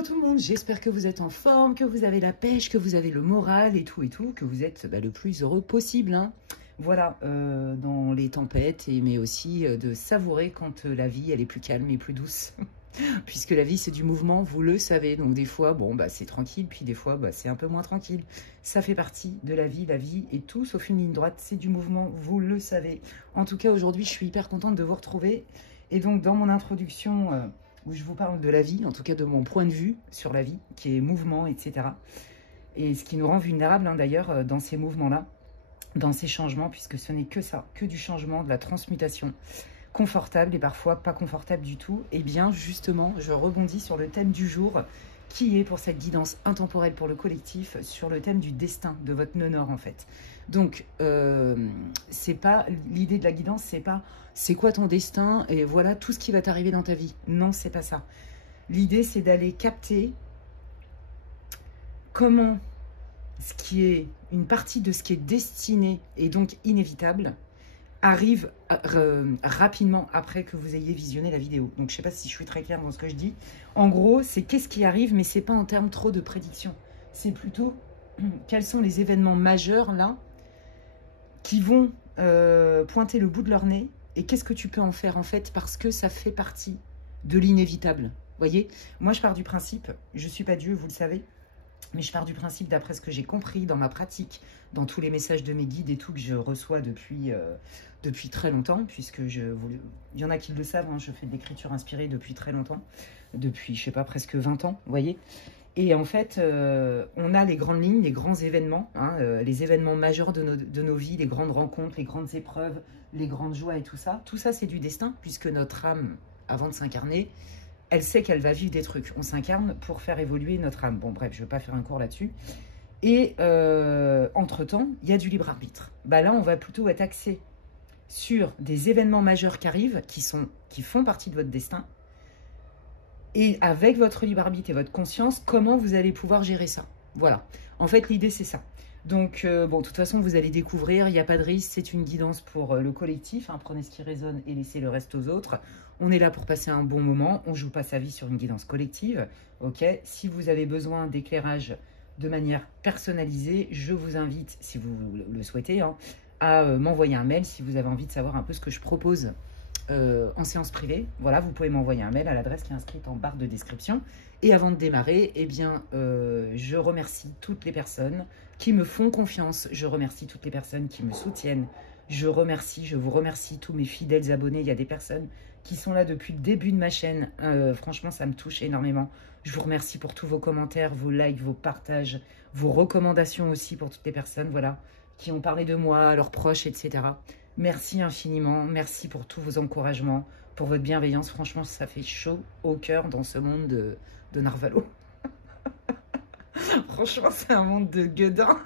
Hello tout le monde, j'espère que vous êtes en forme, que vous avez la pêche, que vous avez le moral et tout, que vous êtes le plus heureux possible. Hein. Voilà, dans les tempêtes, mais aussi de savourer quand la vie elle est plus calme et plus douce. Puisque la vie c'est du mouvement, vous le savez. Donc des fois, bon, c'est tranquille, puis des fois, c'est un peu moins tranquille. Ça fait partie de la vie est tout sauf une ligne droite, c'est du mouvement, vous le savez. En tout cas, aujourd'hui, je suis hyper contente de vous retrouver. Et donc, dans mon introduction... où je vous parle de la vie, en tout cas de mon point de vue sur la vie, qui est mouvement, etc. Et ce qui nous rend vulnérables, hein, d'ailleurs, dans ces mouvements-là, dans ces changements, puisque ce n'est que ça, que du changement, de la transmutation, confortable et parfois pas confortable du tout. Et bien, justement, je rebondis sur le thème du jour, qui est pour cette guidance intemporelle pour le collectif, sur le thème du destin, de votre nonor, en fait. Donc, c'est pas l'idée de la guidance, c'est pas c'est quoi ton destin et voilà tout ce qui va t'arriver dans ta vie. Non, c'est pas ça. L'idée, c'est d'aller capter comment ce qui est une partie de ce qui est destiné et donc inévitable arrive rapidement après que vous ayez visionné la vidéo. Donc, je sais pas si je suis très claire dans ce que je dis. En gros, c'est qu'est-ce qui arrive, mais c'est pas en termes trop de prédiction. C'est plutôt quels sont les événements majeurs là qui vont pointer le bout de leur nez et qu'est-ce que tu peux en faire en fait parce que ça fait partie de l'inévitable. Vous voyez, moi je pars du principe, je ne suis pas Dieu, vous le savez, mais je pars du principe d'après ce que j'ai compris dans ma pratique, dans tous les messages de mes guides et tout que je reçois depuis très longtemps, puisque il y en a qui le savent, hein, je fais de l'écriture inspirée depuis très longtemps, depuis je sais pas presque 20 ans, vous voyez. Et en fait, on a les grandes lignes, les grands événements, hein, les événements majeurs de nos vies, les grandes rencontres, les grandes épreuves, les grandes joies et tout ça. Tout ça, c'est du destin, puisque notre âme, avant de s'incarner, elle sait qu'elle va vivre des trucs. On s'incarne pour faire évoluer notre âme. Bon, bref, je ne vais pas faire un cours là-dessus. Et entre-temps, il y a du libre arbitre. Là, on va plutôt être axé sur des événements majeurs qui arrivent, qui font partie de votre destin. Et avec votre libre arbitre et votre conscience, comment vous allez pouvoir gérer ça. Voilà. En fait, l'idée, c'est ça. Donc, bon, de toute façon, vous allez découvrir, il n'y a pas de risque, c'est une guidance pour le collectif. Hein, prenez ce qui résonne et laissez le reste aux autres. On est là pour passer un bon moment. On ne joue pas sa vie sur une guidance collective. Ok. Si vous avez besoin d'éclairage de manière personnalisée, je vous invite, si vous le souhaitez, hein, à m'envoyer un mail si vous avez envie de savoir un peu ce que je propose en séance privée. Voilà, vous pouvez m'envoyer un mail à l'adresse qui est inscrite en barre de description. Et avant de démarrer, eh bien, je remercie toutes les personnes qui me font confiance. Je remercie toutes les personnes qui me soutiennent. Je vous remercie tous mes fidèles abonnés. Il y a des personnes qui sont là depuis le début de ma chaîne. Franchement, ça me touche énormément. Je vous remercie pour tous vos commentaires, vos likes, vos partages, vos recommandations aussi pour toutes les personnes, voilà, qui ont parlé de moi, à leurs proches, etc. Merci infiniment, merci pour tous vos encouragements, pour votre bienveillance. Franchement, ça fait chaud au cœur dans ce monde de Narvalo. Franchement, c'est un monde de gueudin.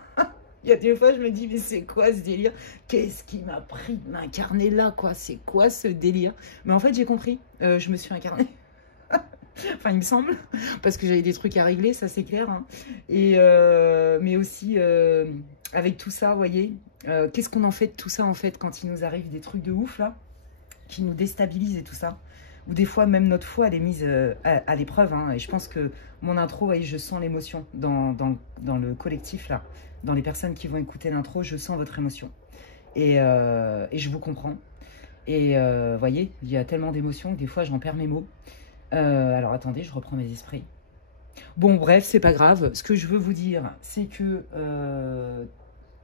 Il y a des fois, je me dis, mais c'est quoi ce délire? Qu'est-ce qui m'a pris de m'incarner là, quoi? C'est quoi ce délire? Mais en fait, j'ai compris. Je me suis incarnée. Enfin, il me semble. Parce que j'avais des trucs à régler, ça c'est clair. Hein. Et, mais aussi, avec tout ça, vous voyez, qu'est-ce qu'on en fait de tout ça, en fait, quand il nous arrive des trucs de ouf, là, qui nous déstabilisent et tout ça. Ou des fois, même notre foi, elle est mise à l'épreuve. Hein, et je pense que mon intro, vous voyez, je sens l'émotion dans le collectif, là. Dans les personnes qui vont écouter l'intro, je sens votre émotion. Et je vous comprends. Et vous voyez, il y a tellement d'émotions que des fois, j'en perds mes mots. Alors, attendez, je reprends mes esprits. Bon, bref, c'est pas grave. Ce que je veux vous dire, c'est que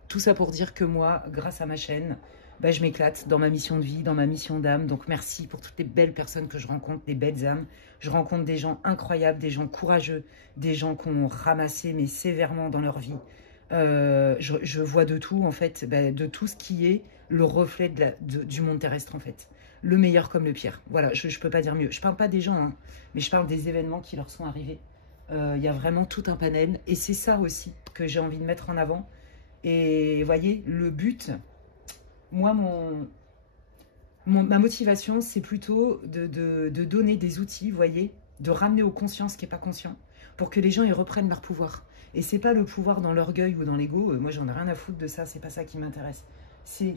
tout ça pour dire que moi, grâce à ma chaîne, je m'éclate dans ma mission de vie, dans ma mission d'âme. Donc, merci pour toutes les belles personnes que je rencontre, des belles âmes. Je rencontre des gens incroyables, des gens courageux, des gens qui ont ramassé, mais sévèrement dans leur vie. Je vois de tout, en fait, de tout ce qui est le reflet du monde terrestre, en fait. Le meilleur comme le pire. Voilà, je ne peux pas dire mieux. Je parle pas des gens, hein, mais je parle des événements qui leur sont arrivés. Il y a vraiment tout un panel. Et c'est ça aussi que j'ai envie de mettre en avant. Et vous voyez, le but, moi, ma motivation, c'est plutôt de donner des outils, vous voyez, de ramener aux consciences ce qui n'est pas conscient, pour que les gens ils reprennent leur pouvoir. Et c'est pas le pouvoir dans l'orgueil ou dans l'ego. Moi, j'en ai rien à foutre de ça. C'est pas ça qui m'intéresse. C'est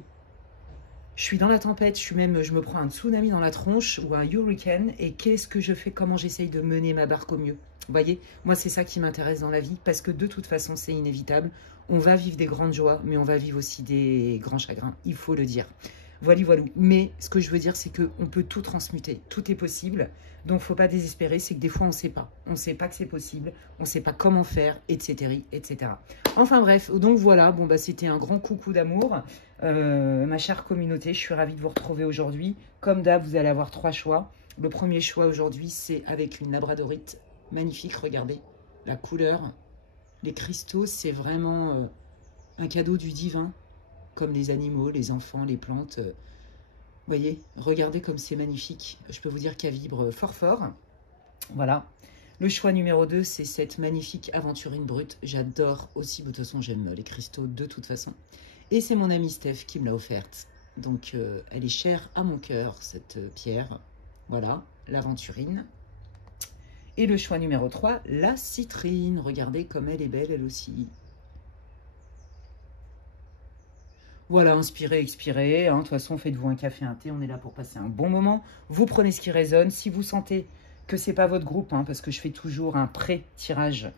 Je suis dans la tempête, je me prends un tsunami dans la tronche ou un hurricane. Et qu'est-ce que je fais? Comment j'essaye de mener ma barque au mieux? Vous voyez, moi, c'est ça qui m'intéresse dans la vie, parce que de toute façon, c'est inévitable. On va vivre des grandes joies, mais on va vivre aussi des grands chagrins, il faut le dire. Voilà, voilà. Mais ce que je veux dire, c'est qu'on peut tout transmuter, tout est possible. Donc, faut pas désespérer, c'est que des fois, on ne sait pas. On ne sait pas que c'est possible, on ne sait pas comment faire, etc., etc. Enfin bref, donc voilà, bon, bah, c'était un grand coucou d'amour. Ma chère communauté, je suis ravie de vous retrouver aujourd'hui. Comme d'hab, vous allez avoir 3 choix. Le premier choix aujourd'hui, c'est avec une labradorite magnifique, regardez, la couleur, les cristaux, c'est vraiment un cadeau du divin, comme les animaux, les enfants, les plantes. Vous voyez, regardez comme c'est magnifique. Je peux vous dire qu'elle vibre fort fort. Voilà. Le choix numéro 2, c'est cette magnifique aventurine brute. J'adore aussi, de toute façon, j'aime les cristaux de toute façon. Et c'est mon ami Steph qui me l'a offerte. Donc, elle est chère à mon cœur, cette pierre. Voilà, l'aventurine. Et le choix numéro 3, la citrine. Regardez comme elle est belle, elle aussi. Voilà, inspirez, expirez. Hein. De toute façon, faites-vous un café, un thé. On est là pour passer un bon moment. Vous prenez ce qui résonne. Si vous sentez que ce n'est pas votre groupe, hein, parce que je fais toujours un pré-tirage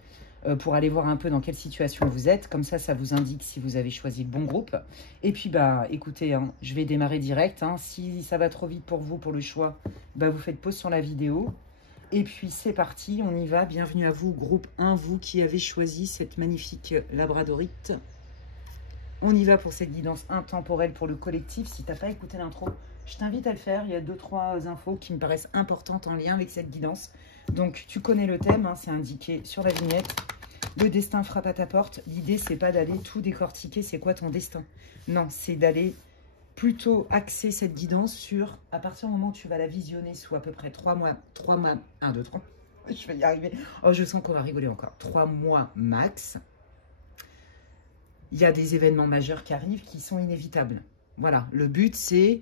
pour aller voir un peu dans quelle situation vous êtes. Comme ça vous indique si vous avez choisi le bon groupe. Et puis, bah, écoutez, hein, je vais démarrer direct. Hein. Si ça va trop vite pour vous, pour le choix, bah, vous faites pause sur la vidéo. Et puis, c'est parti, on y va. Bienvenue à vous, groupe 1, vous qui avez choisi cette magnifique labradorite. On y va pour cette guidance intemporelle pour le collectif. Si tu n'as pas écouté l'intro, je t'invite à le faire. Il y a 2-3 infos qui me paraissent importantes en lien avec cette guidance. Donc, tu connais le thème, hein, c'est indiqué sur la vignette. Le destin frappe à ta porte. L'idée, c'est pas d'aller tout décortiquer. C'est quoi ton destin? Non, c'est d'aller plutôt axer cette guidance sur, à partir du moment où tu vas la visionner, sous à peu près 3 mois, 1, 2, 3, je vais y arriver. Oh, je sens qu'on va rigoler encore. 3 mois max. Il y a des événements majeurs qui arrivent qui sont inévitables. Voilà, le but c'est,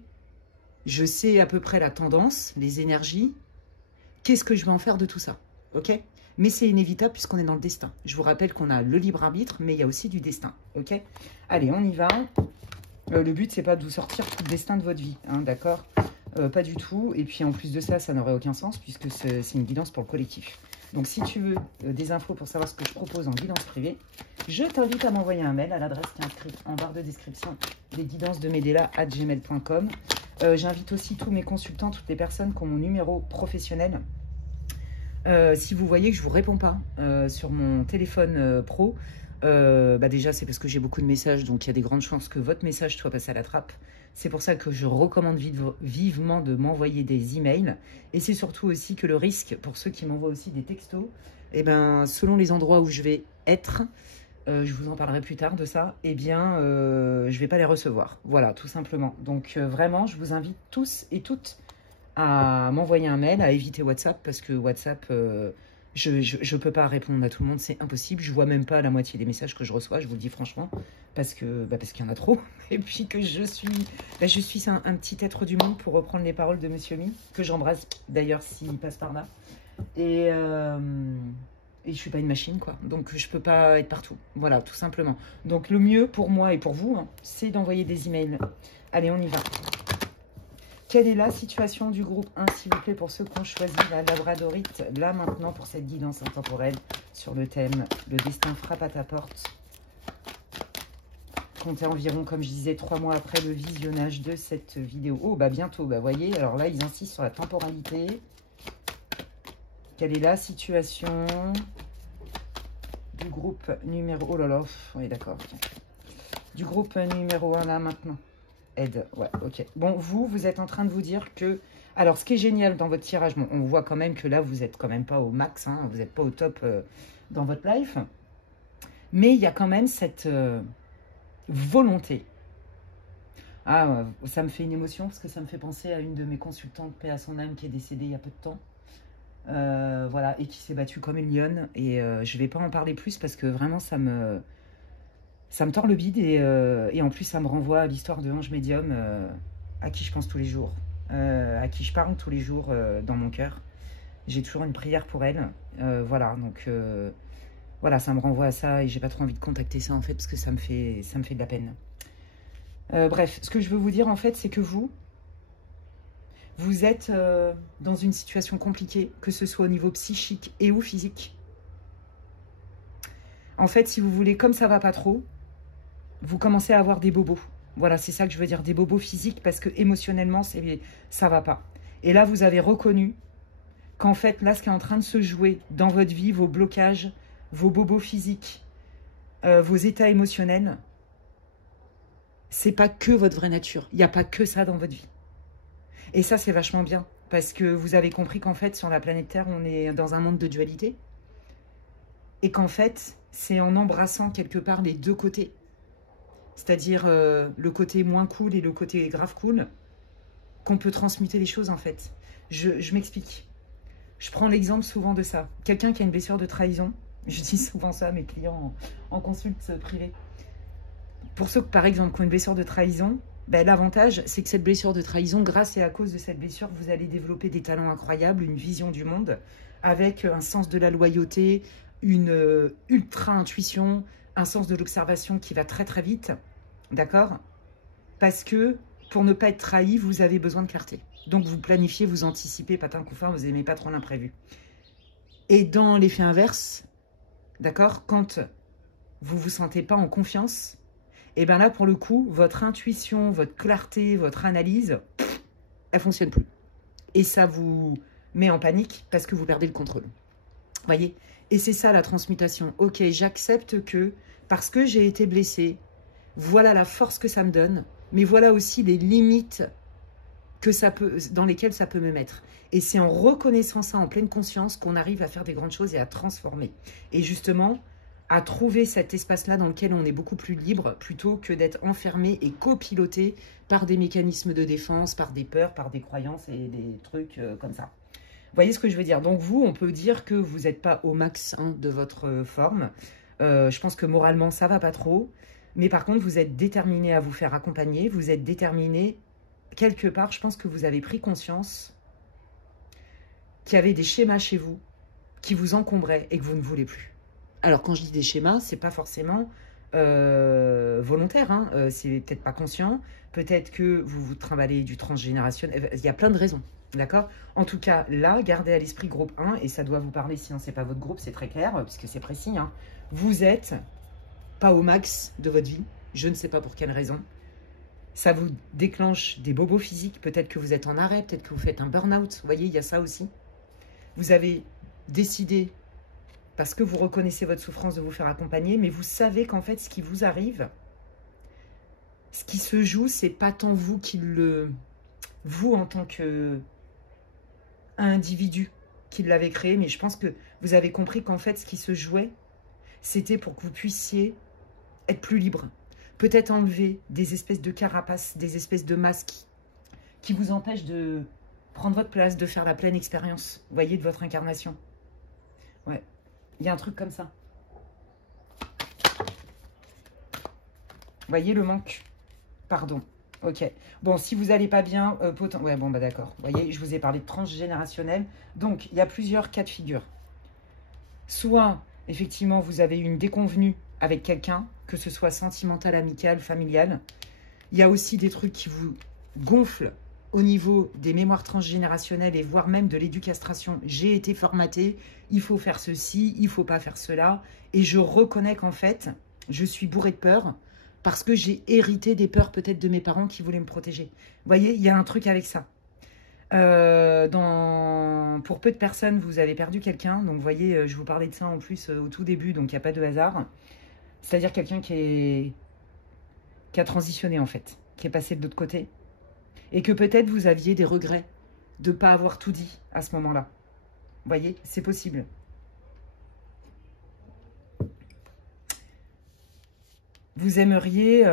je sais à peu près la tendance, les énergies, qu'est-ce que je vais en faire de tout ça, ok? Mais c'est inévitable puisqu'on est dans le destin. Je vous rappelle qu'on a le libre arbitre, mais il y a aussi du destin, ok? Allez, on y va. Le but, c'est pas de vous sortir tout le destin de votre vie, hein, d'accord? Pas du tout. Et puis, en plus de ça, ça n'aurait aucun sens puisque c'est une guidance pour le collectif. Donc, si tu veux des infos pour savoir ce que je propose en guidance privée, je t'invite à m'envoyer un mail à l'adresse qui est inscrite en barre de description, lesguidancesdemedela@gmail.com. J'invite aussi tous mes consultants, toutes les personnes qui ont mon numéro professionnel. Si vous voyez que je ne vous réponds pas sur mon téléphone pro, bah déjà, c'est parce que j'ai beaucoup de messages, donc il y a des grandes chances que votre message soit passé à la trappe. C'est pour ça que je recommande vivement de m'envoyer des emails. Et c'est surtout aussi que le risque, pour ceux qui m'envoient aussi des textos, eh ben, selon les endroits où je vais être, je vous en parlerai plus tard de ça, eh bien, je ne vais pas les recevoir. Voilà, tout simplement. Donc, vraiment, je vous invite tous et toutes à m'envoyer un mail, à éviter WhatsApp, parce que WhatsApp... je ne peux pas répondre à tout le monde, c'est impossible. Je vois même pas la moitié des messages que je reçois, je vous le dis franchement, parce qu'il y en a trop. Et puis que je suis un petit être du monde, pour reprendre les paroles de Monsieur Mi, que j'embrasse d'ailleurs s'il passe par là. Et je suis pas une machine, quoi. Donc je peux pas être partout. Voilà, tout simplement. Donc le mieux pour moi et pour vous, hein, c'est d'envoyer des emails. Allez, on y va. Quelle est la situation du groupe 1, s'il vous plaît, pour ceux qui ont choisi la labradorite, là, maintenant, pour cette guidance intemporelle sur le thème « Le destin frappe à ta porte ». Comptez environ, comme je disais, 3 mois après le visionnage de cette vidéo. Oh, bah bientôt, bah voyez, alors là, ils insistent sur la temporalité. Quelle est la situation du groupe numéro... Oh là là, oui, d'accord. Du groupe numéro 1, là, maintenant. Aide, ouais, ok. Bon, vous êtes en train de vous dire que... Alors, ce qui est génial dans votre tirage, bon, on voit quand même que là, vous n'êtes quand même pas au max, hein, vous n'êtes pas au top dans votre life. Mais il y a quand même cette volonté. Ah, ça me fait une émotion parce que ça me fait penser à une de mes consultantes, paix à son âme, qui est décédée il y a peu de temps. Voilà, et qui s'est battue comme une lionne. Et je ne vais pas en parler plus parce que vraiment, ça me tord le bide et en plus ça me renvoie à l'histoire de Ange Médium à qui je pense tous les jours, à qui je parle tous les jours dans mon cœur. J'ai toujours une prière pour elle. Voilà, donc voilà, ça me renvoie à ça et j'ai pas trop envie de contacter ça en fait parce que ça me fait de la peine. Bref, ce que je veux vous dire, en fait, c'est que vous êtes dans une situation compliquée, que ce soit au niveau psychique et ou physique. En fait, si vous voulez, comme ça va pas trop, vous commencez à avoir des bobos. Voilà, c'est ça que je veux dire, des bobos physiques, parce que émotionnellement, ça va pas. Et là, vous avez reconnu qu'en fait, là, ce qui est en train de se jouer dans votre vie, vos blocages, vos bobos physiques, vos états émotionnels, c'est pas que votre vraie nature. Il n'y a pas que ça dans votre vie. Et ça, c'est vachement bien, parce que vous avez compris qu'en fait, sur la planète Terre, on est dans un monde de dualité. Et qu'en fait, c'est en embrassant quelque part les deux côtés, c'est-à-dire le côté moins cool et le côté grave cool, qu'on peut transmuter les choses, en fait. Je m'explique. Je prends l'exemple souvent de ça. Quelqu'un qui a une blessure de trahison, je dis souvent ça à mes clients en consulte privée. Pour ceux, par exemple, qui ont une blessure de trahison, ben, l'avantage, c'est que cette blessure de trahison, grâce et à cause de cette blessure, vous allez développer des talents incroyables, une vision du monde, avec un sens de la loyauté, une ultra-intuition, un sens de l'observation qui va très très vite, d'accord? Parce que pour ne pas être trahi, vous avez besoin de clarté. Donc vous planifiez, vous anticipez, patin couffin, vous n'aimez pas trop l'imprévu. Et dans l'effet inverse, d'accord, quand vous ne vous sentez pas en confiance, et bien là, pour le coup, votre intuition, votre clarté, votre analyse, elle ne fonctionne plus. Et ça vous met en panique parce que vous perdez le contrôle. Vous voyez? Et c'est ça la transmutation. Ok, j'accepte que parce que j'ai été blessée, voilà la force que ça me donne, mais voilà aussi les limites dans lesquelles ça peut me mettre. Et c'est en reconnaissant ça en pleine conscience qu'on arrive à faire des grandes choses et à transformer. Et justement, à trouver cet espace-là dans lequel on est beaucoup plus libre, plutôt que d'être enfermé et copiloté par des mécanismes de défense, par des peurs, par des croyances et des trucs comme ça. Vous voyez ce que je veux dire? Donc vous, on peut dire que vous n'êtes pas au max de votre forme. Je pense que moralement, ça va pas trop. Mais par contre, vous êtes déterminé à vous faire accompagner. Vous êtes déterminé, quelque part, je pense que vous avez pris conscience qu'il y avait des schémas chez vous qui vous encombraient et que vous ne voulez plus. Alors, quand je dis des schémas, c'est pas forcément volontaire. Hein. C'est peut-être pas conscient. Peut-être que vous vous trimballez du transgénérationnel. Il y a plein de raisons. D'accord? En tout cas, là, gardez à l'esprit groupe 1. Et ça doit vous parler si ce n'est pas votre groupe. C'est très clair, puisque c'est précis. Hein. Vous êtes pas au max de votre vie. Je ne sais pas pour quelle raison. Ça vous déclenche des bobos physiques. Peut-être que vous êtes en arrêt. Peut-être que vous faites un burn-out. Vous voyez, il y a ça aussi. Vous avez décidé, parce que vous reconnaissez votre souffrance, de vous faire accompagner, mais vous savez qu'en fait, ce qui vous arrive, ce qui se joue, c'est pas tant vous vous en tant qu'individu qui l'avez créé, mais je pense que vous avez compris qu'en fait, ce qui se jouait, c'était pour que vous puissiez être plus libre. Peut-être enlever des espèces de carapaces, des espèces de masques qui vous empêchent de prendre votre place, de faire la pleine expérience, vous voyez, de votre incarnation. Ouais. Il y a un truc comme ça. Vous voyez le manque? Pardon. Ok. Bon, si vous n'allez pas bien, ouais, bon, bah d'accord. Vous voyez, je vous ai parlé de transgénérationnel. Donc, il y a plusieurs cas de figure. Soit, effectivement, vous avez une déconvenue avec quelqu'un, que ce soit sentimental, amical, familial. Il y a aussi des trucs qui vous gonflent au niveau des mémoires transgénérationnelles et voire même de l'éducastration. J'ai été formatée, il faut faire ceci, il ne faut pas faire cela. Et je reconnais qu'en fait, je suis bourrée de peur parce que j'ai hérité des peurs peut-être de mes parents qui voulaient me protéger. Vous voyez, il y a un truc avec ça. Pour peu de personnes, vous avez perdu quelqu'un. Donc, vous voyez, je vous parlais de ça en plus au tout début, donc il n'y a pas de hasard. C'est-à-dire quelqu'un qui a transitionné en fait, qui est passé de l'autre côté. Et que peut-être vous aviez des regrets de ne pas avoir tout dit à ce moment-là. Vous voyez, c'est possible. Vous aimeriez...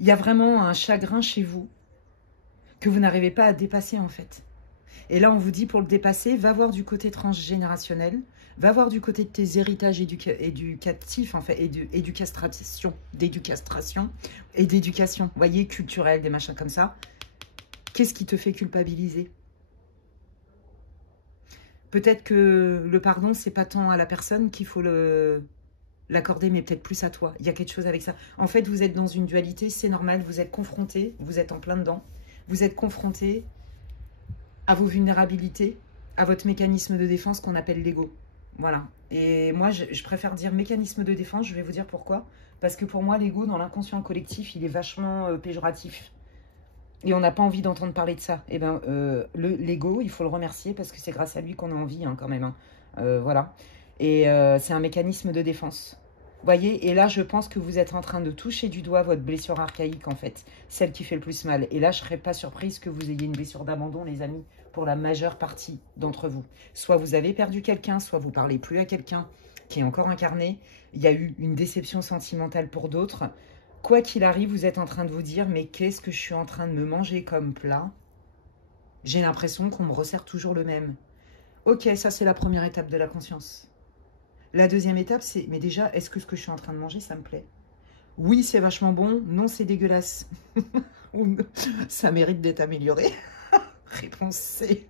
Il y a vraiment un chagrin chez vous que vous n'arrivez pas à dépasser en fait. Et là, on vous dit pour le dépasser, va voir du côté transgénérationnel, va voir du côté de tes héritages éducatifs, en fait, d'éducation, et d'éducation, vous voyez, culturelle, des machins comme ça. Qu'est-ce qui te fait culpabiliser? Peut-être que le pardon, c'est pas tant à la personne qu'il faut le l'accorder, mais peut-être plus à toi. Il y a quelque chose avec ça. En fait, vous êtes dans une dualité, c'est normal, vous êtes confronté, vous êtes en plein dedans. Vous êtes confronté à vos vulnérabilités, à votre mécanisme de défense qu'on appelle l'ego. Voilà. Et moi, je préfère dire mécanisme de défense, je vais vous dire pourquoi. Parce que pour moi, l'ego, dans l'inconscient collectif, il est vachement péjoratif. Et on n'a pas envie d'entendre parler de ça. Et ben, l'ego, il faut le remercier parce que c'est grâce à lui qu'on a envie, hein, quand même. Hein. Voilà. Et c'est un mécanisme de défense. Voyez, et là, je pense que vous êtes en train de toucher du doigt votre blessure archaïque, en fait. Celle qui fait le plus mal. Et là, je ne serais pas surprise que vous ayez une blessure d'abandon, les amis, pour la majeure partie d'entre vous. Soit vous avez perdu quelqu'un, soit vous ne parlez plus à quelqu'un qui est encore incarné. Il y a eu une déception sentimentale pour d'autres. Quoi qu'il arrive, vous êtes en train de vous dire, mais qu'est-ce que je suis en train de me manger comme plat? J'ai l'impression qu'on me resserre toujours le même. Ok, ça c'est la première étape de la conscience. La deuxième étape, c'est, mais déjà, est-ce que ce que je suis en train de manger, ça me plaît? Oui, c'est vachement bon. Non, c'est dégueulasse. Ça mérite d'être amélioré. Réponse C.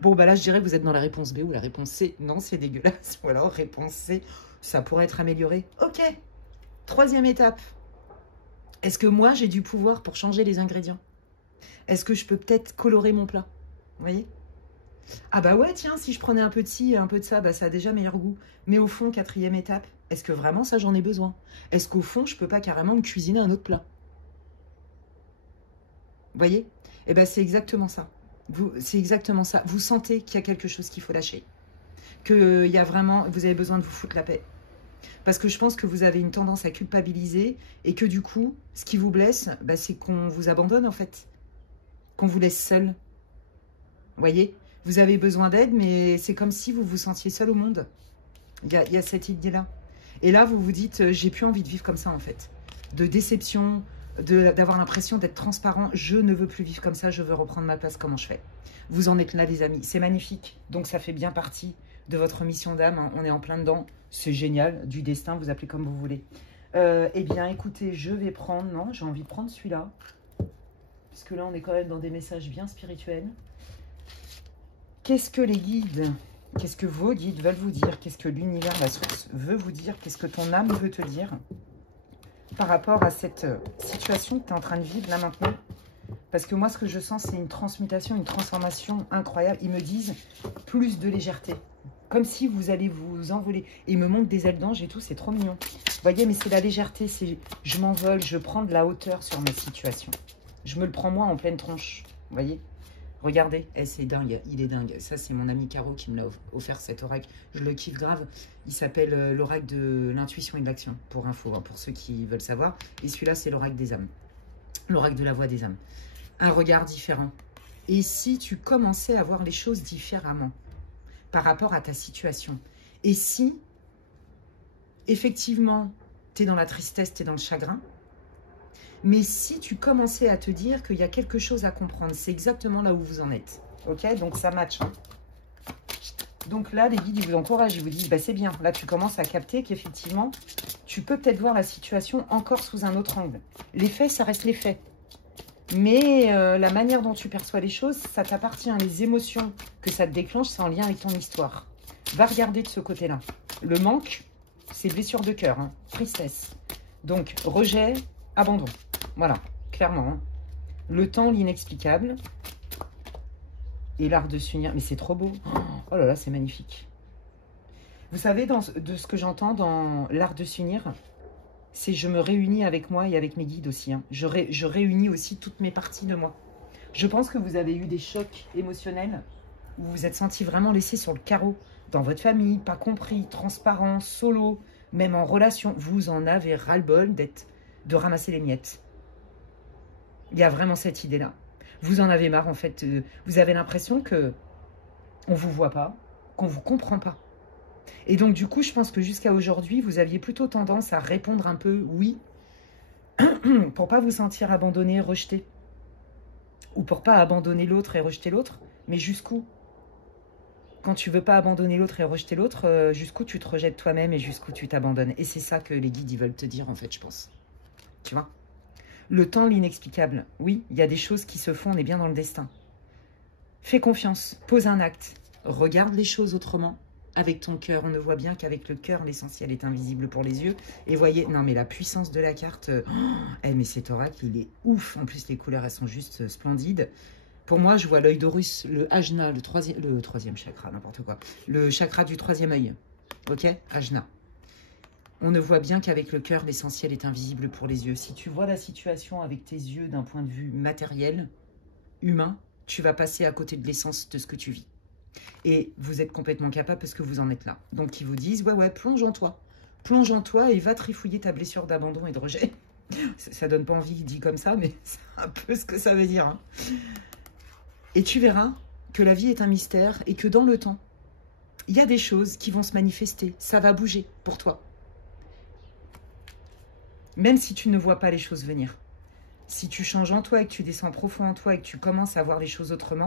Bon, bah là, je dirais que vous êtes dans la réponse B ou la réponse C. Non, c'est dégueulasse. Ou alors, réponse C, ça pourrait être amélioré. Ok. Troisième étape. Est-ce que moi, j'ai du pouvoir pour changer les ingrédients? Est-ce que je peux peut-être colorer mon plat? Vous voyez? Ah bah ouais, tiens, si je prenais un peu de ci et un peu de ça, bah ça a déjà meilleur goût. Mais au fond, quatrième étape, est-ce que vraiment ça j'en ai besoin? Est-ce qu'au fond, je peux pas carrément me cuisiner un autre plat? Vous voyez? Eh ben c'est exactement ça. C'est exactement ça. Vous sentez qu'il y a quelque chose qu'il faut lâcher. Qu'il y a vraiment, vous avez besoin de vous foutre la paix. Parce que je pense que vous avez une tendance à culpabiliser et que du coup, ce qui vous blesse, bah, c'est qu'on vous abandonne en fait. Qu'on vous laisse seul. Vous voyez? Vous avez besoin d'aide, mais c'est comme si vous vous sentiez seul au monde. Il y a cette idée-là. Et là, vous vous dites, j'ai plus envie de vivre comme ça, en fait. De déception, d'avoir l'impression d'être transparent. Je ne veux plus vivre comme ça, je veux reprendre ma place. Comment je fais? Vous en êtes là, les amis. C'est magnifique. Donc, ça fait bien partie de votre mission d'âme. Hein. On est en plein dedans. C'est génial. Du destin, vous appelez comme vous voulez. Eh bien, écoutez, je vais prendre... Non, j'ai envie de prendre celui-là. Parce que là, on est quand même dans des messages bien spirituels. Qu'est-ce que les guides, qu'est-ce que vos guides veulent vous dire? Qu'est-ce que l'univers, la source, veut vous dire? Qu'est-ce que ton âme veut te dire par rapport à cette situation que tu es en train de vivre là maintenant? Parce que moi, ce que je sens, c'est une transmutation, une transformation incroyable. Ils me disent plus de légèreté. Comme si vous allez vous envoler. Et ils me montrent des ailes d'ange et tout, c'est trop mignon. Vous voyez, mais c'est la légèreté, c'est je m'envole, je prends de la hauteur sur ma situation. Je me le prends moi en pleine tronche, vous voyez? Regardez, c'est dingue, il est dingue. Ça, c'est mon ami Caro qui me l'a offert, cet oracle. Je le kiffe grave. Il s'appelle l'oracle de l'intuition et de l'action, pour info, hein, pour ceux qui veulent savoir. Et celui-là, c'est l'oracle des âmes. L'oracle de la voix des âmes. Un regard différent. Et si tu commençais à voir les choses différemment par rapport à ta situation? Et si, effectivement, tu es dans la tristesse, tu es dans le chagrin, mais si tu commençais à te dire qu'il y a quelque chose à comprendre, c'est exactement là où vous en êtes. Ok, donc ça match. Hein. Donc là, les guides, ils vous encouragent, ils vous disent, bah, c'est bien. Là, tu commences à capter qu'effectivement, tu peux peut-être voir la situation encore sous un autre angle. Les faits, ça reste les faits. Mais la manière dont tu perçois les choses, ça t'appartient. Les émotions que ça te déclenche, c'est en lien avec ton histoire. Va regarder de ce côté-là. Le manque, c'est blessure de cœur, hein, tristesse. Donc, rejet, abandon. Voilà, clairement. Hein. Le temps, l'inexplicable. Et l'art de s'unir. Mais c'est trop beau. Oh là là, c'est magnifique. Vous savez, de ce que j'entends dans l'art de s'unir, c'est je me réunis avec moi et avec mes guides aussi. Hein. Je réunis aussi toutes mes parties de moi. Je pense que vous avez eu des chocs émotionnels où vous vous êtes senti vraiment laissé sur le carreau. Dans votre famille, pas compris, transparent, solo, même en relation. Vous en avez ras-le-bol de ramasser les miettes. Il y a vraiment cette idée-là. Vous en avez marre, en fait. Vous avez l'impression que on ne vous voit pas, qu'on ne vous comprend pas. Et donc, du coup, je pense que jusqu'à aujourd'hui, vous aviez plutôt tendance à répondre un peu « oui » pour pas vous sentir abandonné, rejeté. Ou pour pas abandonner l'autre et rejeter l'autre. Mais jusqu'où? Quand tu veux pas abandonner l'autre et rejeter l'autre, jusqu'où tu te rejettes toi-même et jusqu'où tu t'abandonnes. Et c'est ça que les guides, ils veulent te dire, en fait, je pense. Tu vois? Le temps, l'inexplicable. Oui, il y a des choses qui se font, on est bien dans le destin. Fais confiance, pose un acte, regarde les choses autrement avec ton cœur. On ne voit bien qu'avec le cœur, l'essentiel est invisible pour les yeux. Et voyez, non mais la puissance de la carte, mais cet oracle, il est ouf. En plus, les couleurs, elles sont juste splendides. Pour moi, je vois l'œil d'Horus, le Ajna, le troisième chakra, n'importe quoi. Le chakra du troisième œil. Ok, Ajna. On ne voit bien qu'avec le cœur, l'essentiel est invisible pour les yeux. Si tu vois la situation avec tes yeux d'un point de vue matériel, humain, tu vas passer à côté de l'essence de ce que tu vis. Et vous êtes complètement capable parce que vous en êtes là. Donc, ils vous disent, ouais, plonge en toi. Plonge en toi et va trifouiller ta blessure d'abandon et de rejet. Ça donne pas envie dit comme ça, mais c'est un peu ce que ça veut dire. Hein. Et tu verras que la vie est un mystère et que dans le temps, il y a des choses qui vont se manifester. Ça va bouger pour toi. Même si tu ne vois pas les choses venir. Si tu changes en toi et que tu descends profond en toi et que tu commences à voir les choses autrement,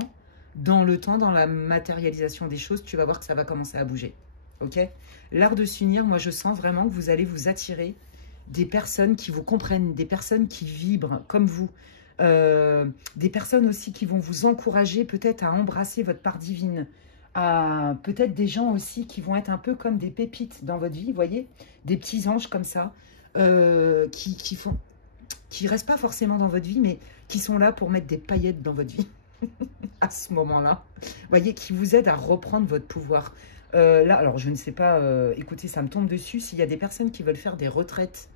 dans le temps, dans la matérialisation des choses, tu vas voir que ça va commencer à bouger. Ok? L'art de s'unir, moi je sens vraiment que vous allez vous attirer des personnes qui vous comprennent, des personnes qui vibrent comme vous, des personnes aussi qui vont vous encourager peut-être à embrasser votre part divine, à peut-être des gens aussi qui vont être un peu comme des pépites dans votre vie, vous voyez? Des petits anges comme ça, qui restent pas forcément dans votre vie, mais qui sont là pour mettre des paillettes dans votre vie à ce moment-là. Vous voyez, qui vous aident à reprendre votre pouvoir. Là, alors je ne sais pas, écoutez, ça me tombe dessus. S'il y a des personnes qui veulent faire des retraites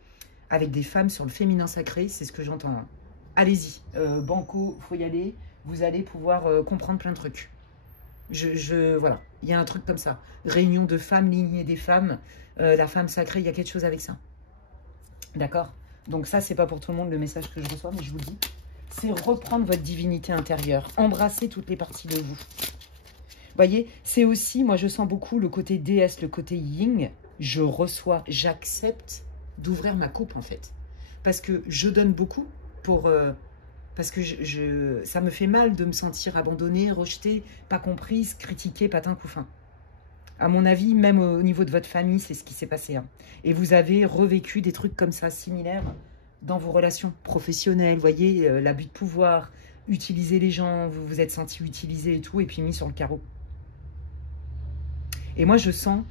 avec des femmes sur le féminin sacré, c'est ce que j'entends. Hein. Allez-y, banco, faut y aller. Vous allez pouvoir comprendre plein de trucs. Voilà, il y a un truc comme ça. Réunion de femmes, lignée des femmes, la femme sacrée, il y a quelque chose avec ça. D'accord? Donc ça, c'est pas pour tout le monde le message que je reçois, mais je vous le dis. C'est reprendre votre divinité intérieure. Embrasser toutes les parties de vous. Vous voyez, c'est aussi, moi je sens beaucoup le côté déesse, le côté yin. Je reçois, j'accepte d'ouvrir ma coupe en fait. Parce que je donne beaucoup pour... parce que ça me fait mal de me sentir abandonnée, rejetée, pas comprise, critiquée, patin couffin. À mon avis, même au niveau de votre famille, c'est ce qui s'est passé. Hein. Et vous avez revécu des trucs comme ça, similaires, dans vos relations professionnelles. Vous voyez, l'abus de pouvoir, utiliser les gens, vous vous êtes senti utilisé et tout, et puis mis sur le carreau. Et moi, je sens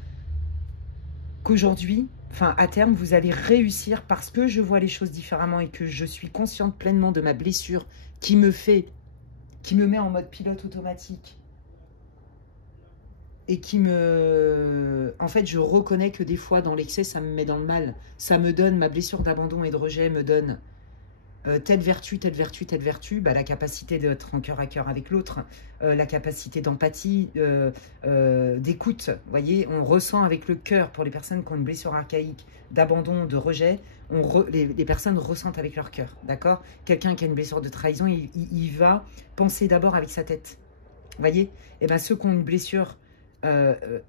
qu'aujourd'hui, enfin, à terme, vous allez réussir parce que je vois les choses différemment et que je suis consciente pleinement de ma blessure qui me met en mode pilote automatique. Et qui me... En fait, je reconnais que des fois, dans l'excès, ça me met dans le mal. Ça me donne, ma blessure d'abandon et de rejet me donne telle vertu, telle vertu, telle vertu. Bah, la capacité d'être en cœur à cœur avec l'autre, la capacité d'empathie, d'écoute. Vous voyez, on ressent avec le cœur, pour les personnes qui ont une blessure archaïque, d'abandon, de rejet, les personnes ressentent avec leur cœur, d'accord? Quelqu'un qui a une blessure de trahison, il va penser d'abord avec sa tête. Vous voyez? Et bien, ceux qui ont une blessure...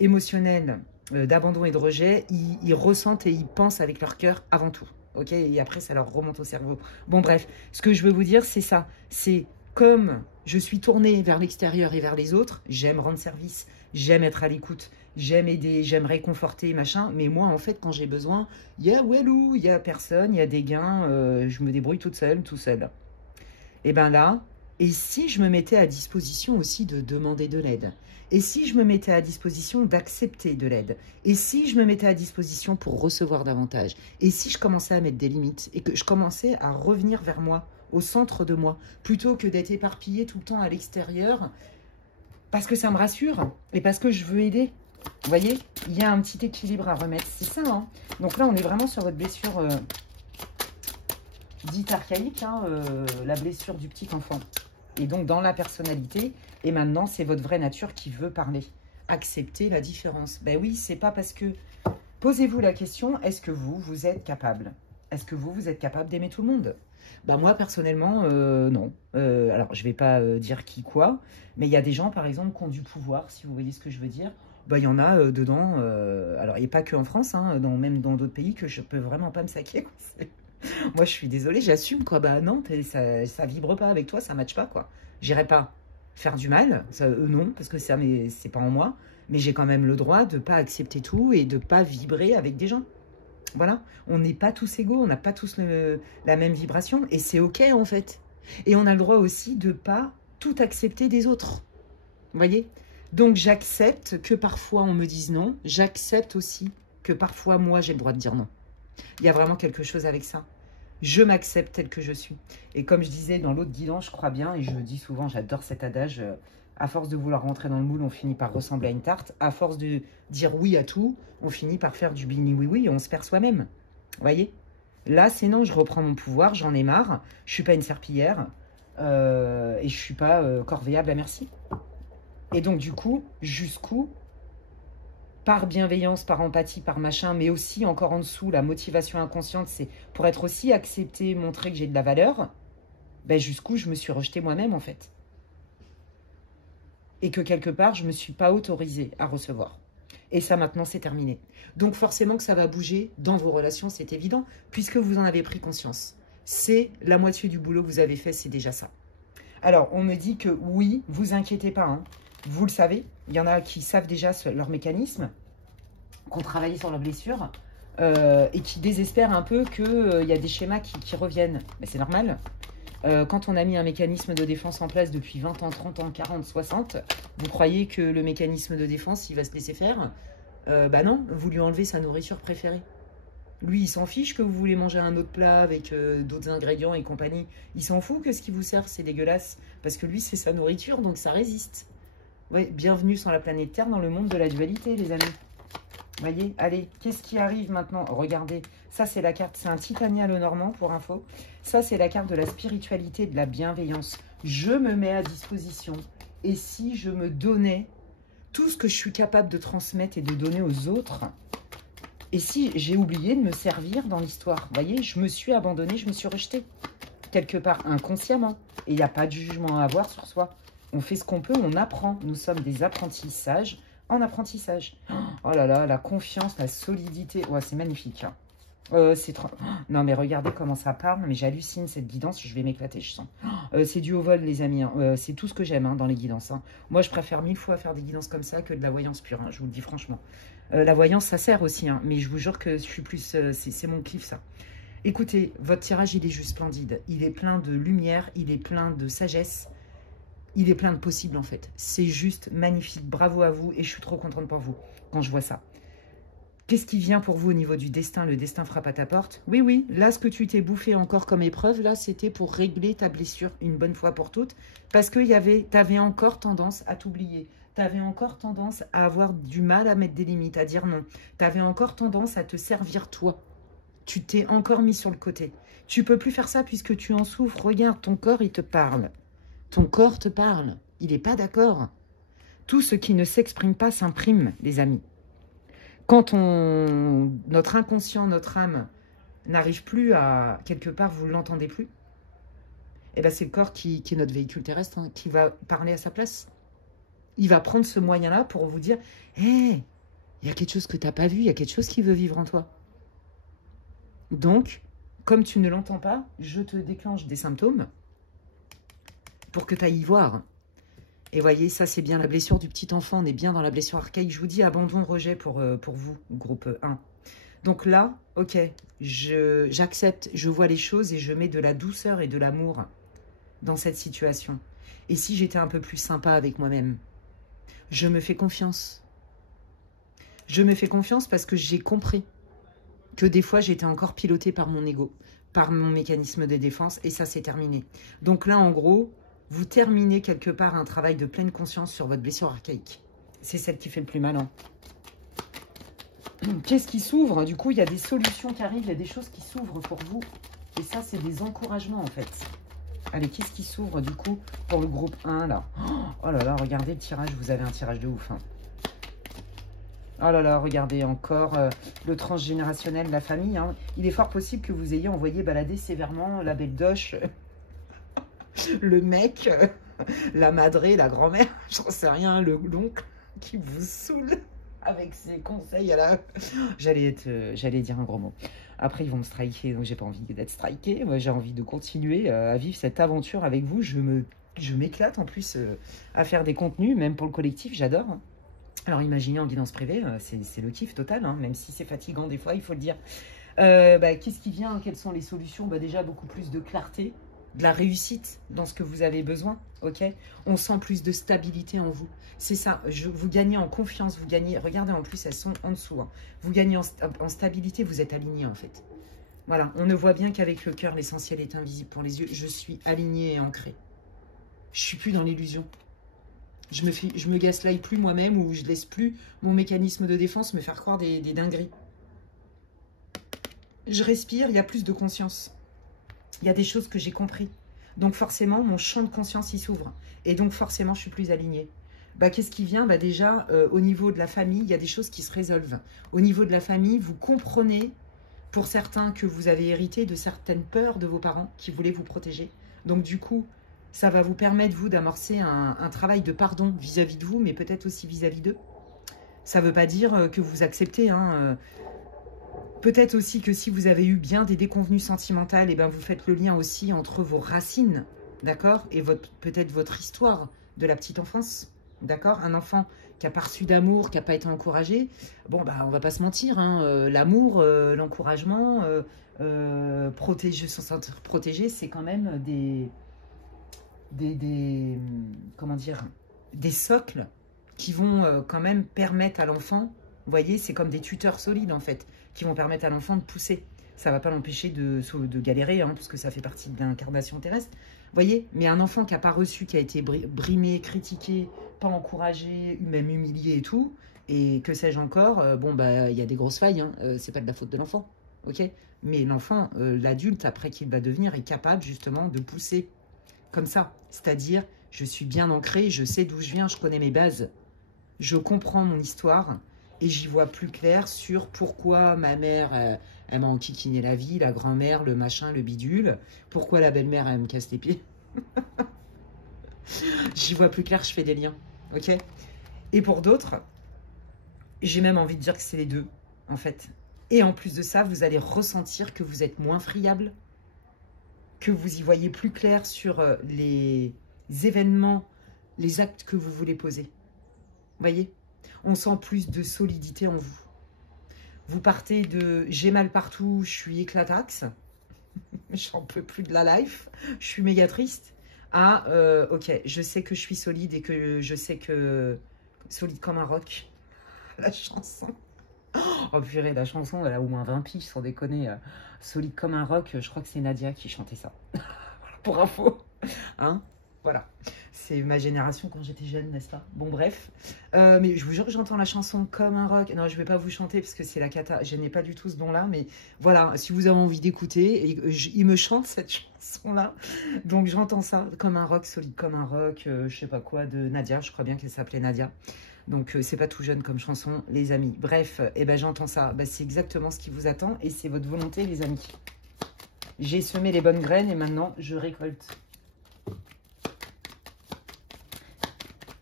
émotionnels d'abandon et de rejet, ils ressentent et ils pensent avec leur cœur avant tout. Ok? Et après, ça leur remonte au cerveau. Bon, bref, ce que je veux vous dire, c'est ça. C'est comme je suis tournée vers l'extérieur et vers les autres, j'aime rendre service, j'aime être à l'écoute, j'aime aider, j'aime réconforter, machin. Mais moi, en fait, quand j'ai besoin, il y a Walou, il y a personne, il y a des gains, je me débrouille toute seule, tout seul. Et bien là, et si je me mettais à disposition aussi de demander de l'aide? Et si je me mettais à disposition d'accepter de l'aide? Et si je me mettais à disposition pour recevoir davantage? Et si je commençais à mettre des limites et que je commençais à revenir vers moi, au centre de moi, plutôt que d'être éparpillée tout le temps à l'extérieur, parce que ça me rassure et parce que je veux aider. Vous voyez, il y a un petit équilibre à remettre. C'est ça, hein. Donc là, on est vraiment sur votre blessure dite archaïque, hein, la blessure du petit enfant. Et donc, dans la personnalité, et maintenant, c'est votre vraie nature qui veut parler. Accepter la différence. Ben oui, c'est pas parce que... Posez-vous la question, est-ce que vous êtes capable? Est-ce que vous êtes capable d'aimer tout le monde? Ben moi, personnellement, non. Alors, je vais pas dire qui, quoi, mais il y a des gens, par exemple, qui ont du pouvoir, si vous voyez ce que je veux dire. Ben, il y en a dedans, alors, et pas que en France, hein, même dans d'autres pays, que je peux vraiment pas me saquer. Moi, je suis désolée, j'assume, quoi. Bah non, ça vibre pas avec toi, ça matche pas, quoi. J'irai pas faire du mal, ça, non, parce que ça, mais c'est pas en moi. Mais j'ai quand même le droit de pas accepter tout et de pas vibrer avec des gens. Voilà, on n'est pas tous égaux, on n'a pas tous la même vibration. Et c'est OK, en fait. Et on a le droit aussi de pas tout accepter des autres. Vous voyez? Donc, j'accepte que parfois on me dise non. J'accepte aussi que parfois, moi, j'ai le droit de dire non. Il y a vraiment quelque chose avec ça. Je m'accepte tel que je suis. Et comme je disais dans l'autre guidance, je crois bien, et je le dis souvent, j'adore cet adage, à force de vouloir rentrer dans le moule, on finit par ressembler à une tarte. À force de dire oui à tout, on finit par faire du bini oui-oui et on se perd soi-même. Vous voyez? Là, c'est non, je reprends mon pouvoir, j'en ai marre. Je suis pas une serpillière et je suis pas corvéable à merci. Et donc, du coup, jusqu'où, par bienveillance, par empathie, par machin, mais aussi encore en dessous, la motivation inconsciente, c'est pour être aussi accepté, montrer que j'ai de la valeur, ben jusqu'où je me suis rejetée moi-même, en fait. Et que quelque part, je ne me suis pas autorisée à recevoir. Et ça, maintenant, c'est terminé. Donc, forcément que ça va bouger dans vos relations, c'est évident, puisque vous en avez pris conscience. C'est la moitié du boulot que vous avez fait, c'est déjà ça. Alors, on me dit que oui, vous inquiétez pas, hein. Vous le savez, il y en a qui savent déjà leur mécanisme, qui ont travaillé sur leurs blessures et qui désespèrent un peu qu'il y a des schémas qui reviennent. Mais c'est normal. Quand on a mis un mécanisme de défense en place depuis 20 ans, 30 ans, 40, 60, vous croyez que le mécanisme de défense, il va se laisser faire? Bah non, vous lui enlevez sa nourriture préférée. Lui, il s'en fiche que vous voulez manger un autre plat avec d'autres ingrédients et compagnie. Il s'en fout que ce qui vous sert, c'est dégueulasse. Parce que lui, c'est sa nourriture, donc ça résiste. Ouais, bienvenue sur la planète Terre dans le monde de la dualité, les amis. Voyez, allez, qu'est-ce qui arrive maintenant? Regardez, ça c'est la carte, c'est un Titania Lenormand pour info. Ça c'est la carte de la spiritualité, de la bienveillance. Je me mets à disposition. Et si je me donnais tout ce que je suis capable de transmettre et de donner aux autres, et si j'ai oublié de me servir dans l'histoire, voyez, je me suis abandonnée, je me suis rejetée. Quelque part inconsciemment. Et il n'y a pas de jugement à avoir sur soi. On fait ce qu'on peut, on apprend. Nous sommes des apprentis sages en apprentissage. Oh là là, la confiance, la solidité. Ouais, c'est magnifique. C'est trop... Non, mais regardez comment ça parle. Mais j'hallucine cette guidance. Je vais m'éclater, je sens. C'est du haut vol, les amis. Hein. C'est tout ce que j'aime dans les guidances. Hein. Moi, je préfère 1000 fois faire des guidances comme ça que de la voyance pure. Hein, je vous le dis franchement. La voyance, ça sert aussi. Hein, mais je vous jure que je suis plus... c'est mon kiff, ça. Écoutez, votre tirage, il est juste splendide. Il est plein de lumière. Il est plein de sagesse. Il est plein de possibles, en fait. C'est juste magnifique. Bravo à vous. Et je suis trop contente pour vous quand je vois ça. Qu'est-ce qui vient pour vous au niveau du destin? Le destin frappe à ta porte. Oui, oui. Là, ce que tu t'es bouffé encore comme épreuve, là, c'était pour régler ta blessure une bonne fois pour toutes. Parce que tu avais encore tendance à t'oublier. Tu avais encore tendance à avoir du mal à mettre des limites, à dire non. Tu avais encore tendance à te servir toi. Tu t'es encore mis sur le côté. Tu peux plus faire ça puisque tu en souffres. Regarde, ton corps, il te parle. Ton corps te parle. Il n'est pas d'accord. Tout ce qui ne s'exprime pas s'imprime, les amis. Quand notre inconscient, notre âme, n'arrive plus à... Quelque part, vous ne l'entendez plus, eh ben c'est le corps qui est notre véhicule terrestre, hein, qui va parler à sa place. Il va prendre ce moyen-là pour vous dire « Hé, il y a quelque chose que tu n'as pas vu, il y a quelque chose qui veut vivre en toi. » Donc, comme tu ne l'entends pas, je te déclenche des symptômes pour que tu ailles y voir. Et voyez, ça c'est bien la blessure du petit enfant, on est bien dans la blessure archaïque. Je vous dis abandon, rejet pour vous, groupe 1. Donc là, ok, j'accepte, je vois les choses et je mets de la douceur et de l'amour dans cette situation. Et si j'étais un peu plus sympa avec moi-même, je me fais confiance. Je me fais confiance parce que j'ai compris que des fois j'étais encore pilotée par mon ego, par mon mécanisme de défense, et ça c'est terminé. Donc là, en gros, vous terminez quelque part un travail de pleine conscience sur votre blessure archaïque. C'est celle qui fait le plus malin. Qu'est-ce qui s'ouvre? Du coup, il y a des solutions qui arrivent, il y a des choses qui s'ouvrent pour vous. Et ça, c'est des encouragements, en fait. Allez, qu'est-ce qui s'ouvre, du coup, pour le groupe 1, là? Oh là là, regardez le tirage, vous avez un tirage de ouf. Hein. Oh là là, regardez encore le transgénérationnel, la famille. Hein. Il est fort possible que vous ayez envoyé balader sévèrement la belle doche... le mec, la madrée, la grand-mère, j'en sais rien, l'oncle qui vous saoule avec ses conseils à la... J'allais dire un gros mot. Après, ils vont me striker, donc j'ai pas envie d'être striké. Moi, j'ai envie de continuer à vivre cette aventure avec vous. Je m'éclate en plus à faire des contenus, même pour le collectif, j'adore. Alors, imaginez en guidance privée, c'est le kiff total, hein, même si c'est fatigant des fois, il faut le dire. Qu'est-ce qui vient? Quelles sont les solutions? Déjà, beaucoup plus de clarté. de la réussite dans ce que vous avez besoin, ok? On sent plus de stabilité en vous. C'est ça, vous gagnez en confiance, vous gagnez, regardez en plus, elles sont en dessous. Hein. Vous gagnez en stabilité, vous êtes aligné en fait. Voilà, on ne voit bien qu'avec le cœur, l'essentiel est invisible pour les yeux. Je suis aligné et ancré. Je suis plus dans l'illusion. Je me gaslight plus moi-même ou je laisse plus mon mécanisme de défense me faire croire des dingueries. Je respire, il y a plus de conscience. Il y a des choses que j'ai compris. Donc forcément, mon champ de conscience, il s'ouvre. Et donc forcément, je suis plus alignée. Bah, qu'est-ce qui vient? Bah, déjà, au niveau de la famille, il y a des choses qui se résolvent. Au niveau de la famille, vous comprenez, pour certains, que vous avez hérité de certaines peurs de vos parents qui voulaient vous protéger. Donc du coup, ça va vous permettre, vous, d'amorcer un travail de pardon vis-à-vis de vous, mais peut-être aussi vis-à-vis d'eux. Ça ne veut pas dire que vous acceptez. Hein, peut-être aussi que si vous avez eu bien des déconvenues sentimentales, et ben vous faites le lien aussi entre vos racines, d'accord, et peut-être votre histoire de la petite enfance, d'accord. Un enfant qui n'a pas reçu d'amour, qui n'a pas été encouragé, bon, bah, on va pas se mentir, hein, l'amour, l'encouragement, protéger, se sentir protégé, c'est quand même comment dire, des socles qui vont quand même permettre à l'enfant, vous voyez, c'est comme des tuteurs solides en fait, qui vont permettre à l'enfant de pousser. Ça ne va pas l'empêcher de galérer, hein, parce que ça fait partie de l'incarnation terrestre. Vous voyez, mais un enfant qui n'a pas reçu, qui a été brimé, critiqué, pas encouragé, même humilié et tout, et que sais-je encore, bon, bah, il y a des grosses failles, hein, c'est pas de la faute de l'enfant, ok? Mais l'enfant, l'adulte, après qu'il va devenir, est capable justement de pousser comme ça. C'est-à-dire, je suis bien ancré, je sais d'où je viens, je connais mes bases. Je comprends mon histoire et j'y vois plus clair sur pourquoi ma mère, elle m'a enquiquiné la vie, la grand-mère, le machin, le bidule. Pourquoi la belle-mère, elle me casse les pieds. J'y vois plus clair, je fais des liens. Ok? Et pour d'autres, j'ai même envie de dire que c'est les deux, en fait. Et en plus de ça, vous allez ressentir que vous êtes moins friable, que vous y voyez plus clair sur les événements, les actes que vous voulez poser. Vous voyez? On sent plus de solidité en vous. Vous partez de « j'ai mal partout, je suis éclataxe, j'en peux plus de la life, je suis méga triste » à « ok, je sais que je suis solide et que je sais que... solide comme un roc ». La chanson. Oh purée, la chanson, elle a au moins 20 piges, sans déconner. Solide comme un roc, je crois que c'est Nadia qui chantait ça. Pour info. Hein? Voilà. C'est ma génération quand j'étais jeune, n'est-ce pas? Bon, bref. Mais je vous jure que j'entends la chanson comme un roc. Non, je ne vais pas vous chanter parce que c'est la cata. Je n'ai pas du tout ce don-là. Mais voilà, si vous avez envie d'écouter, il me chante cette chanson-là. Donc, j'entends ça comme un roc, solide comme un roc, je sais pas quoi, de Nadia. Je crois bien qu'elle s'appelait Nadia. Donc, c'est pas tout jeune comme chanson, les amis. Bref, eh ben, j'entends ça. Ben, c'est exactement ce qui vous attend et c'est votre volonté, les amis. J'ai semé les bonnes graines et maintenant, je récolte.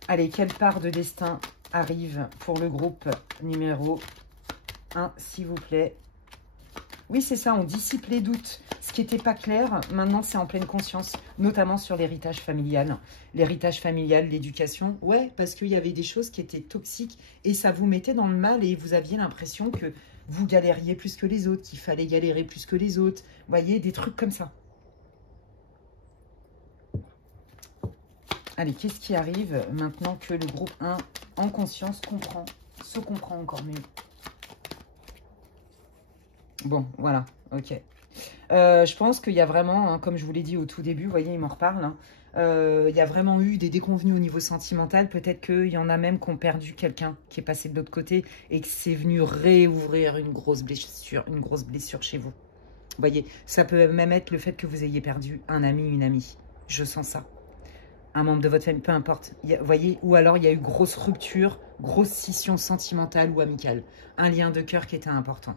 Allez, quelle part de destin arrive pour le groupe numéro 1, s'il vous plaît? Oui, c'est ça, on dissipe les doutes. Ce qui n'était pas clair, maintenant, c'est en pleine conscience, notamment sur l'héritage familial. L'héritage familial, l'éducation, ouais, parce qu'il y avait des choses qui étaient toxiques et ça vous mettait dans le mal et vous aviez l'impression que vous galériez plus que les autres, qu'il fallait galérer plus que les autres. Vous voyez, des trucs comme ça. Allez, qu'est-ce qui arrive maintenant que le groupe 1, en conscience, se comprend encore mieux? Bon, voilà, ok. Je pense qu'il y a vraiment, hein, comme je vous l'ai dit au tout début, vous voyez, il m'en reparle, hein, il y a vraiment eu des déconvenus au niveau sentimental. Peut-être qu'il y en a même qui ont perdu quelqu'un qui est passé de l'autre côté et que c'est venu réouvrir une grosse blessure chez vous. Vous voyez, ça peut même être le fait que vous ayez perdu un ami, une amie. Je sens ça. Un membre de votre famille, peu importe. Vous voyez, ou alors il y a eu grosse rupture, grosse scission sentimentale ou amicale. Un lien de cœur qui était important.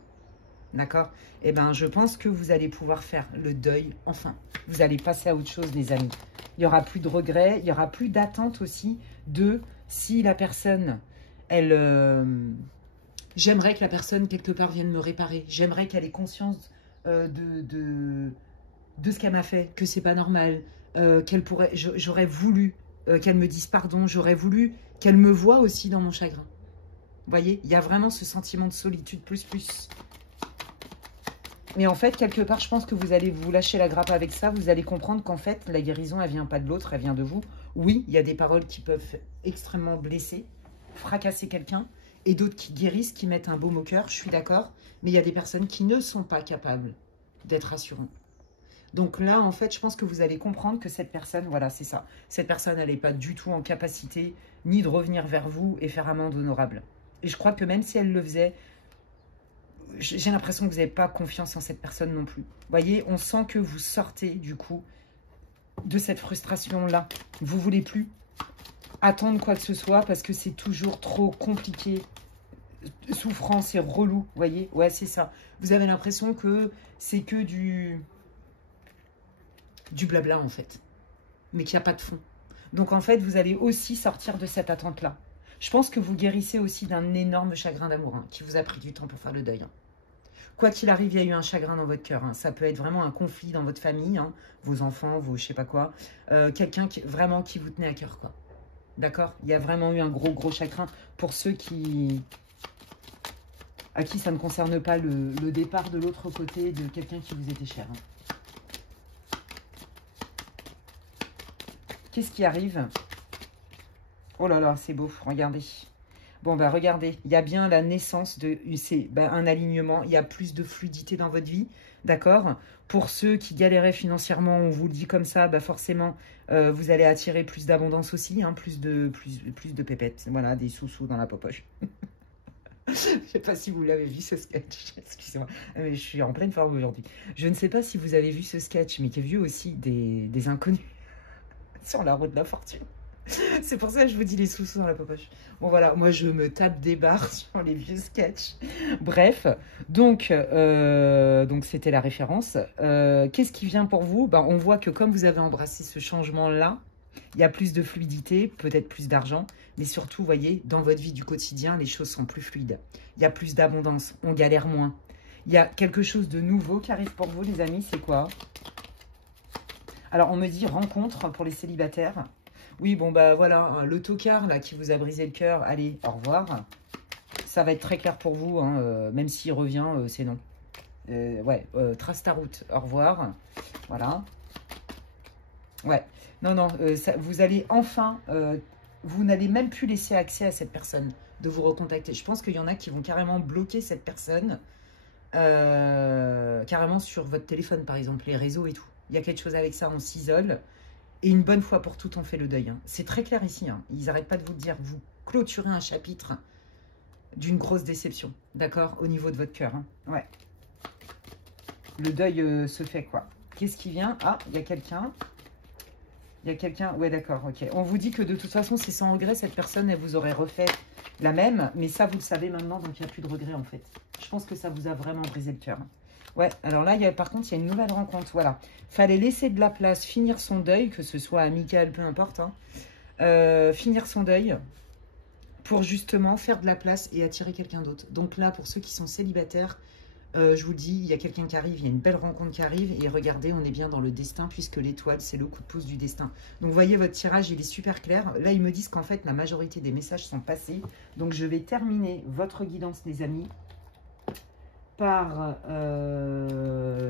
D'accord? Eh bien, je pense que vous allez pouvoir faire le deuil, enfin. Vous allez passer à autre chose, les amis. Il n'y aura plus de regrets, il n'y aura plus d'attente aussi de si la personne, elle... j'aimerais que la personne, quelque part, vienne me réparer. J'aimerais qu'elle ait conscience de ce qu'elle m'a fait, que c'est pas normal, qu'elle pourrait... J'aurais voulu qu'elle me dise pardon, j'aurais voulu qu'elle me voie aussi dans mon chagrin. Vous voyez? Il y a vraiment ce sentiment de solitude plus. Mais en fait, quelque part, je pense que vous allez vous lâcher la grappe avec ça. Vous allez comprendre qu'en fait, la guérison, elle vient pas de l'autre, elle vient de vous. Oui, il y a des paroles qui peuvent extrêmement blesser, fracasser quelqu'un, et d'autres qui guérissent, qui mettent un baume au cœur, je suis d'accord. Mais il y a des personnes qui ne sont pas capables d'être rassurantes. Donc là, en fait, je pense que vous allez comprendre que cette personne, voilà, c'est ça. Cette personne, elle n'est pas du tout en capacité ni de revenir vers vous et faire amende honorable. Et je crois que même si elle le faisait, j'ai l'impression que vous n'avez pas confiance en cette personne non plus. Vous voyez, on sent que vous sortez, du coup, de cette frustration-là. Vous ne voulez plus attendre quoi que ce soit parce que c'est toujours trop compliqué. Souffrance et relou, vous voyez. Ouais, c'est ça. Vous avez l'impression que c'est que du blabla, en fait. Mais qu'il n'y a pas de fond. Donc, en fait, vous allez aussi sortir de cette attente-là. Je pense que vous guérissez aussi d'un énorme chagrin d'amour, hein, qui vous a pris du temps pour faire le deuil. Hein. Quoi qu'il arrive, il y a eu un chagrin dans votre cœur. Hein. Ça peut être vraiment un conflit dans votre famille, hein, vos enfants, vos je sais pas quoi. Quelqu'un vraiment qui vous tenait à cœur, quoi. D'accord? Il y a vraiment eu un gros chagrin pour ceux à qui ça ne concerne pas le départ de l'autre côté de quelqu'un qui vous était cher. Hein. Qu'est-ce qui arrive? Oh là là, c'est beau, regardez. Bon, bah regardez, il y a bien la naissance de... C'est un alignement, il y a plus de fluidité dans votre vie, d'accord? Pour ceux qui galéraient financièrement, on vous le dit comme ça, bah forcément, vous allez attirer plus d'abondance aussi, hein, plus de pépettes, voilà, des sous-sous dans la popoche. Je ne sais pas si vous l'avez vu ce sketch, excusez-moi, mais je suis en pleine forme aujourd'hui. Je ne sais pas si vous avez vu ce sketch, mais qui a vu aussi des inconnus sur la route de la fortune. C'est pour ça que je vous dis les sous-sous dans la popoche. Bon voilà, moi je me tape des barres sur les vieux sketchs. Bref, donc c'était la référence. Qu'est-ce qui vient pour vous? On voit que comme vous avez embrassé ce changement-là, il y a plus de fluidité, peut-être plus d'argent, mais surtout, vous voyez, dans votre vie du quotidien, les choses sont plus fluides. Il y a plus d'abondance, on galère moins. Il y a quelque chose de nouveau qui arrive pour vous, les amis, c'est quoi? Alors, on me dit rencontre pour les célibataires. Oui, bon, bah voilà, le tocard, là, qui vous a brisé le cœur, allez, au revoir. Ça va être très clair pour vous, hein, même s'il revient, c'est non. Trace ta route, au revoir. Voilà. Ouais, non, vous allez enfin, vous n'allez même plus laisser accès à cette personne de vous recontacter. Je pense qu'il y en a qui vont carrément bloquer cette personne, carrément sur votre téléphone, par exemple, les réseaux et tout. Il y a quelque chose avec ça, on s'isole. Et une bonne fois pour toutes, on fait le deuil. Hein. C'est très clair ici. Hein. Ils n'arrêtent pas de vous le dire. Vous clôturez un chapitre d'une grosse déception. D'accord? Au niveau de votre cœur. Hein. Ouais. Le deuil se fait, quoi. Qu'est-ce qui vient? Ah, il y a quelqu'un. Il y a quelqu'un... Ouais, d'accord, ok. On vous dit que de toute façon, c'est sans regret. Cette personne, elle vous aurait refait la même. Mais ça, vous le savez maintenant, donc il n'y a plus de regret, en fait. Je pense que ça vous a vraiment brisé le cœur. Ouais, alors là, par contre, il y a une nouvelle rencontre. Voilà. Fallait laisser de la place, finir son deuil, que ce soit amical, peu importe. Hein. Finir son deuil pour justement faire de la place et attirer quelqu'un d'autre. Donc là, pour ceux qui sont célibataires, je vous dis, il y a quelqu'un qui arrive, il y a une belle rencontre qui arrive. Et regardez, on est bien dans le destin puisque l'étoile, c'est le coup de pouce du destin. Donc, vous voyez, votre tirage, il est super clair. Là, ils me disent qu'en fait, la majorité des messages sont passés. Donc, je vais terminer votre guidance, les amis, par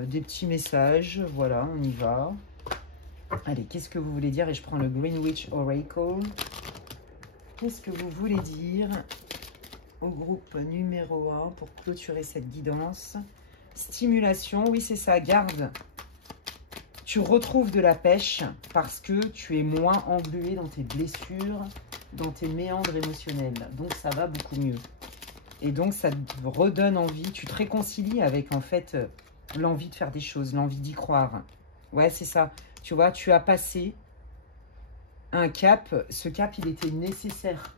des petits messages. Voilà, on y va. Allez, qu'est-ce que vous voulez dire? Et je prends le Greenwich Oracle. Qu'est-ce que vous voulez dire au groupe numéro 1 pour clôturer cette guidance? Stimulation, oui c'est ça, garde. Tu retrouves de la pêche parce que tu es moins englué dans tes blessures, dans tes méandres émotionnels. Donc ça va beaucoup mieux. Et donc, ça te redonne envie. Tu te réconcilies avec, en fait, l'envie de faire des choses, l'envie d'y croire. Ouais, c'est ça. Tu vois, tu as passé un cap. Ce cap, il était nécessaire.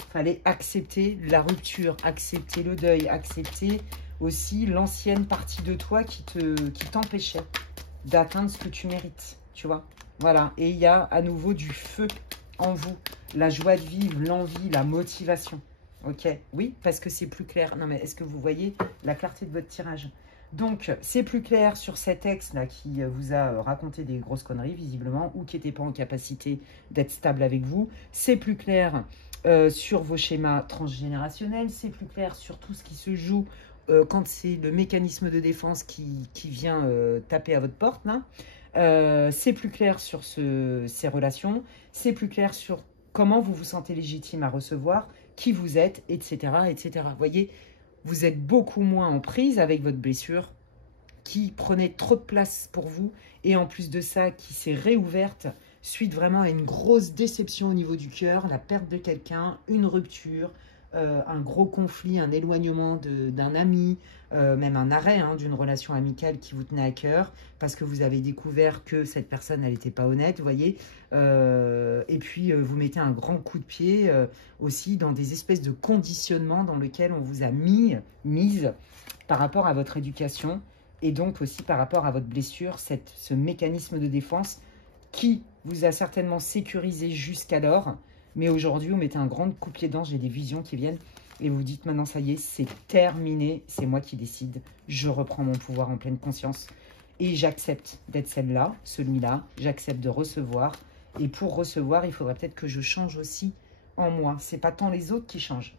Il fallait accepter la rupture, accepter le deuil, accepter aussi l'ancienne partie de toi qui t'empêchait d'atteindre ce que tu mérites. Tu vois, voilà. Et il y a à nouveau du feu en vous. La joie de vivre, l'envie, la motivation. Ok, oui, parce que c'est plus clair. Non, mais est-ce que vous voyez la clarté de votre tirage? Donc, c'est plus clair sur cet ex-là qui vous a raconté des grosses conneries, visiblement, ou qui n'était pas en capacité d'être stable avec vous. C'est plus clair sur vos schémas transgénérationnels. C'est plus clair sur tout ce qui se joue quand c'est le mécanisme de défense qui vient taper à votre porte, là, c'est plus clair sur ces relations, c'est plus clair sur comment vous vous sentez légitime à recevoir, qui vous êtes, etc., etc. Vous voyez, vous êtes beaucoup moins en prise avec votre blessure qui prenait trop de place pour vous et en plus de ça, qui s'est réouverte suite vraiment à une grosse déception au niveau du cœur, la perte de quelqu'un, une rupture, un gros conflit, un éloignement d'un ami, même un arrêt d'une relation amicale qui vous tenait à cœur parce que vous avez découvert que cette personne, elle n'était pas honnête, vous voyez. Et puis, vous mettez un grand coup de pied aussi dans des espèces de conditionnements dans lesquels on vous a mise par rapport à votre éducation et donc aussi par rapport à votre blessure, ce mécanisme de défense qui vous a certainement sécurisé jusqu'alors. Mais aujourd'hui, vous mettez un grand coup de pied dedans, j'ai des visions qui viennent. Et vous dites maintenant, ça y est, c'est terminé. C'est moi qui décide. Je reprends mon pouvoir en pleine conscience. Et j'accepte d'être celle-là, celui-là. J'accepte de recevoir. Et pour recevoir, il faudrait peut-être que je change aussi en moi. C'est pas tant les autres qui changent.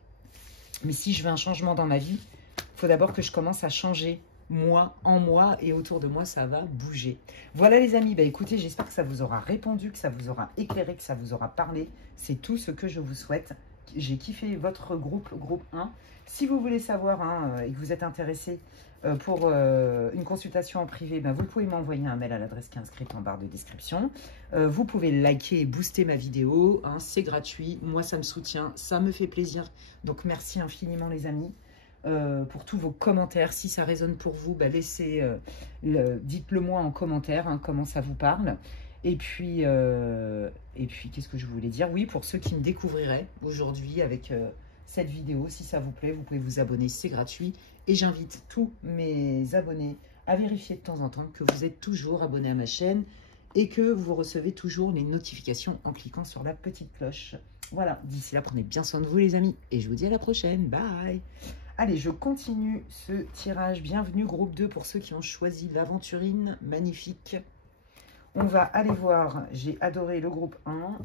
Mais si je veux un changement dans ma vie, il faut d'abord que je commence à changer moi, en moi, et autour de moi, ça va bouger. Voilà les amis, bah écoutez, j'espère que ça vous aura répondu, que ça vous aura éclairé, que ça vous aura parlé. C'est tout ce que je vous souhaite. J'ai kiffé votre groupe 1. Si vous voulez savoir et que vous êtes intéressé pour une consultation en privé, bah, vous pouvez m'envoyer un mail à l'adresse qui est inscrite en barre de description. Vous pouvez liker et booster ma vidéo, c'est gratuit. Moi, ça me soutient, ça me fait plaisir. Donc, merci infiniment les amis. Pour tous vos commentaires. Si ça résonne pour vous, bah laissez, dites-le moi en commentaire, comment ça vous parle. Et puis qu'est-ce que je voulais dire? Oui, pour ceux qui me découvriraient aujourd'hui avec cette vidéo, si ça vous plaît, vous pouvez vous abonner, c'est gratuit. Et j'invite tous mes abonnés à vérifier de temps en temps que vous êtes toujours abonnés à ma chaîne et que vous recevez toujours les notifications en cliquant sur la petite cloche. Voilà, d'ici là, prenez bien soin de vous les amis. Et je vous dis à la prochaine. Bye! Allez, je continue ce tirage. Bienvenue, groupe 2, pour ceux qui ont choisi l'aventurine. Magnifique. On va aller voir, j'ai adoré le groupe 1.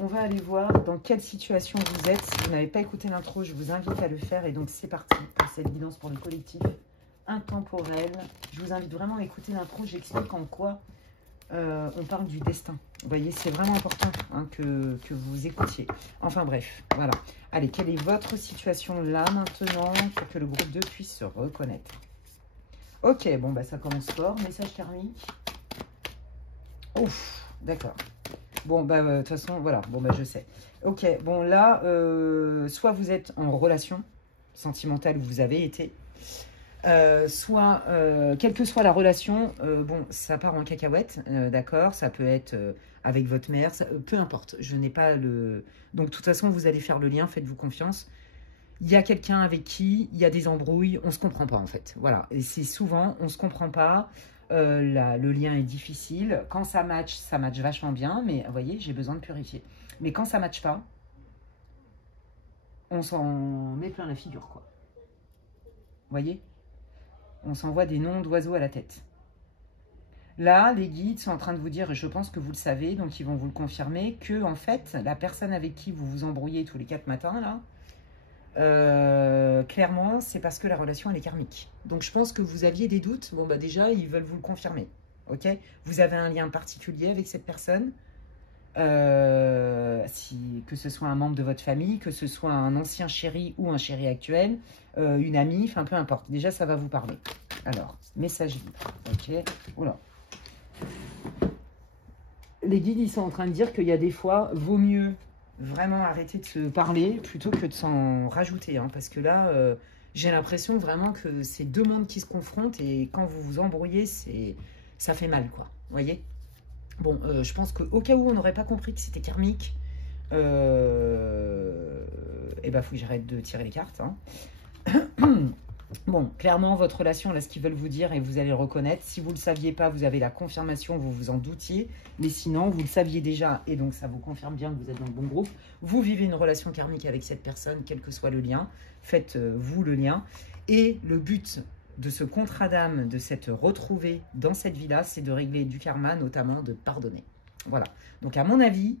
On va aller voir dans quelle situation vous êtes. Si vous n'avez pas écouté l'intro, je vous invite à le faire. Et donc, c'est parti pour cette guidance pour le collectif intemporel. Je vous invite vraiment à écouter l'intro. J'explique en quoi on parle du destin. Vous voyez, c'est vraiment important que vous écoutiez. Enfin bref, voilà. Allez, quelle est votre situation là maintenant pour que le groupe 2 puisse se reconnaître? Ok, bon, bah ça commence fort. Message karmique. Ouf, d'accord. Bon, bah de toute façon, voilà. Bon, bah je sais. Ok, bon là, soit vous êtes en relation sentimentale où vous avez été, soit, quelle que soit la relation, bon, ça part en cacahuète, d'accord, ça peut être avec votre mère, peu importe, je n'ai pas le... Donc, de toute façon, vous allez faire le lien, faites-vous confiance. Il y a quelqu'un avec qui il y a des embrouilles, on ne se comprend pas, en fait, voilà. Et c'est souvent, on ne se comprend pas, le lien est difficile. Quand ça match vachement bien, mais vous voyez, j'ai besoin de purifier. Mais quand ça matche pas, on s'en met plein la figure, quoi. Vous voyez? On s'envoie des noms d'oiseaux à la tête. Là, les guides sont en train de vous dire, et je pense que vous le savez, donc ils vont vous le confirmer, que en fait, la personne avec qui vous vous embrouillez tous les 4 matins, là, clairement, c'est parce que la relation, elle est karmique. Donc, je pense que vous aviez des doutes. Bon, bah déjà, ils veulent vous le confirmer. Ok? Vous avez un lien particulier avec cette personne. Que ce soit un membre de votre famille, que ce soit un ancien chéri ou un chéri actuel, une amie, enfin peu importe. Déjà, ça va vous parler. Alors, message libre. Ok. Oula. Les guides, ils sont en train de dire qu'il y a des fois, vaut mieux vraiment arrêter de se parler plutôt que de s'en rajouter. Parce que là, j'ai l'impression vraiment que c'est deux mondes qui se confrontent et quand vous vous embrouillez, ça fait mal, quoi. Vous voyez? Bon, je pense qu'au cas où on n'aurait pas compris que c'était karmique, et ben, faut que j'arrête de tirer les cartes. Bon, clairement, votre relation, là, ce qu'ils veulent vous dire, et vous allez le reconnaître. Si vous ne le saviez pas, vous avez la confirmation, vous vous en doutiez. Mais sinon, vous le saviez déjà, et donc ça vous confirme bien que vous êtes dans le bon groupe. Vous vivez une relation karmique avec cette personne, quel que soit le lien. Faites-vous le lien. Et le but de ce contrat d'âme, de s'être retrouvé dans cette vie-là, c'est de régler du karma, notamment de pardonner. Voilà. Donc, à mon avis,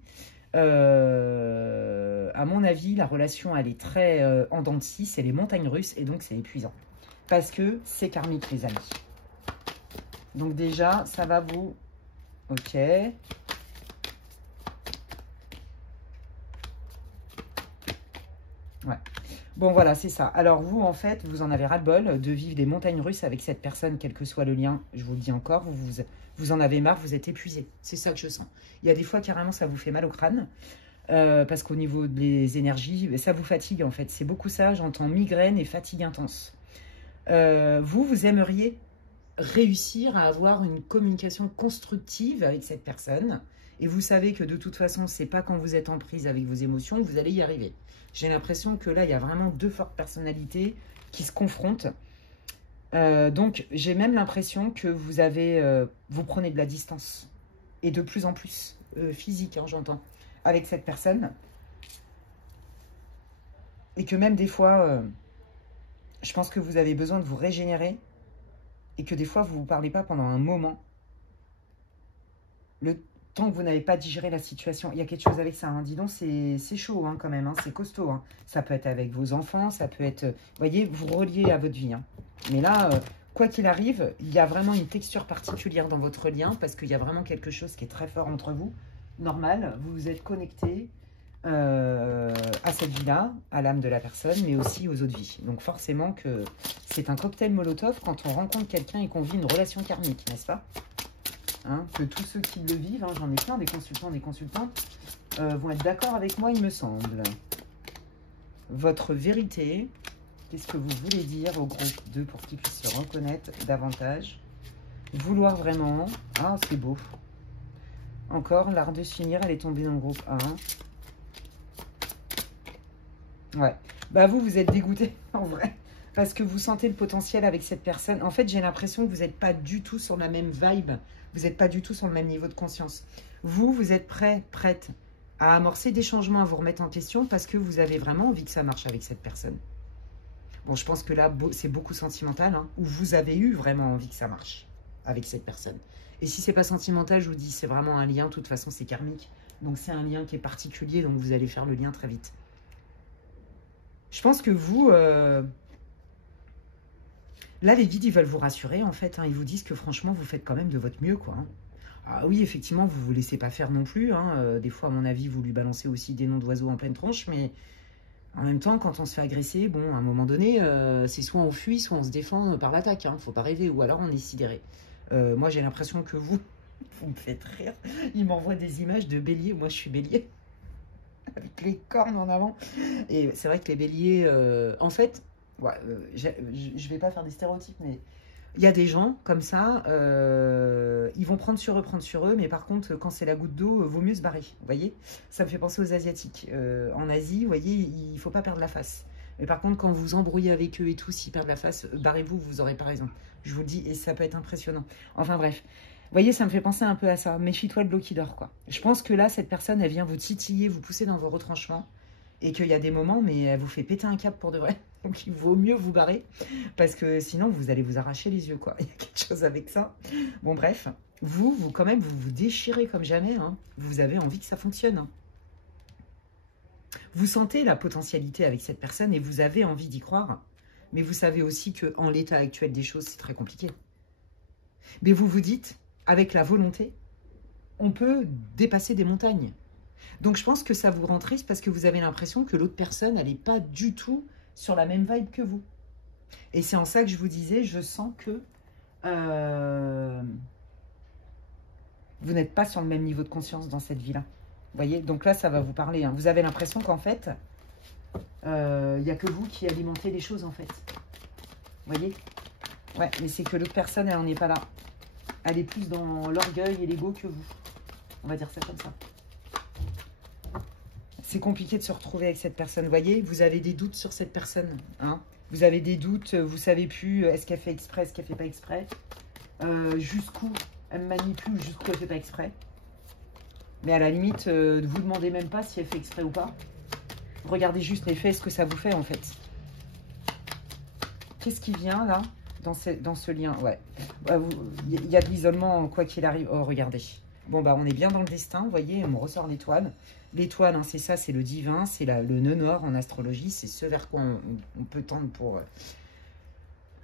la relation, elle est très en dents de scie, c'est les montagnes russes, et donc c'est épuisant. parce que c'est karmique, les amis. Donc déjà, ça va vous... Ok. Ouais. Bon, voilà, c'est ça. Alors, vous, en fait, vous en avez ras-le-bol de vivre des montagnes russes avec cette personne, quel que soit le lien. Je vous le dis encore, vous en avez marre, vous êtes épuisé. C'est ça que je sens. Il y a des fois, carrément, ça vous fait mal au crâne. Parce qu'au niveau des énergies, ça vous fatigue, en fait. C'est beaucoup ça, j'entends migraine et fatigue intense. Vous aimeriez réussir à avoir une communication constructive avec cette personne. Et vous savez que de toute façon, c'est pas quand vous êtes en prise avec vos émotions que vous allez y arriver. J'ai l'impression que là, il y a vraiment deux fortes personnalités qui se confrontent. Donc, j'ai même l'impression que vous prenez de la distance. Et de plus en plus physique, hein, j'entends, avec cette personne. Et que même des fois, je pense que vous avez besoin de vous régénérer. Et que des fois, vous ne vous parlez pas pendant un moment. Le temps que vous n'avez pas digéré la situation. Il y a quelque chose avec ça. Hein. Dis donc, c'est chaud hein, quand même. Hein. C'est costaud. Hein. Ça peut être avec vos enfants. Ça peut être... Vous voyez, vous reliez à votre vie. Hein. Mais là, quoi qu'il arrive, il y a vraiment une texture particulière dans votre lien. Parce qu'il y a vraiment quelque chose qui est très fort entre vous. Normal, vous vous êtes connecté à cette vie-là, à l'âme de la personne, mais aussi aux autres vies. Donc forcément que c'est un cocktail Molotov quand on rencontre quelqu'un et qu'on vit une relation karmique, n'est-ce pas hein, que tous ceux qui le vivent, hein, j'en ai plein, des consultants, des consultantes, vont être d'accord avec moi, il me semble. Votre vérité, qu'est-ce que vous voulez dire au groupe 2 pour qu'ils puissent se reconnaître davantage? Vouloir vraiment, ah c'est beau. Encore, l'art de s'unir, elle est tombée dans le groupe 1. Ouais. Bah vous êtes dégoûté, en vrai. Parce que vous sentez le potentiel avec cette personne. En fait, j'ai l'impression que vous n'êtes pas du tout sur la même vibe. Vous n'êtes pas du tout sur le même niveau de conscience. Vous êtes prête à amorcer des changements, à vous remettre en question parce que vous avez vraiment envie que ça marche avec cette personne. Bon, je pense que là, c'est beaucoup sentimental, hein, où vous avez eu vraiment envie que ça marche avec cette personne. Et si c'est pas sentimental, je vous dis, c'est vraiment un lien. De toute façon, c'est karmique. Donc, c'est un lien qui est particulier. Donc, vous allez faire le lien très vite. Je pense que vous... Là, les guides, ils veulent vous rassurer, en fait. Hein. Ils vous disent que, franchement, vous faites quand même de votre mieux, quoi. Hein. Ah oui, effectivement, vous ne vous laissez pas faire non plus. Hein. Des fois, à mon avis, vous lui balancez aussi des noms d'oiseaux en pleine tronche. Mais en même temps, quand on se fait agresser, bon, à un moment donné, c'est soit on fuit, soit on se défend par l'attaque. Hein. Faut pas rêver. Ou alors, on est sidéré. Moi, j'ai l'impression que vous me faites rire. Il m'envoie des images de bélier. Moi, je suis bélier. Avec les cornes en avant. Et c'est vrai que les béliers, en fait... Ouais, je vais pas faire des stéréotypes, mais il y a des gens comme ça, ils vont prendre sur eux, mais par contre, quand c'est la goutte d'eau, vaut mieux se barrer. Vous voyez, ça me fait penser aux Asiatiques. En Asie, vous voyez, il faut pas perdre la face. Mais par contre, quand vous vous embrouillez avec eux et tout, s'ils perdent la face, barrez-vous, vous aurez pas raison. Je vous le dis, et ça peut être impressionnant. Enfin bref, vous voyez, ça me fait penser un peu à ça. Méfie-toi de l'eau qui dort, quoi. Je pense que là, cette personne, elle vient vous titiller, vous pousser dans vos retranchements, et qu'il y a des moments, mais elle vous fait péter un câble pour de vrai. Donc, il vaut mieux vous barrer, parce que sinon, vous allez vous arracher les yeux, quoi. Il y a quelque chose avec ça. Bon, bref, vous quand même, vous déchirez comme jamais. Hein. Vous avez envie que ça fonctionne. Hein. Vous sentez la potentialité avec cette personne et vous avez envie d'y croire. Mais vous savez aussi qu'en l'état actuel des choses, c'est très compliqué. Mais vous vous dites, avec la volonté, on peut dépasser des montagnes. Donc, je pense que ça vous rend triste parce que vous avez l'impression que l'autre personne, elle n'est pas du tout sur la même vibe que vous. Et c'est en ça que je vous disais, je sens que vous n'êtes pas sur le même niveau de conscience dans cette vie-là. Vous voyez, donc là, ça va vous parler. Hein. Vous avez l'impression qu'en fait, il n'y a que vous qui alimentez les choses, en fait. Vous voyez? Ouais, mais c'est que l'autre personne, elle n'en est pas là. Elle est plus dans l'orgueil et l'ego que vous. On va dire ça comme ça. C'est compliqué de se retrouver avec cette personne. Vous voyez, vous avez des doutes sur cette personne. Hein, vous avez des doutes, vous ne savez plus est-ce qu'elle fait exprès, est-ce qu'elle ne fait pas exprès. Jusqu'où elle me manipule, jusqu'où elle ne fait pas exprès. Mais à la limite, vous ne demandez même pas si elle fait exprès ou pas. Regardez juste les faits, ce que ça vous fait en fait. Qu'est-ce qui vient là dans ce lien? Ouais. Il y a de l'isolement quoi qu'il arrive. Oh, regardez. Bon, bah, on est bien dans le destin, vous voyez, on me ressort l'étoile. L'étoile, hein, c'est ça, c'est le divin, c'est le nœud nord en astrologie, c'est ce vers quoi on peut tendre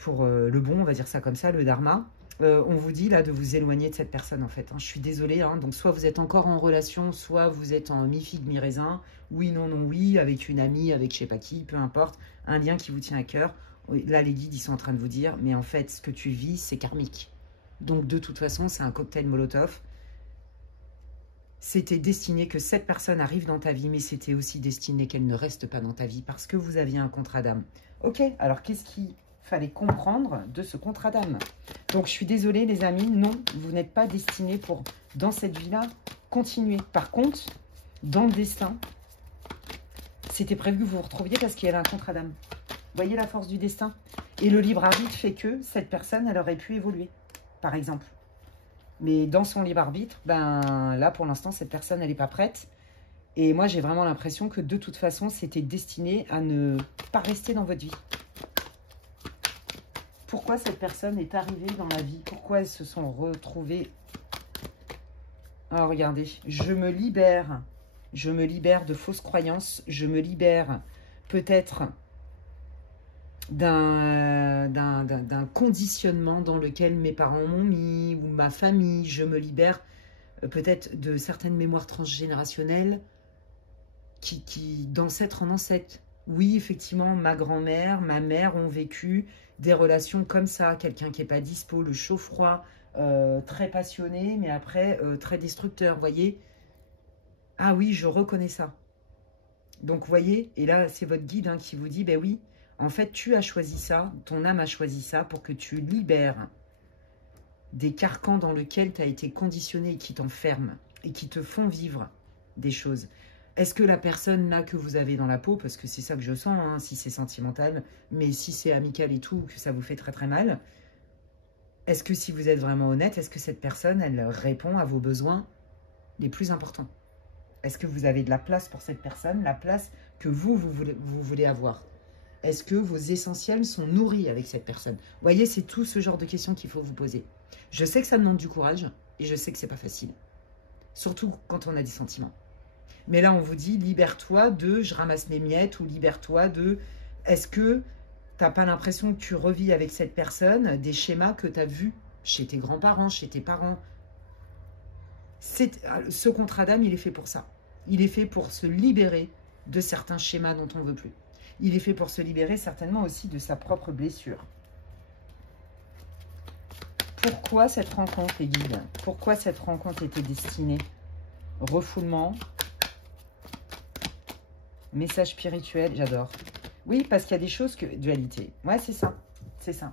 pour le bon, on va dire ça comme ça, le dharma. On vous dit là de vous éloigner de cette personne en fait. Hein. Je suis désolée, hein. Donc soit vous êtes encore en relation, soit vous êtes en mi-figue, mi-raisin. Oui, non, non, oui, avec une amie, avec je sais pas qui, peu importe. Un lien qui vous tient à cœur. Là, les guides, ils sont en train de vous dire, mais en fait, ce que tu vis, c'est karmique. Donc de toute façon, c'est un cocktail Molotov. C'était destiné que cette personne arrive dans ta vie, mais c'était aussi destiné qu'elle ne reste pas dans ta vie parce que vous aviez un contrat d'âme. Ok, alors qu'est-ce qu'il fallait comprendre de ce contrat d'âme? Donc je suis désolée les amis, non, vous n'êtes pas destinés pour, dans cette vie-là, continuer. Par contre, dans le destin, c'était prévu que vous vous retrouviez parce qu'il y avait un contrat d'âme. Voyez la force du destin? Et le libre arbitre fait que cette personne, elle aurait pu évoluer, par exemple. Mais dans son libre arbitre, ben là, pour l'instant, cette personne, elle n'est pas prête. Et moi, j'ai vraiment l'impression que de toute façon, c'était destiné à ne pas rester dans votre vie. Pourquoi cette personne est arrivée dans la vie? Pourquoi elles se sont retrouvées? Alors, regardez, je me libère. Je me libère de fausses croyances. Je me libère peut-être d'un conditionnement dans lequel mes parents m'ont mis, ou ma famille. Je me libère peut-être de certaines mémoires transgénérationnelles qui d'ancêtre en ancêtre. Oui, effectivement, ma grand-mère, ma mère ont vécu des relations comme ça. Quelqu'un qui n'est pas dispo, le chaud-froid, très passionné, mais après très destructeur, voyez. Ah oui, je reconnais ça. Donc, voyez, et là, c'est votre guide hein, qui vous dit, ben oui, en fait, tu as choisi ça, ton âme a choisi ça pour que tu libères des carcans dans lesquels tu as été conditionné et qui t'enferment et qui te font vivre des choses. Est-ce que la personne là que vous avez dans la peau, parce que c'est ça que je sens, hein, si c'est sentimental, mais si c'est amical et tout, que ça vous fait très très mal, est-ce que si vous êtes vraiment honnête, est-ce que cette personne, elle répond à vos besoins les plus importants? Est-ce que vous avez de la place pour cette personne, la place que vous voulez avoir? Est-ce que vos essentiels sont nourris avec cette personne? Vous voyez, c'est tout ce genre de questions qu'il faut vous poser. Je sais que ça demande du courage et je sais que c'est pas facile. Surtout quand on a des sentiments. Mais là, on vous dit, libère-toi de « je ramasse mes miettes » ou libère-toi de « est-ce que tu n'as pas l'impression que tu revis avec cette personne des schémas que tu as vus chez tes grands-parents, chez tes parents ?» Ce contrat d'âme, il est fait pour ça. Il est fait pour se libérer de certains schémas dont on ne veut plus. Il est fait pour se libérer certainement aussi de sa propre blessure. Pourquoi cette rencontre, les guides? Pourquoi cette rencontre était destinée? Refoulement. Message spirituel, j'adore. Oui, parce qu'il y a des choses que... Dualité. Ouais, c'est ça. C'est ça.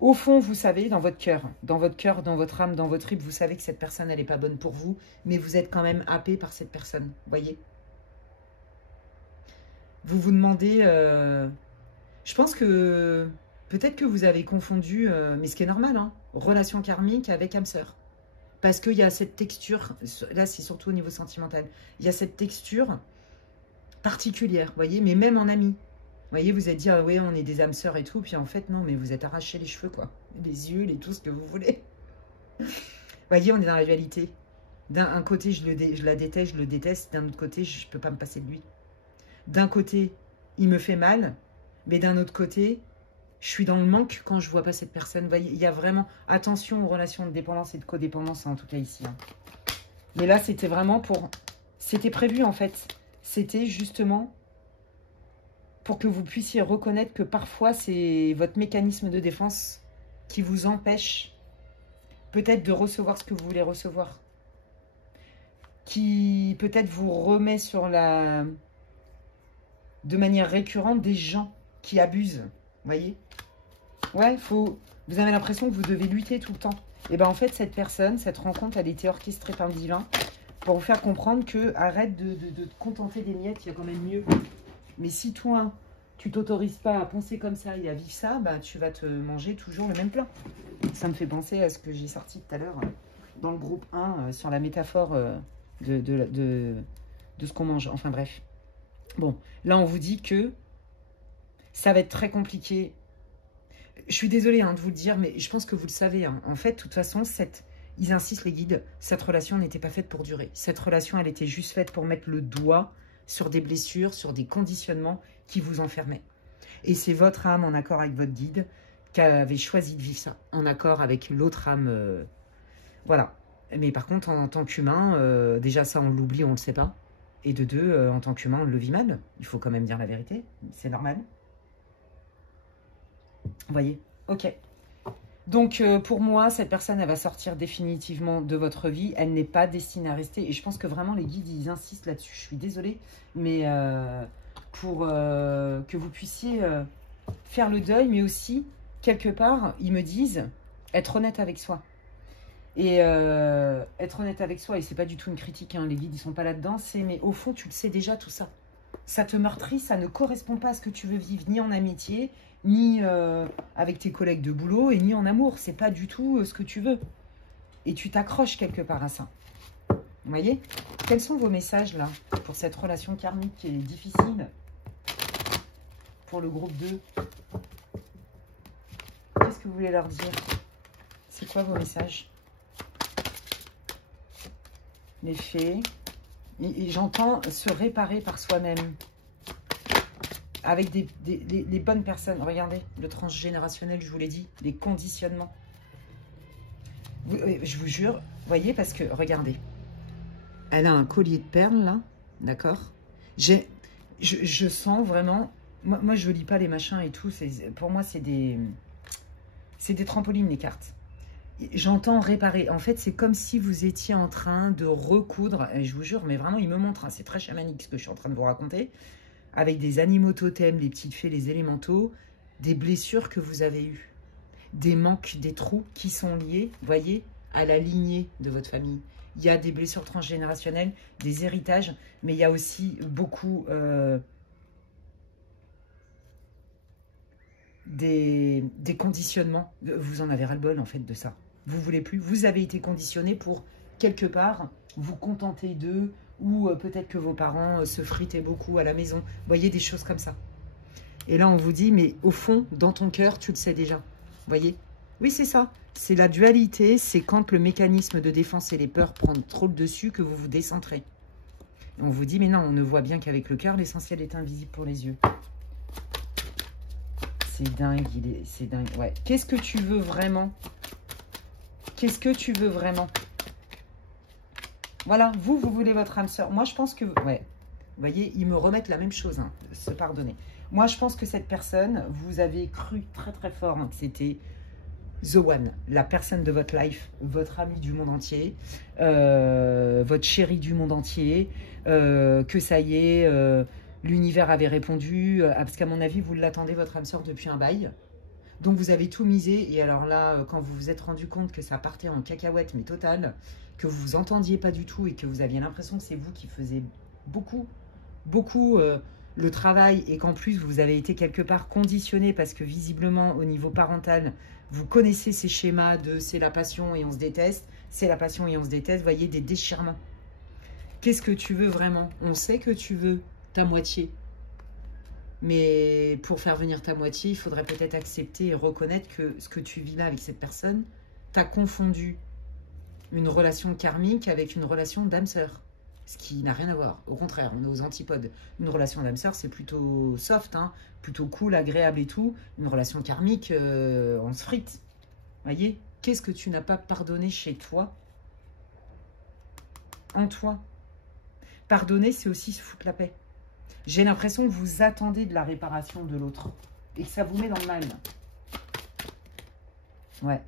Au fond, vous savez, dans votre cœur, dans votre âme, dans votre trip, vous savez que cette personne, elle n'est pas bonne pour vous, mais vous êtes quand même happé par cette personne. Voyez? Vous vous demandez... je pense que... Peut-être que vous avez confondu, mais ce qui est normal, hein, relation karmique avec âme sœur. Parce qu'il y a cette texture, là c'est surtout au niveau sentimental, il y a cette texture particulière, vous voyez, mais même en ami. Vous voyez, vous êtes dit, ah oui, on est des âmes sœurs et tout, puis en fait, non, mais vous êtes arraché les cheveux, quoi. Les yeux, tout ce que vous voulez. Vous voyez, on est dans la dualité. D'un côté, je la déteste, je le déteste. D'un autre côté, je ne peux pas me passer de lui. D'un côté, il me fait mal, mais d'un autre côté, je suis dans le manque quand je ne vois pas cette personne. Vous voyez, il y a vraiment attention aux relations de dépendance et de codépendance, en tout cas ici. Hein. Mais là, c'était vraiment pour... C'était prévu, en fait. C'était justement pour que vous puissiez reconnaître que parfois, c'est votre mécanisme de défense qui vous empêche peut-être de recevoir ce que vous voulez recevoir. Qui peut-être vous remet sur la... de manière récurrente des gens qui abusent. Vous voyez? Ouais, vous avez l'impression que vous devez lutter tout le temps. Et bien en fait, cette personne, cette rencontre, elle était orchestrée par le divin pour vous faire comprendre que arrête de te contenter des miettes, il y a quand même mieux. Mais si toi, tu t'autorises pas à penser comme ça et à vivre ça, bah, tu vas te manger toujours le même plat. Ça me fait penser à ce que j'ai sorti tout à l'heure dans le groupe 1 sur la métaphore de ce qu'on mange. Enfin bref. Bon, là on vous dit que ça va être très compliqué. Je suis désolée hein, de vous le dire, mais je pense que vous le savez. Hein. En fait, de toute façon, ils insistent les guides, cette relation n'était pas faite pour durer. Cette relation, elle était juste faite pour mettre le doigt sur des blessures, sur des conditionnements qui vous enfermaient. Et c'est votre âme en accord avec votre guide qui avait choisi de vivre ça, en accord avec l'autre âme. Voilà. Mais par contre, en tant qu'humain, déjà ça, on l'oublie, on ne le sait pas. Et de deux, en tant qu'humain, on le vit mal. Il faut quand même dire la vérité. C'est normal. Vous voyez? Ok. Donc, pour moi, cette personne, elle va sortir définitivement de votre vie. Elle n'est pas destinée à rester. Et je pense que vraiment, les guides, ils insistent là-dessus. Je suis désolée. Mais pour que vous puissiez faire le deuil, mais aussi, quelque part, ils me disent, être honnête avec soi. Et être honnête avec soi, et c'est pas du tout une critique, hein, les guides, ils sont pas là-dedans, c'est, mais au fond, tu le sais déjà, tout ça. Ça te meurtrit, ça ne correspond pas à ce que tu veux vivre, ni en amitié, ni avec tes collègues de boulot, et ni en amour. C'est pas du tout ce que tu veux. Et tu t'accroches quelque part à ça. Vous voyez? Quels sont vos messages, là, pour cette relation karmique qui est difficile? Pour le groupe 2. Qu'est-ce que vous voulez leur dire? C'est quoi vos messages? Les fées. Et j'entends se réparer par soi-même. Avec les bonnes personnes. Regardez, le transgénérationnel, je vous l'ai dit. Les conditionnements. Je vous jure, voyez, parce que, regardez. Elle a un collier de perles, là. D'accord? Je sens vraiment... Moi, je ne lis pas les machins et tout. Pour moi, c'est des trampolines, les cartes. J'entends réparer. En fait, c'est comme si vous étiez en train de recoudre. Et je vous jure, mais vraiment, il me montre. Hein, c'est très chamanique ce que je suis en train de vous raconter. Avec des animaux totems, les petites fées, les élémentaux. Des blessures que vous avez eues. Des manques, des trous qui sont liés, voyez, à la lignée de votre famille. Il y a des blessures transgénérationnelles, des héritages, mais il y a aussi beaucoup des conditionnements. Vous en avez ras-le-bol, en fait, de ça. Vous voulez plus. Vous avez été conditionné pour, quelque part, vous contenter d'eux, ou peut-être que vos parents se fritaient beaucoup à la maison. Vous voyez, des choses comme ça. Et là, on vous dit, mais au fond, dans ton cœur, tu le sais déjà. Vous voyez? Oui, c'est ça. C'est la dualité. C'est quand le mécanisme de défense et les peurs prennent trop le dessus que vous vous décentrez. Et on vous dit, mais non, on ne voit bien qu'avec le cœur, l'essentiel est invisible pour les yeux. C'est dingue, c'est dingue. Ouais. Qu'est-ce que tu veux vraiment? Qu'est-ce que tu veux vraiment? Voilà, vous voulez votre âme sœur. Moi, je pense que... Ouais. Vous voyez, ils me remettent la même chose, hein, se pardonner. Moi, je pense que cette personne, vous avez cru très très fort hein, que c'était the one, la personne de votre life, votre ami du monde entier, votre chéri du monde entier, que ça y est, l'univers avait répondu, parce qu'à mon avis, vous l'attendez, votre âme sœur, depuis un bail. Donc, vous avez tout misé. Et alors là, quand vous vous êtes rendu compte que ça partait en cacahuète, mais total, que vous vous entendiez pas du tout et que vous aviez l'impression que c'est vous qui faisiez beaucoup le travail et qu'en plus, vous avez été quelque part conditionné parce que visiblement, au niveau parental, vous connaissez ces schémas de c'est la passion et on se déteste, c'est la passion et on se déteste, vous voyez, des déchirements. Qu'est-ce que tu veux vraiment? On sait que tu veux ta moitié. Mais pour faire venir ta moitié, il faudrait peut-être accepter et reconnaître que ce que tu vis là avec cette personne, t'as confondu une relation karmique avec une relation d'âme-sœur. Ce qui n'a rien à voir. Au contraire, on est aux antipodes. Une relation d'âme-sœur, c'est plutôt soft, hein, plutôt cool, agréable et tout. Une relation karmique, on se frite. Voyez? Qu'est-ce que tu n'as pas pardonné chez toi? En toi. Pardonner, c'est aussi se foutre la paix. J'ai l'impression que vous attendez de la réparation de l'autre. Et que ça vous met dans le mal. Ouais,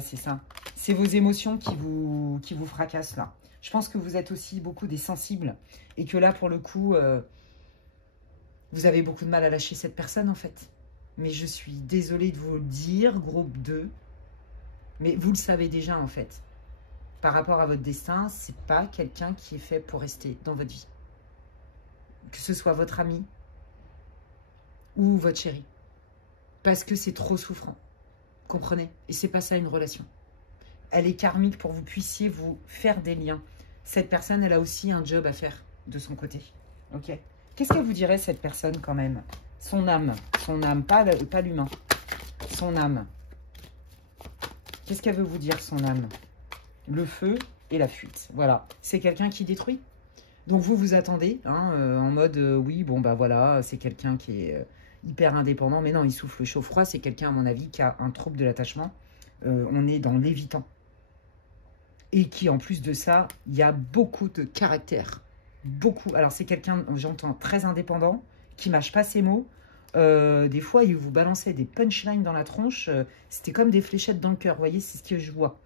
c'est ça. C'est vos émotions qui vous fracassent là. Je pense que vous êtes aussi beaucoup des sensibles. Et que là, pour le coup, vous avez beaucoup de mal à lâcher cette personne, en fait. Mais je suis désolée de vous le dire, groupe 2. Mais vous le savez déjà, en fait. Par rapport à votre destin, c'est pas quelqu'un qui est fait pour rester dans votre vie. Que ce soit votre ami ou votre chéri. Parce que c'est trop souffrant. Comprenez? Et c'est pas ça une relation. Elle est karmique pour que vous puissiez vous faire des liens. Cette personne, elle a aussi un job à faire de son côté. Ok? Qu'est-ce qu'elle vous dirait, cette personne, quand même? Son âme, pas l'humain. Son âme. Qu'est-ce qu'elle veut vous dire, son âme? Le feu et la fuite. Voilà. C'est quelqu'un qui détruit. Donc, vous attendez, hein, en mode, oui, bon, bah voilà, c'est quelqu'un qui hyper indépendant. Mais non, il souffle chaud-froid. C'est quelqu'un, à mon avis, qui a un trouble de l'attachement. On est dans l'évitant. Et qui, en plus de ça, il y a beaucoup de caractère. Beaucoup. Alors, c'est quelqu'un, j'entends, très indépendant, qui mâche pas ses mots. Des fois, il vous balançait des punchlines dans la tronche. C'était comme des fléchettes dans le cœur. Vous voyez, c'est ce que je vois.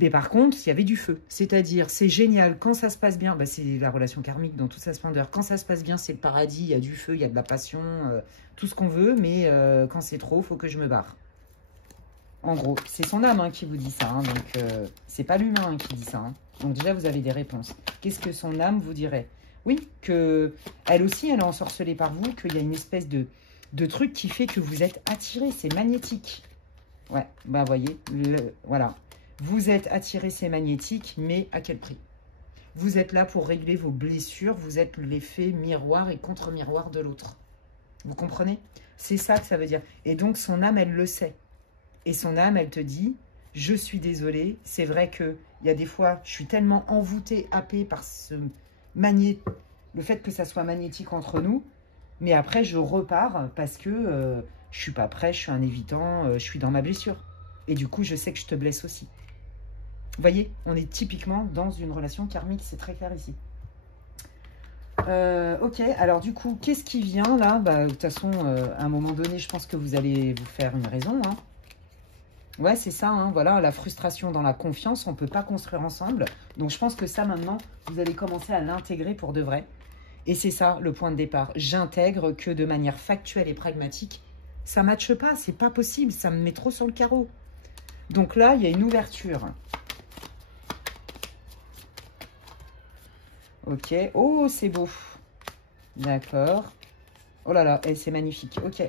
Mais par contre, il y avait du feu. C'est-à-dire, c'est génial. Quand ça se passe bien, bah, c'est la relation karmique dans toute sa splendeur. Quand ça se passe bien, c'est le paradis. Il y a du feu, il y a de la passion, tout ce qu'on veut. Mais quand c'est trop, il faut que je me barre. En gros, c'est son âme qui vous dit ça. Hein, donc, c'est pas l'humain qui dit ça. Hein. Donc déjà, vous avez des réponses. Qu'est-ce que son âme vous dirait? Oui, que elle aussi, elle est ensorcelée par vous, qu'il y a une espèce de truc qui fait que vous êtes attiré. C'est magnétique. Ouais, bah voyez, voilà. Vous êtes attiré, c'est magnétique, mais à quel prix? Vous êtes là pour régler vos blessures. Vous êtes l'effet miroir et contre-miroir de l'autre. Vous comprenez? C'est ça que ça veut dire. Et donc, son âme, elle le sait. Et son âme, elle te dit, je suis désolée, c'est vrai qu'il y a des fois, je suis tellement envoûtée, happée par le fait que ça soit magnétique entre nous, mais après, je repars parce que je suis pas prêt, je suis un évitant, je suis dans ma blessure. Et du coup, je sais que je te blesse aussi. Vous voyez, on est typiquement dans une relation karmique, c'est très clair ici. Ok, alors du coup, qu'est-ce qui vient là? Bah, de toute façon, à un moment donné, je pense que vous allez vous faire une raison, hein. Ouais, c'est ça, hein, voilà, la frustration dans la confiance, on ne peut pas construire ensemble. Donc, je pense que ça, maintenant, vous allez commencer à l'intégrer pour de vrai. Et c'est ça, le point de départ. J'intègre que de manière factuelle et pragmatique, ça ne matche pas, c'est pas possible, ça me met trop sur le carreau. Donc là, il y a une ouverture. Ok, oh, c'est beau. D'accord. Oh là là, c'est magnifique, ok.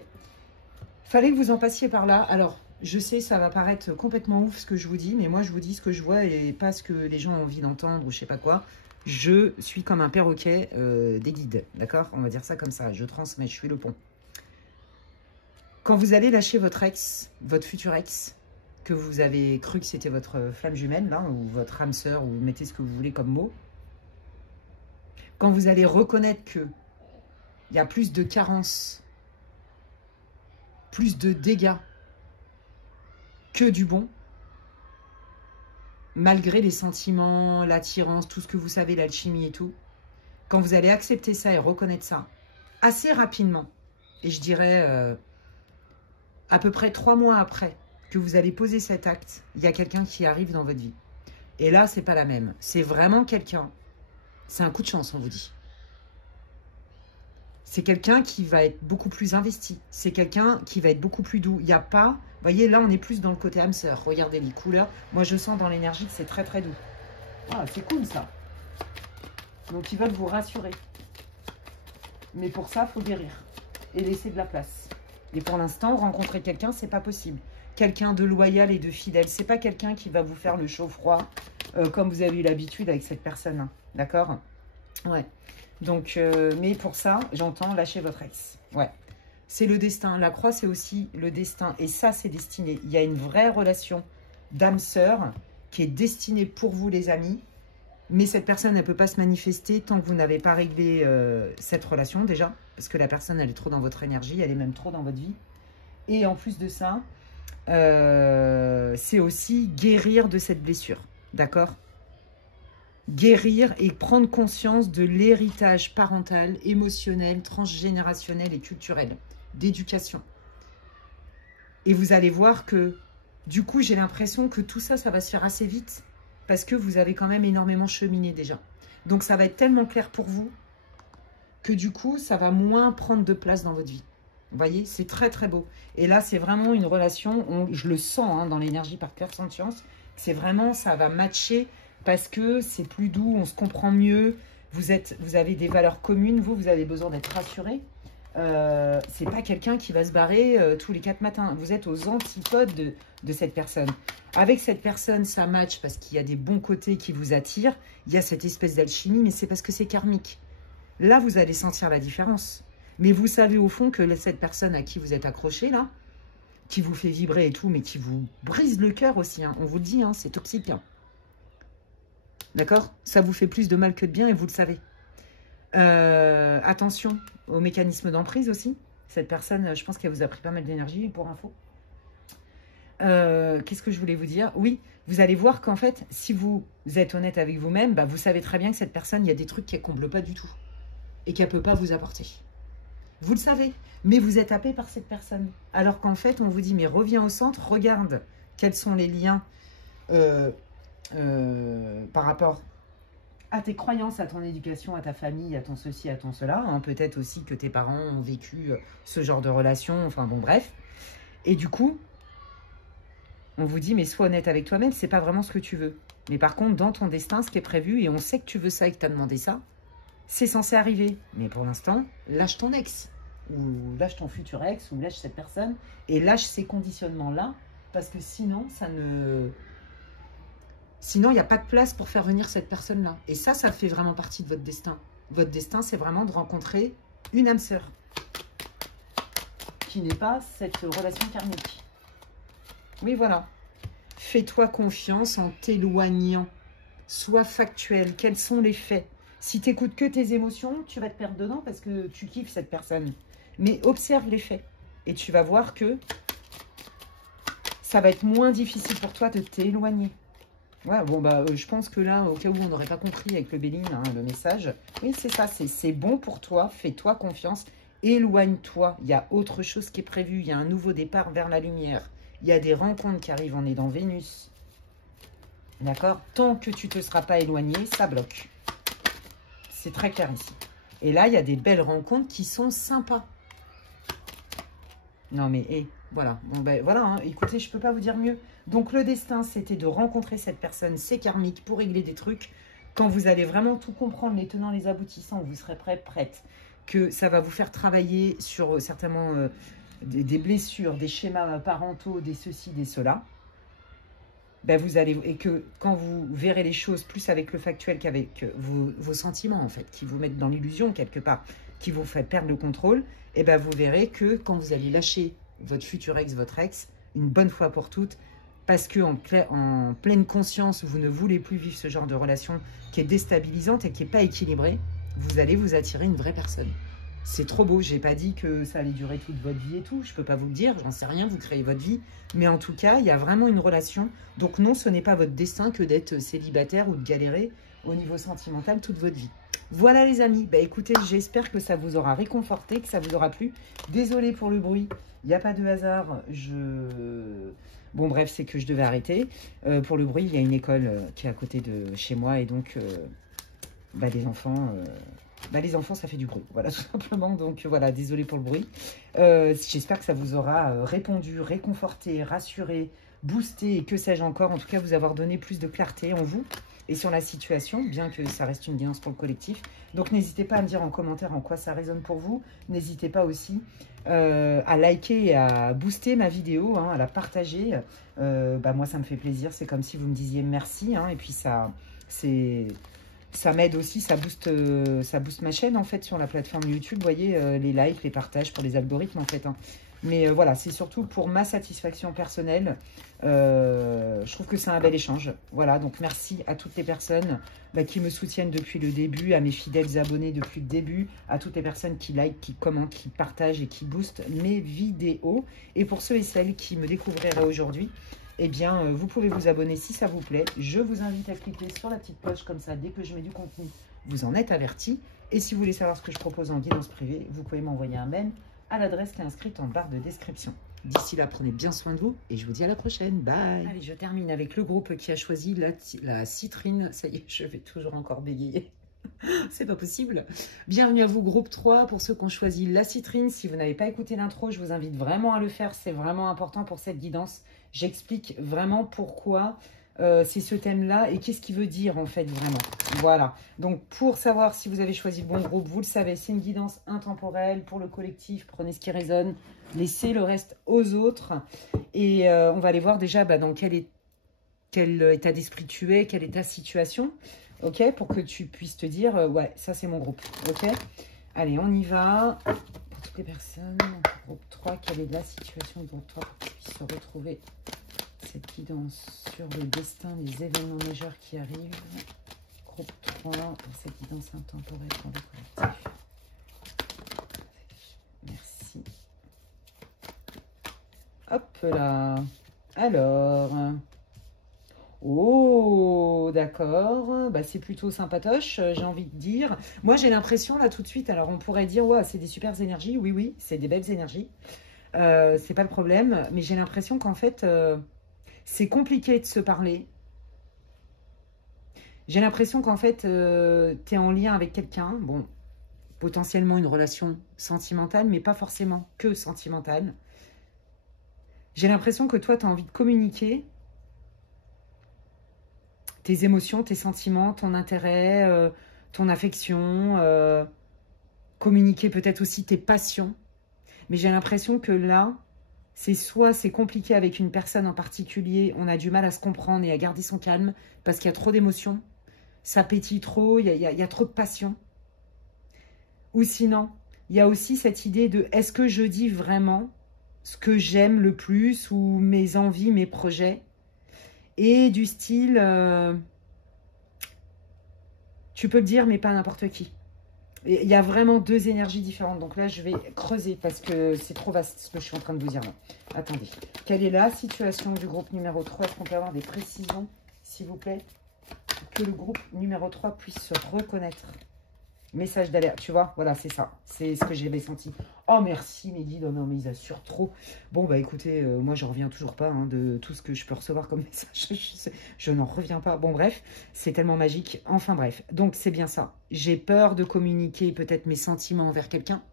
Fallait que vous en passiez par là. Alors, je sais, ça va paraître complètement ouf ce que je vous dis, mais moi, je vous dis ce que je vois et pas ce que les gens ont envie d'entendre ou je sais pas quoi. Je suis comme un perroquet des guides, d'accord? On va dire ça comme ça. Je transmets, je suis le pont. Quand vous allez lâcher votre ex, votre futur ex, que vous avez cru que c'était votre flamme jumelle, là, ou votre âme sœur, ou mettez ce que vous voulez comme mot, quand vous allez reconnaître qu'il y a plus de carences, plus de dégâts, que du bon, malgré les sentiments, l'attirance, tout ce que vous savez, l'alchimie et tout, quand vous allez accepter ça et reconnaître ça assez rapidement, et je dirais à peu près 3 mois après que vous allez poser cet acte, il y a quelqu'un qui arrive dans votre vie. Et là, c'est pas la même. C'est vraiment quelqu'un, c'est un coup de chance, on vous dit. C'est quelqu'un qui va être beaucoup plus investi. C'est quelqu'un qui va être beaucoup plus doux. Il n'y a pas... Vous voyez, là, on est plus dans le côté âme sœur. Regardez les couleurs. Moi, je sens dans l'énergie que c'est très, très doux. Ah, c'est cool, ça. Donc, ils veulent vous rassurer. Mais pour ça, il faut guérir. Et laisser de la place. Et pour l'instant, rencontrer quelqu'un, c'est pas possible. Quelqu'un de loyal et de fidèle. C'est pas quelqu'un qui va vous faire le chaud-froid, comme vous avez eu l'habitude avec cette personne. D'accord? Ouais. Donc, mais pour ça, j'entends lâcher votre ex. Ouais. C'est le destin. La croix, c'est aussi le destin. Et ça, c'est destiné. Il y a une vraie relation d'âme-sœur qui est destinée pour vous, les amis. Mais cette personne, elle ne peut pas se manifester tant que vous n'avez pas réglé cette relation, déjà. Parce que la personne, elle est trop dans votre énergie. Elle est même trop dans votre vie. Et en plus de ça, c'est aussi guérir de cette blessure. D'accord ? Guérir et prendre conscience de l'héritage parental, émotionnel, transgénérationnel et culturel, d'éducation. Et vous allez voir que, du coup, j'ai l'impression que tout ça, ça va se faire assez vite, parce que vous avez quand même énormément cheminé déjà. Donc, ça va être tellement clair pour vous, que du coup, ça va moins prendre de place dans votre vie. Vous voyez, c'est très, très beau. Et là, c'est vraiment une relation, je le sens dans l'énergie par cœur sans science, c'est vraiment, ça va matcher, parce que c'est plus doux, on se comprend mieux, vous avez des valeurs communes, vous avez besoin d'être rassuré. C'est pas quelqu'un qui va se barrer tous les 4 matins. Vous êtes aux antipodes de cette personne. Avec cette personne, ça match parce qu'il y a des bons côtés qui vous attirent. Il y a cette espèce d'alchimie, mais c'est parce que c'est karmique. Là, vous allez sentir la différence. Mais vous savez au fond que cette personne à qui vous êtes accroché, là, qui vous fait vibrer et tout, mais qui vous brise le cœur aussi, on vous le dit, c'est toxique. D'accord? Ça vous fait plus de mal que de bien et vous le savez. Attention aux mécanismes d'emprise aussi. Cette personne, je pense qu'elle vous a pris pas mal d'énergie, pour info. Qu'est-ce que je voulais vous dire? Oui, vous allez voir qu'en fait, si vous êtes honnête avec vous-même, bah, vous savez très bien que cette personne, il y a des trucs qu'elle ne comble pas du tout. Et qu'elle ne peut pas vous apporter. Vous le savez, mais vous êtes happé par cette personne. Alors qu'en fait, on vous dit, mais reviens au centre, regarde quels sont les liens par rapport à tes croyances, à ton éducation, à ta famille, à ton ceci, à ton cela. Hein. Peut-être aussi que tes parents ont vécu ce genre de relation, enfin bon, bref. Et du coup, on vous dit, mais sois honnête avec toi-même, c'est pas vraiment ce que tu veux. Mais par contre, dans ton destin, ce qui est prévu, et on sait que tu veux ça et que tu as demandé ça, c'est censé arriver. Mais pour l'instant, lâche ton ex, ou lâche ton futur ex, ou lâche cette personne, et lâche ces conditionnements-là, parce que sinon, ça ne... Sinon, il n'y a pas de place pour faire venir cette personne-là. Et ça fait vraiment partie de votre destin. Votre destin, c'est vraiment de rencontrer une âme sœur qui n'est pas cette relation karmique. Oui, voilà. Fais-toi confiance en t'éloignant. Sois factuel. Quels sont les faits? Si tu n'écoutes que tes émotions, tu vas te perdre dedans parce que tu kiffes cette personne. Mais observe les faits. Et tu vas voir que ça va être moins difficile pour toi de t'éloigner. Ouais, bon, bah, je pense que là, au cas où on n'aurait pas compris avec le Béline, hein, le message, oui, c'est ça, c'est bon pour toi, fais-toi confiance, éloigne-toi. Il y a autre chose qui est prévu, il y a un nouveau départ vers la lumière. Il y a des rencontres qui arrivent, on est dans Vénus. D'accord? Tant que tu ne te seras pas éloigné, ça bloque. C'est très clair ici. Et là, il y a des belles rencontres qui sont sympas. Non, mais, voilà. Bon, ben, voilà, hein. Écoutez, je ne peux pas vous dire mieux. Donc, le destin, c'était de rencontrer cette personne, c'est karmique, pour régler des trucs. Quand vous allez vraiment tout comprendre, les tenants, les aboutissants, vous serez prête, que ça va vous faire travailler sur certainement des blessures, des schémas parentaux, des ceci, des cela. Ben, vous allez, et que quand vous verrez les choses plus avec le factuel qu'avec vos sentiments, en fait, qui vous mettent dans l'illusion quelque part, qui vous fait perdre le contrôle, et ben vous verrez que quand vous allez lâcher votre futur ex, votre ex, une bonne fois pour toutes, parce que en pleine conscience, vous ne voulez plus vivre ce genre de relation qui est déstabilisante et qui n'est pas équilibrée, vous allez vous attirer une vraie personne. C'est trop beau, j'ai pas dit que ça allait durer toute votre vie et tout, je peux pas vous le dire, j'en sais rien, vous créez votre vie, mais en tout cas, il y a vraiment une relation. Donc non, ce n'est pas votre destin que d'être célibataire ou de galérer au niveau sentimental toute votre vie. Voilà les amis, bah écoutez, j'espère que ça vous aura réconforté, que ça vous aura plu. Désolée pour le bruit, il n'y a pas de hasard, Bon bref, c'est que je devais arrêter. Pour le bruit, il y a une école qui est à côté de chez moi et donc bah, les enfants, ça fait du bruit, voilà, tout simplement. Donc voilà, désolé pour le bruit. J'espère que ça vous aura répondu, réconforté, rassuré, boosté et que sais-je encore. En tout cas, vous avoir donné plus de clarté en vous et sur la situation, bien que ça reste une guidance pour le collectif. Donc n'hésitez pas à me dire en commentaire en quoi ça résonne pour vous. N'hésitez pas aussi à liker et à booster ma vidéo, hein, à la partager. Bah, moi, ça me fait plaisir. C'est comme si vous me disiez merci. Hein, et puis ça m'aide aussi, ça booste ma chaîne en fait sur la plateforme YouTube. Vous voyez, les likes, les partages pour les algorithmes en fait. Hein. Mais voilà, c'est surtout pour ma satisfaction personnelle. Je trouve que c'est un bel échange. Voilà, donc merci à toutes les personnes qui me soutiennent depuis le début, à mes fidèles abonnés depuis le début, à toutes les personnes qui likent, qui commentent, qui partagent et qui boostent mes vidéos. Et pour ceux et celles qui me découvriraient aujourd'hui, eh bien, vous pouvez vous abonner si ça vous plaît. Je vous invite à cliquer sur la petite cloche, comme ça, dès que je mets du contenu, vous en êtes avertis. Et si vous voulez savoir ce que je propose en guidance privée, vous pouvez m'envoyer un mail à l'adresse qui est inscrite en barre de description. D'ici là, prenez bien soin de vous et je vous dis à la prochaine. Bye. Allez, je termine avec le groupe qui a choisi la citrine. Ça y est, je vais toujours encore bégayer. C'est pas possible. Bienvenue à vous, groupe 3, pour ceux qui ont choisi la citrine. Si vous n'avez pas écouté l'intro, je vous invite vraiment à le faire. C'est vraiment important pour cette guidance. J'explique vraiment pourquoi c'est ce thème-là et qu'est-ce qu'il veut dire en fait vraiment. Voilà. Donc pour savoir si vous avez choisi le bon groupe, vous le savez, c'est une guidance intemporelle pour le collectif. Prenez ce qui résonne, laissez le reste aux autres. Et on va aller voir déjà dans quel état d'esprit tu es, quelle est ta situation. Ok, pour que tu puisses te dire, ouais, ça c'est mon groupe. Ok, allez, on y va. Pour toutes les personnes, groupe 3, quelle est la situation du groupe 3 pour qu'ils puissent se retrouver cette guidance sur le destin des événements majeurs qui arrivent. Groupe 3, pour cette guidance intemporelle pour le collectif. Merci. Hop là. Alors. Oh, d'accord. Bah, c'est plutôt sympatoche, j'ai envie de dire. Moi, j'ai l'impression, là, tout de suite, alors on pourrait dire, ouais, c'est des super énergies. Oui, oui, c'est des belles énergies. C'est pas le problème. Mais j'ai l'impression qu'en fait, c'est compliqué de se parler. J'ai l'impression qu'en fait, tu es en lien avec quelqu'un. Bon, potentiellement une relation sentimentale, mais pas forcément que sentimentale. J'ai l'impression que toi, tu as envie de communiquer tes émotions, tes sentiments, ton intérêt, ton affection, communiquer peut-être aussi tes passions. Mais j'ai l'impression que là, c'est compliqué avec une personne en particulier, on a du mal à se comprendre et à garder son calme parce qu'il y a trop d'émotions, ça pétille trop, il y a trop de passion. Ou sinon, il y a aussi cette idée de est-ce que je dis vraiment ce que j'aime le plus ou mes envies, mes projets, et du style, tu peux le dire mais pas n'importe qui. Il y a vraiment deux énergies différentes. Donc là, je vais creuser parce que c'est trop vaste ce que je suis en train de vous dire là. Attendez. Quelle est la situation du groupe numéro 3? Est-ce qu'on peut avoir des précisions, s'il vous plaît? Que le groupe numéro 3 puisse se reconnaître. Message d'alerte, tu vois? Voilà, c'est ça. C'est ce que j'avais senti. Oh, merci, Mehdi. Non, non, mais ils assurent trop. Bon, bah écoutez, moi, je reviens toujours pas de tout ce que je peux recevoir comme message. Je n'en reviens pas. Bon, bref, c'est tellement magique. Enfin, bref. Donc, c'est bien ça. J'ai peur de communiquer peut-être mes sentiments envers quelqu'un.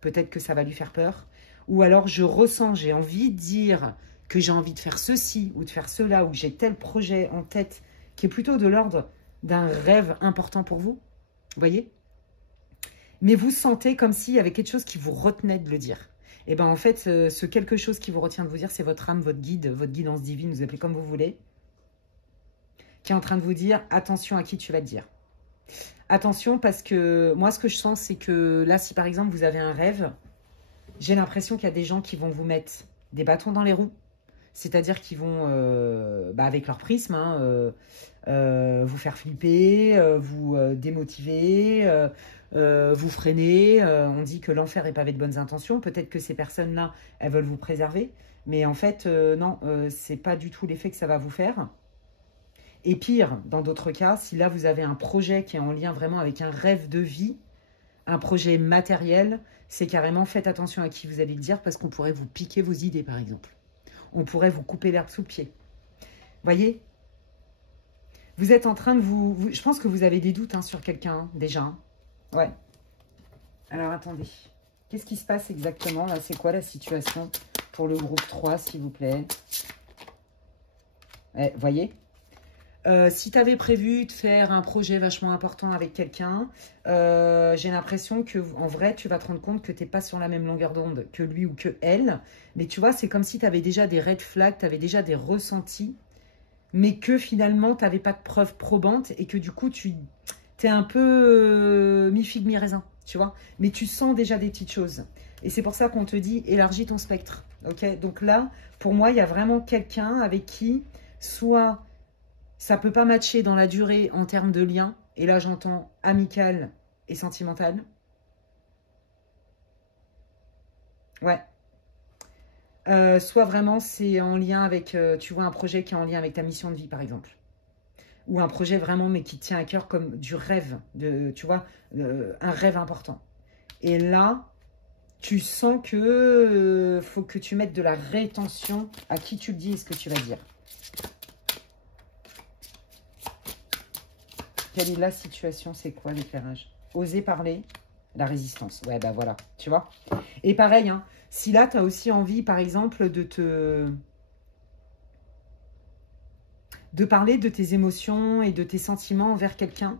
Peut-être que ça va lui faire peur. Ou alors, je ressens, j'ai envie de dire que j'ai envie de faire ceci ou de faire cela, ou j'ai tel projet en tête qui est plutôt de l'ordre d'un rêve important pour vous. Vous voyez? Mais vous sentez comme s'il y avait quelque chose qui vous retenait de le dire. Et bien en fait, ce quelque chose qui vous retient de vous dire, c'est votre âme, votre guidance divine, vous appelez comme vous voulez, qui est en train de vous dire, attention à qui tu vas te dire. Attention parce que moi, ce que je sens, c'est que là, si par exemple, vous avez un rêve, j'ai l'impression qu'il y a des gens qui vont vous mettre des bâtons dans les roues. C'est-à-dire qu'ils vont, avec leur prisme, vous faire flipper, vous démotiver, vous freiner. On dit que l'enfer est pavé de bonnes intentions. Peut-être que ces personnes-là, elles veulent vous préserver. Mais en fait, non, c'est pas du tout l'effet que ça va vous faire. Et pire, dans d'autres cas, si là, vous avez un projet qui est en lien vraiment avec un rêve de vie, un projet matériel, c'est carrément faites attention à qui vous allez le dire parce qu'on pourrait vous piquer vos idées, par exemple. On pourrait vous couper l'herbe sous le pied. Voyez? Vous êtes en train de je pense que vous avez des doutes sur quelqu'un, déjà. Hein. Ouais. Alors, attendez. Qu'est-ce qui se passe exactement, là? C'est quoi la situation pour le groupe 3, s'il vous plaît? Voyez? Si tu avais prévu de faire un projet vachement important avec quelqu'un, j'ai l'impression que en vrai, tu vas te rendre compte que tu n'es pas sur la même longueur d'onde que lui ou que elle. Mais tu vois, c'est comme si tu avais déjà des red flags, tu avais déjà des ressentis, mais que finalement, tu n'avais pas de preuves probantes et que du coup, tu es un peu mi-figue, mi-raisin, tu vois. Mais tu sens déjà des petites choses. Et c'est pour ça qu'on te dit, élargis ton spectre. Ok? Donc là, pour moi, il y a vraiment quelqu'un avec qui, soit ça ne peut pas matcher dans la durée en termes de lien. Et là, j'entends amical et sentimental. Ouais. Soit vraiment, c'est en lien avec, tu vois, un projet qui est en lien avec ta mission de vie, par exemple. Ou un projet vraiment, mais qui te tient à cœur comme du rêve, tu vois, un rêve important. Et là, tu sens que faut que tu mettes de la rétention à qui tu le dis et ce que tu vas dire. Quelle est la situation? C'est quoi l'éclairage? Oser parler, la résistance. Ouais, bah voilà, tu vois. Et pareil, si là, tu as aussi envie, par exemple, de parler de tes émotions et de tes sentiments envers quelqu'un,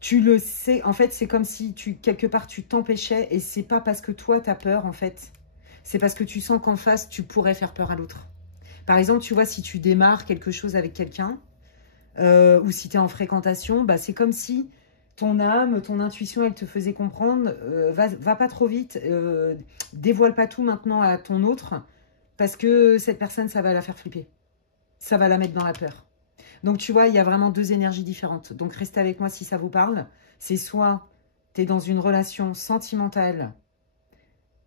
tu le sais, en fait, c'est comme si quelque part, tu t'empêchais et c'est pas parce que toi, tu as peur, en fait. C'est parce que tu sens qu'en face, tu pourrais faire peur à l'autre. Par exemple, tu vois, si tu démarres quelque chose avec quelqu'un, ou si tu es en fréquentation, bah, c'est comme si ton âme, ton intuition, elle te faisait comprendre, va pas trop vite, dévoile pas tout maintenant à ton autre, parce que cette personne, ça va la faire flipper. Ça va la mettre dans la peur. Donc, tu vois, il y a vraiment deux énergies différentes. Donc, restez avec moi si ça vous parle. C'est soit tu es dans une relation sentimentale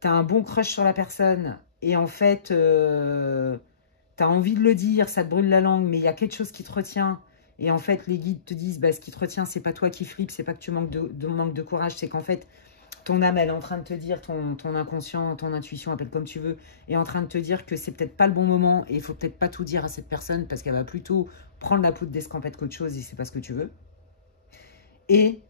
tu as un bon crush sur la personne et en fait, tu as envie de le dire, ça te brûle la langue, mais il y a quelque chose qui te retient. Et en fait, les guides te disent, bah, ce qui te retient, c'est pas toi qui flippes, c'est pas que tu manques de courage, c'est qu'en fait, ton âme, elle est en train de te dire, ton inconscient, ton intuition, appelle comme tu veux, est en train de te dire que c'est peut-être pas le bon moment et il faut peut-être pas tout dire à cette personne parce qu'elle va plutôt prendre la poudre d'escampette qu'autre chose et c'est pas ce que tu veux. Et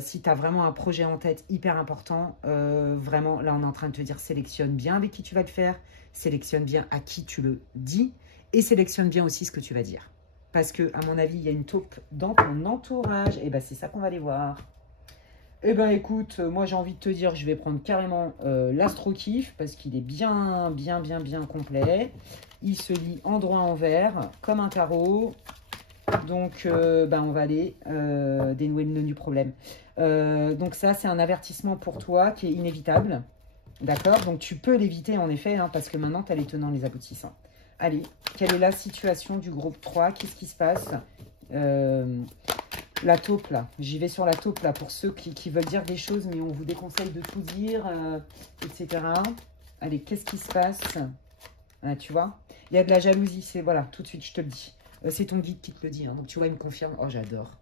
si tu as vraiment un projet en tête hyper important, vraiment, là, on est en train de te dire, sélectionne bien avec qui tu vas le faire, sélectionne bien à qui tu le dis et sélectionne bien aussi ce que tu vas dire. Parce que, à mon avis, il y a une taupe dans ton entourage. Et ben, c'est ça qu'on va aller voir. Eh ben, écoute, moi, j'ai envie de te dire, je vais prendre carrément l'astro-kiff parce qu'il est bien complet. Il se lit en droit envers, comme un tarot. Donc, ben, on va aller dénouer le nœud du problème. Donc, ça, c'est un avertissement pour toi qui est inévitable. D'accord? Donc, tu peux l'éviter, en effet, hein, parce que maintenant, tu as les tenants, les aboutissants. Allez, quelle est la situation du groupe 3? Qu'est-ce qui se passe? La taupe, là. J'y vais sur la taupe, là, pour ceux qui veulent dire des choses, mais on vous déconseille de tout dire, etc. Allez, qu'est-ce qui se passe? Ah, tu vois? Il y a de la jalousie, c'est... Voilà, tout de suite, je te le dis. C'est ton guide qui te le dit. Hein. Donc, tu vois, il me confirme. Oh, j'adore.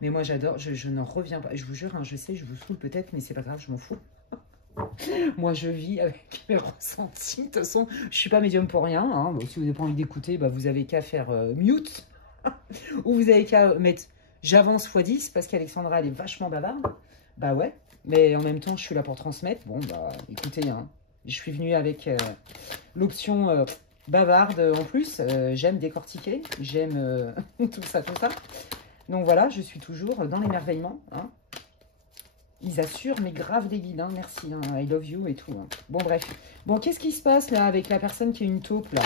Mais moi, j'adore. Je n'en reviens pas. Je vous jure, hein, je sais, je vous saoule peut-être, mais c'est pas grave, je m'en fous. Moi, je vis avec mes ressentis. De toute façon, je suis pas médium pour rien. Hein. Bon, si vous n'avez pas envie d'écouter, bah, vous avez qu'à faire mute. Ou vous avez qu'à mettre j'avance x10 parce qu'Alexandra, elle est vachement bavarde. Bah ouais. Mais en même temps, je suis là pour transmettre. Bon, bah écoutez, hein, je suis venue avec l'option bavarde en plus. J'aime décortiquer. J'aime tout ça, tout ça. Donc voilà, je suis toujours dans l'émerveillement. Hein. Ils assurent, mais grave des guides, hein, merci, hein, I love you et tout. Hein. Bon, bref. Bon, qu'est-ce qui se passe là avec la personne qui est une taupe là?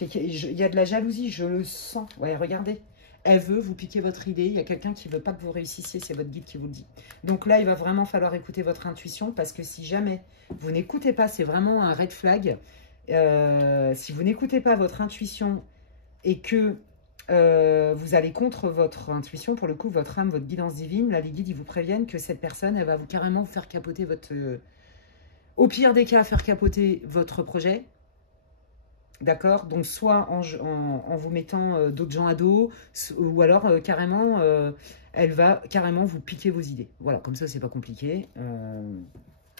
Il y a de la jalousie, je le sens. Ouais, regardez. Elle veut vous piquer votre idée. Il y a quelqu'un qui ne veut pas que vous réussissiez, c'est votre guide qui vous le dit. Donc là, il va vraiment falloir écouter votre intuition parce que si jamais vous n'écoutez pas, c'est vraiment un red flag. Si vous n'écoutez pas votre intuition et que vous allez contre votre intuition, pour le coup, votre âme, votre guidance divine, là, les guides, ils vous préviennent que cette personne, elle va carrément vous faire capoter votre... au pire des cas, faire capoter votre projet. D'accord? Donc, soit en vous mettant d'autres gens à dos, ou alors carrément, elle va carrément vous piquer vos idées. Voilà, comme ça, c'est pas compliqué.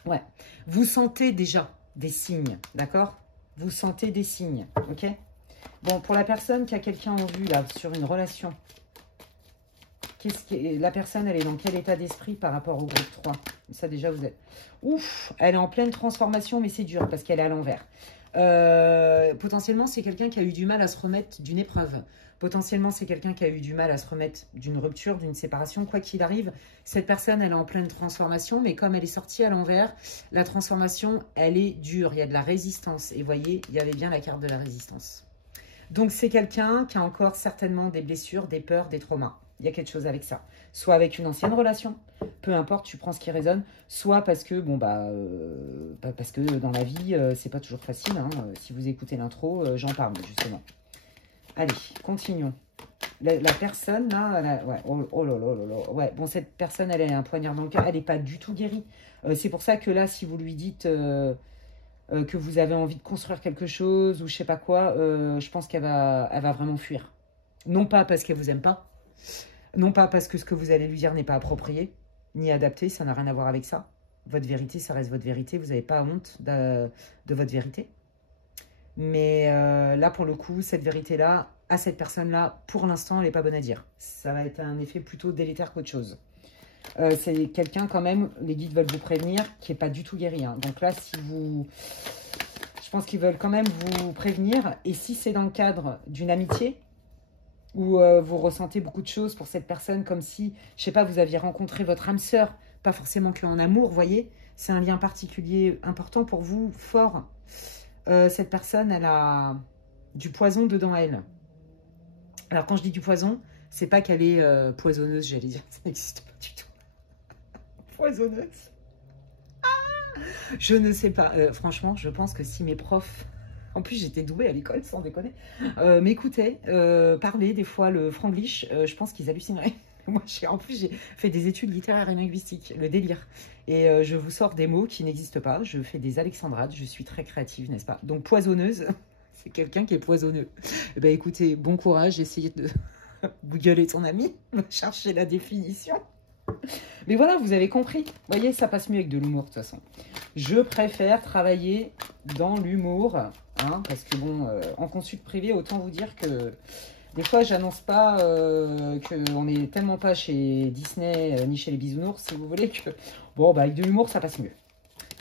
Ouais. Vous sentez déjà des signes, d'accord? Vous sentez des signes, ok? Bon, pour la personne qui a quelqu'un en vue, là, sur une relation, la personne, elle est dans quel état d'esprit par rapport au groupe 3? Ça, déjà, vous êtes... Ouf, elle est en pleine transformation, mais c'est dur, parce qu'elle est à l'envers. Potentiellement, c'est quelqu'un qui a eu du mal à se remettre d'une épreuve. Potentiellement, c'est quelqu'un qui a eu du mal à se remettre d'une rupture, d'une séparation. Quoi qu'il arrive, cette personne, elle est en pleine transformation, mais comme elle est sortie à l'envers, la transformation, elle est dure. Il y a de la résistance. Et vous voyez, il y avait bien la carte de la résistance. Donc, c'est quelqu'un qui a encore certainement des blessures, des peurs, des traumas. Il y a quelque chose avec ça. Soit avec une ancienne relation, peu importe, tu prends ce qui résonne. Soit parce que, bon, parce que dans la vie, c'est pas toujours facile. Hein. Si vous écoutez l'intro, j'en parle, justement. Allez, continuons. La personne, là, ouais, oh là là là là. Ouais, bon, cette personne, elle a un poignard dans le cœur. Elle n'est pas du tout guérie. C'est pour ça que là, si vous lui dites... que vous avez envie de construire quelque chose ou je sais pas quoi, je pense qu'elle va vraiment fuir. Non pas parce qu'elle vous aime pas, non pas parce que ce que vous allez lui dire n'est pas approprié, ni adapté, ça n'a rien à voir avec ça. Votre vérité, ça reste votre vérité, vous n'avez pas honte de votre vérité. Mais là, pour le coup, cette vérité-là, à cette personne-là, pour l'instant, elle n'est pas bonne à dire. Ça va être un effet plutôt délétère qu'autre chose. C'est quelqu'un quand même, les guides veulent vous prévenir, qui n'est pas du tout guéri. Hein. Donc là, si vous... Je pense qu'ils veulent quand même vous prévenir. Et si c'est dans le cadre d'une amitié, où vous ressentez beaucoup de choses pour cette personne, comme si, je sais pas, vous aviez rencontré votre âme sœur, pas forcément qu'en amour, vous voyez, c'est un lien particulier important pour vous, fort. Cette personne, elle a du poison dedans elle. Alors quand je dis du poison, c'est pas qu'elle est poisonneuse, j'allais dire, ça n'existe pas du tout. Poisonneuse. Ah, je ne sais pas. Franchement, je pense que si mes profs, en plus j'étais douée à l'école, sans déconner, m'écoutaient parler des fois le franglish, je pense qu'ils hallucineraient. Moi, en plus, j'ai fait des études littéraires et linguistiques, le délire. Et je vous sors des mots qui n'existent pas. Je fais des alexandrates, je suis très créative, n'est-ce pas? Donc, poisonneuse, c'est quelqu'un qui est poisonneux. Eh ben, écoutez, bon courage, essayez de googler ton ami, chercher la définition. Mais voilà, vous avez compris. Vous voyez, ça passe mieux avec de l'humour, de toute façon. Je préfère travailler dans l'humour, hein, parce que bon, en consulte privé, autant vous dire que des fois, j'annonce pas qu'on n'est tellement pas chez Disney ni chez les bisounours, si vous voulez, que bon, bah, avec de l'humour, ça passe mieux.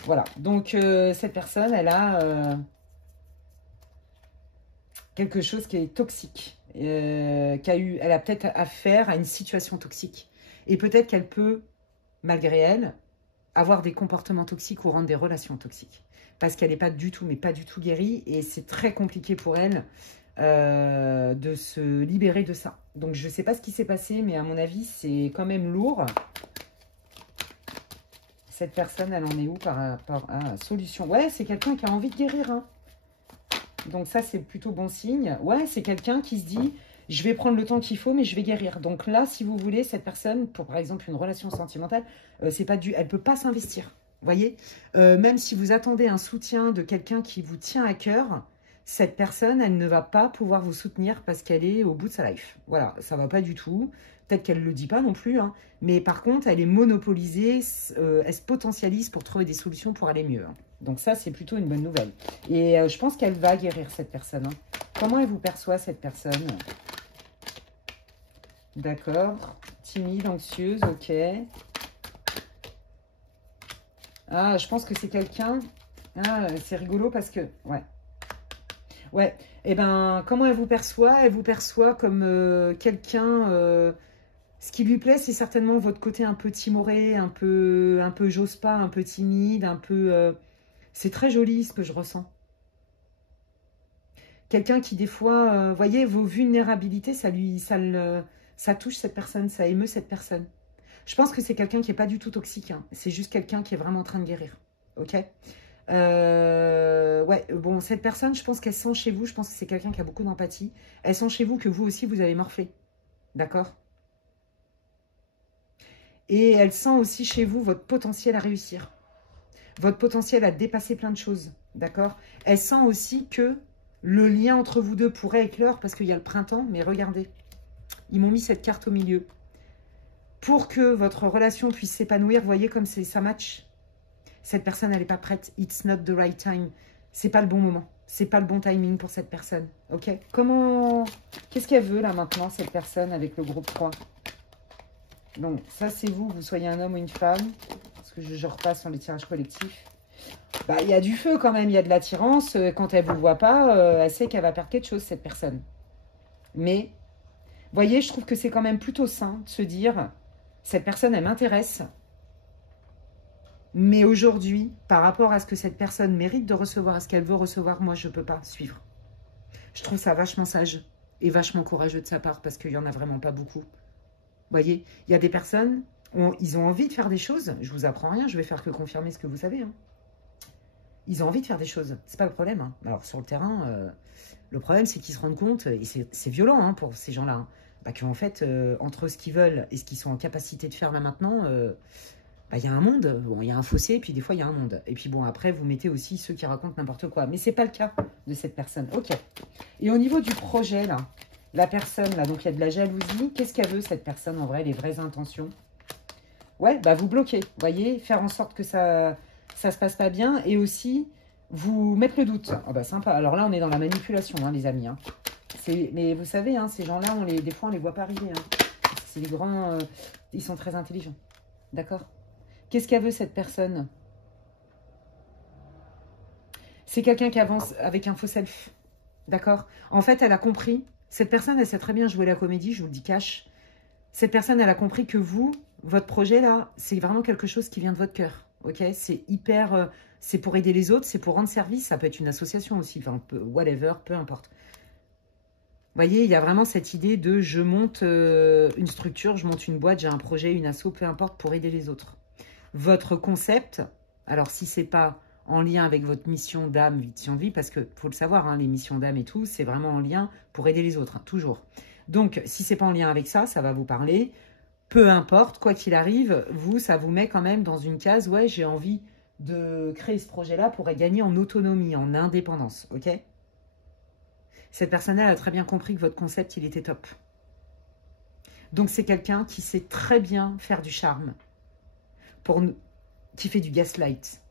Voilà, donc cette personne, elle a quelque chose qui est toxique, elle a peut-être affaire à une situation toxique. Et peut-être qu'elle peut, malgré elle, avoir des comportements toxiques ou rendre des relations toxiques. Parce qu'elle n'est pas du tout, mais pas du tout guérie. Et c'est très compliqué pour elle de se libérer de ça. Donc, je ne sais pas ce qui s'est passé, mais à mon avis, c'est quand même lourd. Cette personne, elle en est où par rapport à solution? Ouais, c'est quelqu'un qui a envie de guérir. Hein. Donc, ça, c'est plutôt bon signe. Ouais, c'est quelqu'un qui se dit... Je vais prendre le temps qu'il faut, mais je vais guérir. Donc là, si vous voulez, cette personne, pour par exemple une relation sentimentale, c'est pas elle ne peut pas s'investir. Vous voyez, même si vous attendez un soutien de quelqu'un qui vous tient à cœur, cette personne, elle ne va pas pouvoir vous soutenir parce qu'elle est au bout de sa life. Voilà, ça va pas du tout. Peut-être qu'elle ne le dit pas non plus. Hein. Mais par contre, elle est monopolisée, elle se potentialise pour trouver des solutions pour aller mieux. Hein. Donc ça, c'est plutôt une bonne nouvelle. Et je pense qu'elle va guérir, cette personne. Hein. Comment elle vous perçoit, cette personne ? D'accord. Timide, anxieuse, ok. Ah, je pense que c'est quelqu'un... Ah, c'est rigolo parce que... Ouais. Ouais. Eh ben, comment elle vous perçoit? Elle vous perçoit comme quelqu'un... ce qui lui plaît, c'est certainement votre côté un peu timoré, un peu j'ose pas, un peu timide, un peu... C'est très joli ce que je ressens. Quelqu'un qui, des fois... voyez, vos vulnérabilités, ça touche cette personne, ça émeut cette personne. Je pense que c'est quelqu'un qui n'est pas du tout toxique. Hein. C'est juste quelqu'un qui est vraiment en train de guérir. Ok. Ouais, bon, cette personne, je pense qu'elle sent chez vous, je pense que c'est quelqu'un qui a beaucoup d'empathie. Elle sent chez vous que vous aussi, vous avez morflé. D'accord. Et elle sent aussi chez vous votre potentiel à réussir. Votre potentiel à dépasser plein de choses. D'accord. Elle sent aussi que le lien entre vous deux pourrait éclore parce qu'il y a le printemps. Mais regardez. Ils m'ont mis cette carte au milieu. Pour que votre relation puisse s'épanouir, voyez comme ça match. Cette personne, elle n'est pas prête. It's not the right time. C'est pas le bon moment. C'est pas le bon timing pour cette personne. Ok. Qu'est-ce qu'elle veut là maintenant, cette personne, avec le groupe 3? Donc, ça, c'est vous. Vous soyez un homme ou une femme. Parce que je repasse sur les tirages collectifs. Bah, il y a du feu quand même. Il y a de l'attirance. Quand elle ne vous voit pas, elle sait qu'elle va perdre quelque chose, cette personne. Mais... voyez, je trouve que c'est quand même plutôt sain de se dire, cette personne, elle m'intéresse. Mais aujourd'hui, par rapport à ce que cette personne mérite de recevoir, à ce qu'elle veut recevoir, moi, je ne peux pas suivre. Je trouve ça vachement sage et vachement courageux de sa part parce qu'il n'y en a vraiment pas beaucoup. Vous voyez, il y a des personnes, ils ont envie de faire des choses. Je ne vous apprends rien, je vais faire que confirmer ce que vous savez. Hein. Ils ont envie de faire des choses. C'est pas le problème. Hein. Alors, sur le terrain... le problème, c'est qu'ils se rendent compte, et c'est violent hein, pour ces gens-là, hein, bah, qu'en fait, entre ce qu'ils veulent et ce qu'ils sont en capacité de faire là maintenant, bah, y a un monde. Bon, il y a un fossé, et puis des fois, il y a un monde. Et puis bon, après, vous mettez aussi ceux qui racontent n'importe quoi. Mais c'est pas le cas de cette personne. Ok. Et au niveau du projet, là, la personne, là, donc il y a de la jalousie. Qu'est-ce qu'elle veut, cette personne, en vrai, les vraies intentions? Ouais, bah vous bloquez, vous voyez, faire en sorte que ça se passe pas bien, et aussi... vous mettre le doute. Oh bah sympa. Alors là, on est dans la manipulation, hein, les amis. Hein. Mais vous savez, hein, ces gens-là, des fois, on les voit pas arriver. Hein. C'est des grands... ils sont très intelligents. D'accord. Qu'est-ce qu'elle veut, cette personne? C'est quelqu'un qui avance avec un faux self. D'accord. En fait, elle a compris. Cette personne, elle sait très bien jouer la comédie, je vous le dis cash. Cette personne, elle a compris que vous, votre projet, là, c'est vraiment quelque chose qui vient de votre cœur. Ok. C'est hyper... c'est pour aider les autres, c'est pour rendre service. Ça peut être une association aussi, enfin, whatever, peu importe. Vous voyez, il y a vraiment cette idée de je monte une structure, je monte une boîte, j'ai un projet, une asso, peu importe, pour aider les autres. Votre concept, alors si c'est pas en lien avec votre mission d'âme, mission de vie, parce que faut le savoir, hein, les missions d'âme et tout, c'est vraiment en lien pour aider les autres, hein, toujours. Donc, si c'est pas en lien avec ça, ça va vous parler peu importe, quoi qu'il arrive, vous, ça vous met quand même dans une case, ouais, j'ai envie de créer ce projet-là pour gagner en autonomie, en indépendance, ok? Cette personne-là a très bien compris que votre concept, il était top. Donc, c'est quelqu'un qui sait très bien faire du charme, qui fait du gaslight,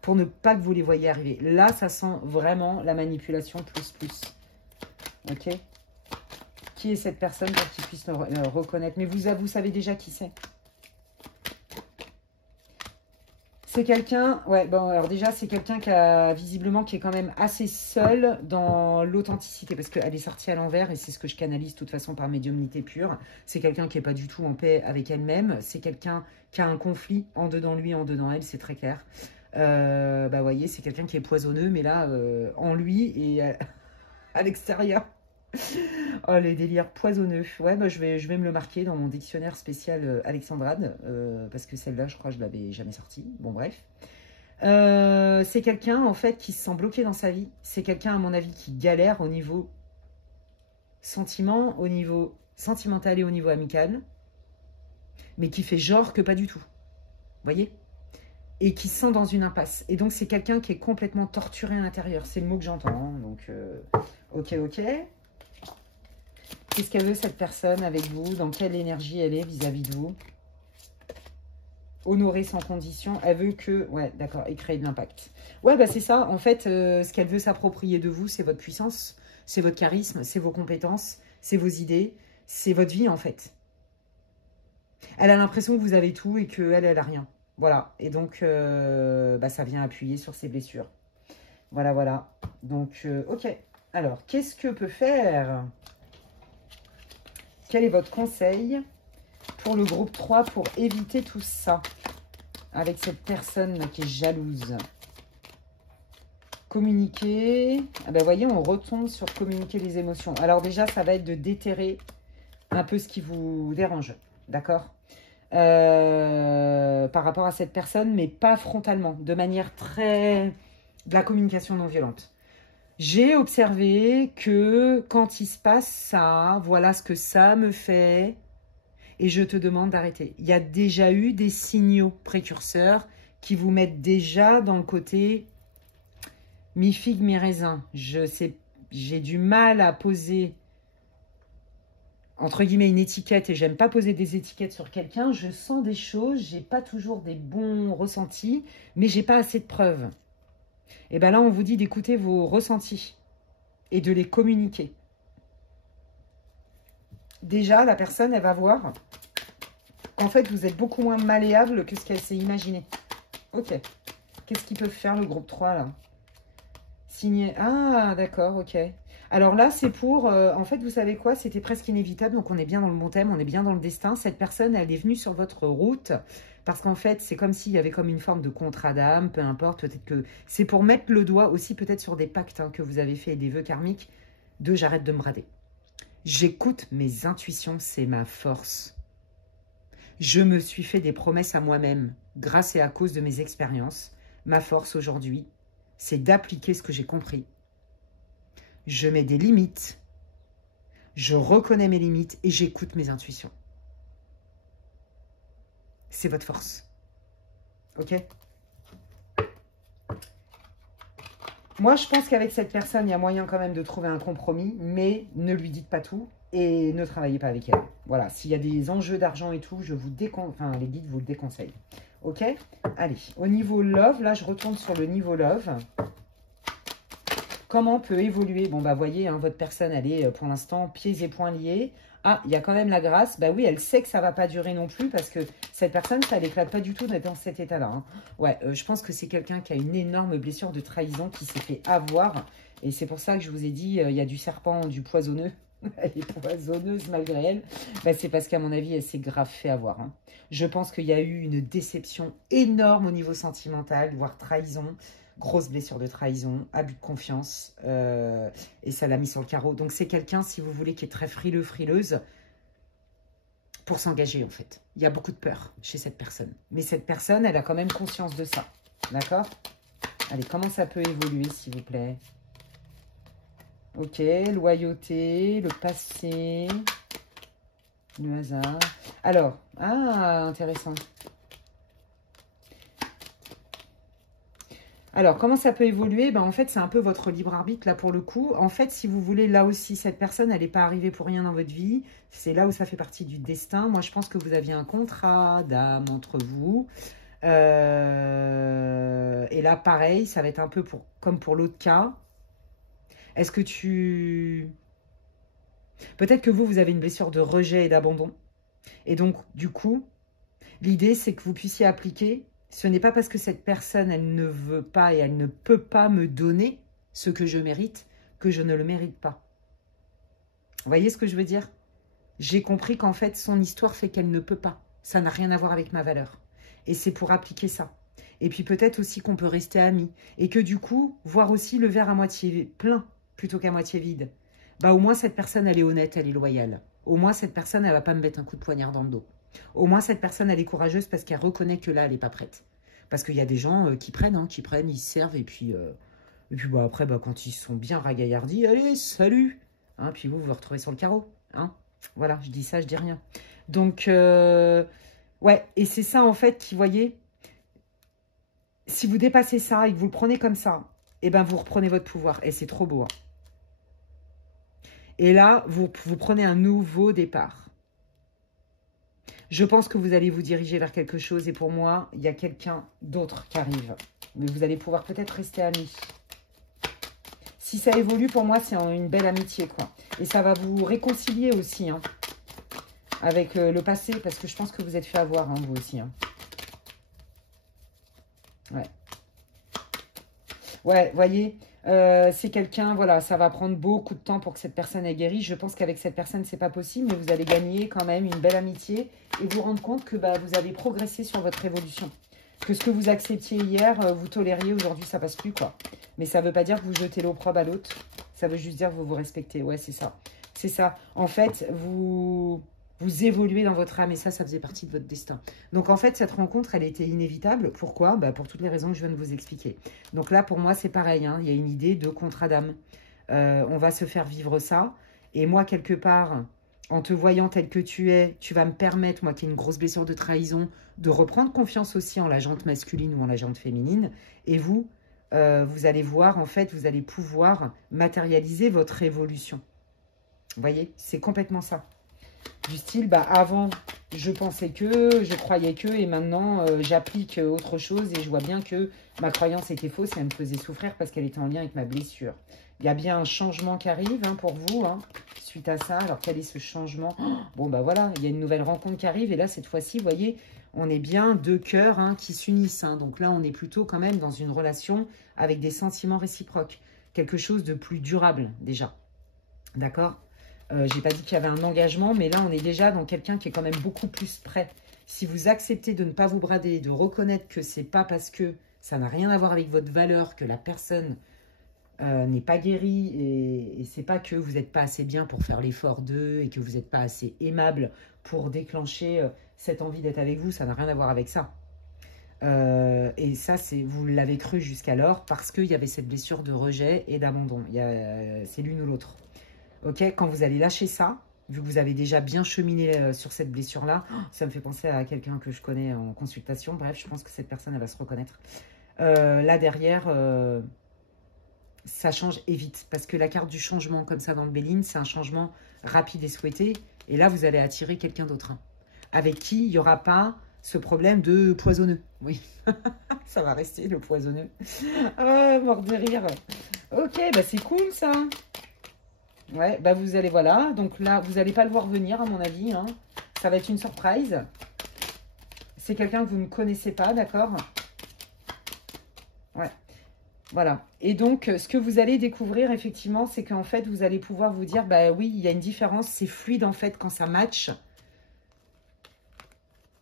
pour ne pas que vous les voyez arriver. Là, ça sent vraiment la manipulation plus. Ok? Qui est cette personne pour qu'il puisse le reconnaître? Mais vous savez déjà qui c'est. C'est quelqu'un, ouais, bon, alors déjà, c'est quelqu'un qui a visiblement, qui est quand même assez seul dans l'authenticité, parce qu'elle est sortie à l'envers, et c'est ce que je canalise de toute façon par médiumnité pure. C'est quelqu'un qui n'est pas du tout en paix avec elle-même. C'est quelqu'un qui a un conflit en dedans lui, en dedans elle, c'est très clair. Bah, vous voyez, c'est quelqu'un qui est poisonneux, mais là, en lui et à l'extérieur. Oh, les délires poisonneux. Ouais, bah, je vais me le marquer dans mon dictionnaire spécial Alexandrade, parce que celle-là, je crois que je l'avais jamais sortie. Bon, bref. C'est quelqu'un, en fait, qui se sent bloqué dans sa vie. C'est quelqu'un, à mon avis, qui galère au niveau sentiment, au niveau sentimental et au niveau amical, mais qui fait genre que pas du tout. Vous voyez? Et qui se sent dans une impasse. Et donc, c'est quelqu'un qui est complètement torturé à l'intérieur. C'est le mot que j'entends. Hein. Donc, ok. Qu'est-ce qu'elle veut, cette personne, avec vous? Dans quelle énergie elle est vis-à-vis de vous? Honorer sans condition. Elle veut que... Ouais, d'accord. Et créer de l'impact. Ouais, bah c'est ça. En fait, ce qu'elle veut s'approprier de vous, c'est votre puissance, c'est votre charisme, c'est vos compétences, c'est vos idées, c'est votre vie, en fait. Elle a l'impression que vous avez tout et qu'elle, elle a rien. Voilà. Et donc, bah, ça vient appuyer sur ses blessures. Voilà. Donc, ok. Alors, qu'est-ce que peut faire... Quel est votre conseil pour le groupe 3 pour éviter tout ça avec cette personne là qui est jalouse? Communiquer. Ah ben, voyez, on retombe sur communiquer les émotions. Alors déjà, ça va être de déterrer un peu ce qui vous dérange. D'accord? Par rapport à cette personne, mais pas frontalement, de manière très... de la communication non violente. J'ai observé que quand il se passe ça, voilà ce que ça me fait, et je te demande d'arrêter. Il y a déjà eu des signaux précurseurs qui vous mettent déjà dans le côté mi-figue, mi-raisin. J'ai du mal à poser, entre guillemets, une étiquette, et j'aime pas poser des étiquettes sur quelqu'un. Je sens des choses, j'ai pas toujours des bons ressentis, mais j'ai pas assez de preuves. Et bien là, on vous dit d'écouter vos ressentis et de les communiquer. Déjà, la personne, elle va voir qu'en fait, vous êtes beaucoup moins malléable que ce qu'elle s'est imaginé. Ok. Qu'est-ce qu'ils peuvent faire, le groupe 3, là? Signer. Ah, d'accord, ok. Alors là, c'est pour... en fait, vous savez quoi? C'était presque inévitable, donc on est bien dans le bon thème, on est bien dans le destin. Cette personne, elle est venue sur votre route... Parce qu'en fait, c'est comme s'il y avait comme une forme de contrat d'âme, peu importe, peut-être que c'est pour mettre le doigt aussi peut-être sur des pactes que vous avez fait, des vœux karmiques, de j'arrête de me brader. J'écoute mes intuitions, c'est ma force. Je me suis fait des promesses à moi-même, grâce et à cause de mes expériences. Ma force aujourd'hui, c'est d'appliquer ce que j'ai compris. Je mets des limites, je reconnais mes limites et j'écoute mes intuitions. C'est votre force. Ok? Moi, je pense qu'avec cette personne, il y a moyen quand même de trouver un compromis, mais ne lui dites pas tout et ne travaillez pas avec elle. Voilà, s'il y a des enjeux d'argent et tout, je vous les guides vous le déconseillent. Ok? Allez, au niveau love, là, je retourne sur le niveau love. Comment peut évoluer? Bon, bah, voyez, hein, votre personne, elle est pour l'instant pieds et poings liés. Ah, il y a quand même la grâce. Bah oui, elle sait que ça ne va pas durer non plus parce que cette personne, ça l'éclate pas du tout d'être dans cet état-là. Hein. Ouais, je pense que c'est quelqu'un qui a une énorme blessure de trahison qui s'est fait avoir. Et c'est pour ça que je vous ai dit, il y a du serpent, du poisonneux. Elle est poisonneuse malgré elle. Bah, c'est parce qu'à mon avis, elle s'est grave fait avoir. Hein. Je pense qu'il y a eu une déception énorme au niveau sentimental, voire trahison. Grosse blessure de trahison, abus de confiance, et ça l'a mis sur le carreau. Donc, c'est quelqu'un, si vous voulez, qui est très frileux, frileuse, pour s'engager, en fait. Il y a beaucoup de peur chez cette personne. Mais cette personne, elle a quand même conscience de ça. D'accord? Allez, comment ça peut évoluer, s'il vous plaît? Ok, loyauté, le passé. Le hasard. Alors, intéressant. Alors, comment ça peut évoluer? En fait, c'est un peu votre libre arbitre, là, pour le coup. En fait, si vous voulez, là aussi, cette personne, elle n'est pas arrivée pour rien dans votre vie. C'est là où ça fait partie du destin. Moi, je pense que vous aviez un contrat d'âme entre vous. Et là, pareil, ça va être un peu comme pour l'autre cas. Est-ce que tu... Peut-être que vous avez une blessure de rejet et d'abandon. Et donc, du coup, l'idée, c'est que vous puissiez appliquer. Ce n'est pas parce que cette personne, elle ne veut pas et elle ne peut pas me donner ce que je mérite, que je ne le mérite pas. Vous voyez ce que je veux dire? J'ai compris qu'en fait, son histoire fait qu'elle ne peut pas. Ça n'a rien à voir avec ma valeur. Et c'est pour appliquer ça. Et puis peut-être aussi qu'on peut rester amis. Et que du coup, voir aussi le verre à moitié plein plutôt qu'à moitié vide. Au moins, cette personne, elle est honnête, elle est loyale. Au moins, cette personne, elle ne va pas me mettre un coup de poignard dans le dos. Au moins, cette personne, elle est courageuse parce qu'elle reconnaît que là, elle n'est pas prête. Parce qu'il y a des gens qui prennent, ils se servent. Et puis après, quand ils sont bien ragaillardis, allez, salut, hein, puis vous retrouvez sur le carreau. Hein. Voilà, je dis ça, je dis rien. Donc, ouais, et c'est ça, en fait, qui, voyez, si vous dépassez ça et que vous le prenez comme ça, eh ben, vous reprenez votre pouvoir. Et c'est trop beau. Hein. Et là, vous prenez un nouveau départ. Je pense que vous allez vous diriger vers quelque chose. Et pour moi, il y a quelqu'un d'autre qui arrive. Mais vous allez pouvoir peut-être rester amis. Si ça évolue, pour moi, c'est une belle amitié, quoi. Et ça va vous réconcilier aussi, hein, avec le passé. Parce que je pense que vous êtes fait avoir, hein, vous aussi. Hein. Ouais. Ouais, voyez, c'est quelqu'un, voilà, ça va prendre beaucoup de temps pour que cette personne ait guéri. Je pense qu'avec cette personne, c'est pas possible, mais vous allez gagner quand même une belle amitié et vous rendre compte que vous avez progressé sur votre évolution. Que ce que vous acceptiez hier, vous tolériez, aujourd'hui, ça passe plus, quoi. Mais ça veut pas dire que vous jetez l'opprobre à l'autre. Ça veut juste dire que vous vous respectez. Ouais, c'est ça. C'est ça. En fait, vous évoluez dans votre âme et ça faisait partie de votre destin. Donc, en fait, cette rencontre, elle était inévitable. Pourquoi? Pour toutes les raisons que je viens de vous expliquer. Donc là, pour moi, c'est pareil. Hein. Il y a une idée de contrat d'âme. On va se faire vivre ça. Et moi, quelque part, en te voyant tel que tu es, tu vas me permettre, moi qui ai une grosse blessure de trahison, de reprendre confiance aussi en la jante masculine ou en la jante féminine. Et vous, vous allez voir, en fait, vous allez pouvoir matérialiser votre évolution. Vous voyez? C'est complètement ça. Du style, avant, je pensais que, je croyais que, et maintenant, j'applique autre chose et je vois bien que ma croyance était fausse et elle me faisait souffrir parce qu'elle était en lien avec ma blessure. Il y a bien un changement qui arrive pour vous, suite à ça. Alors, quel est ce changement? Bon, voilà, il y a une nouvelle rencontre qui arrive et là, cette fois-ci, vous voyez, on est bien deux cœurs qui s'unissent. Donc là, on est plutôt quand même dans une relation avec des sentiments réciproques. Quelque chose de plus durable, déjà. D'accord? J'ai pas dit qu'il y avait un engagement, mais là, on est déjà dans quelqu'un qui est quand même beaucoup plus prêt. Si vous acceptez de ne pas vous brader, de reconnaître que c'est pas parce que ça n'a rien à voir avec votre valeur que la personne n'est pas guérie et c'est pas que vous n'êtes pas assez bien pour faire l'effort d'eux et que vous n'êtes pas assez aimable pour déclencher cette envie d'être avec vous, ça n'a rien à voir avec ça. Et ça, vous l'avez cru jusqu'alors parce qu'il y avait cette blessure de rejet et d'abandon. C'est l'une ou l'autre. Ok, quand vous allez lâcher ça, vu que vous avez déjà bien cheminé sur cette blessure-là, ça me fait penser à quelqu'un que je connais en consultation. Bref, je pense que cette personne, elle va se reconnaître. Là, derrière, ça change et vite. Parce que la carte du changement, comme ça, dans le Béline, c'est un changement rapide et souhaité. Et là, vous allez attirer quelqu'un d'autre. Avec qui il n'y aura pas ce problème de poisonneux. Oui, ça va rester le poisonneux. Ah, mort de rire. Ok, c'est cool, ça. Ouais, vous allez, voilà. Donc là, vous n'allez pas le voir venir, à mon avis. Ça va être une surprise. C'est quelqu'un que vous ne connaissez pas, d'accord? Ouais. Voilà. Et donc, ce que vous allez découvrir, effectivement, c'est qu'en fait, vous allez pouvoir vous dire, oui, il y a une différence. C'est fluide, en fait, quand ça match.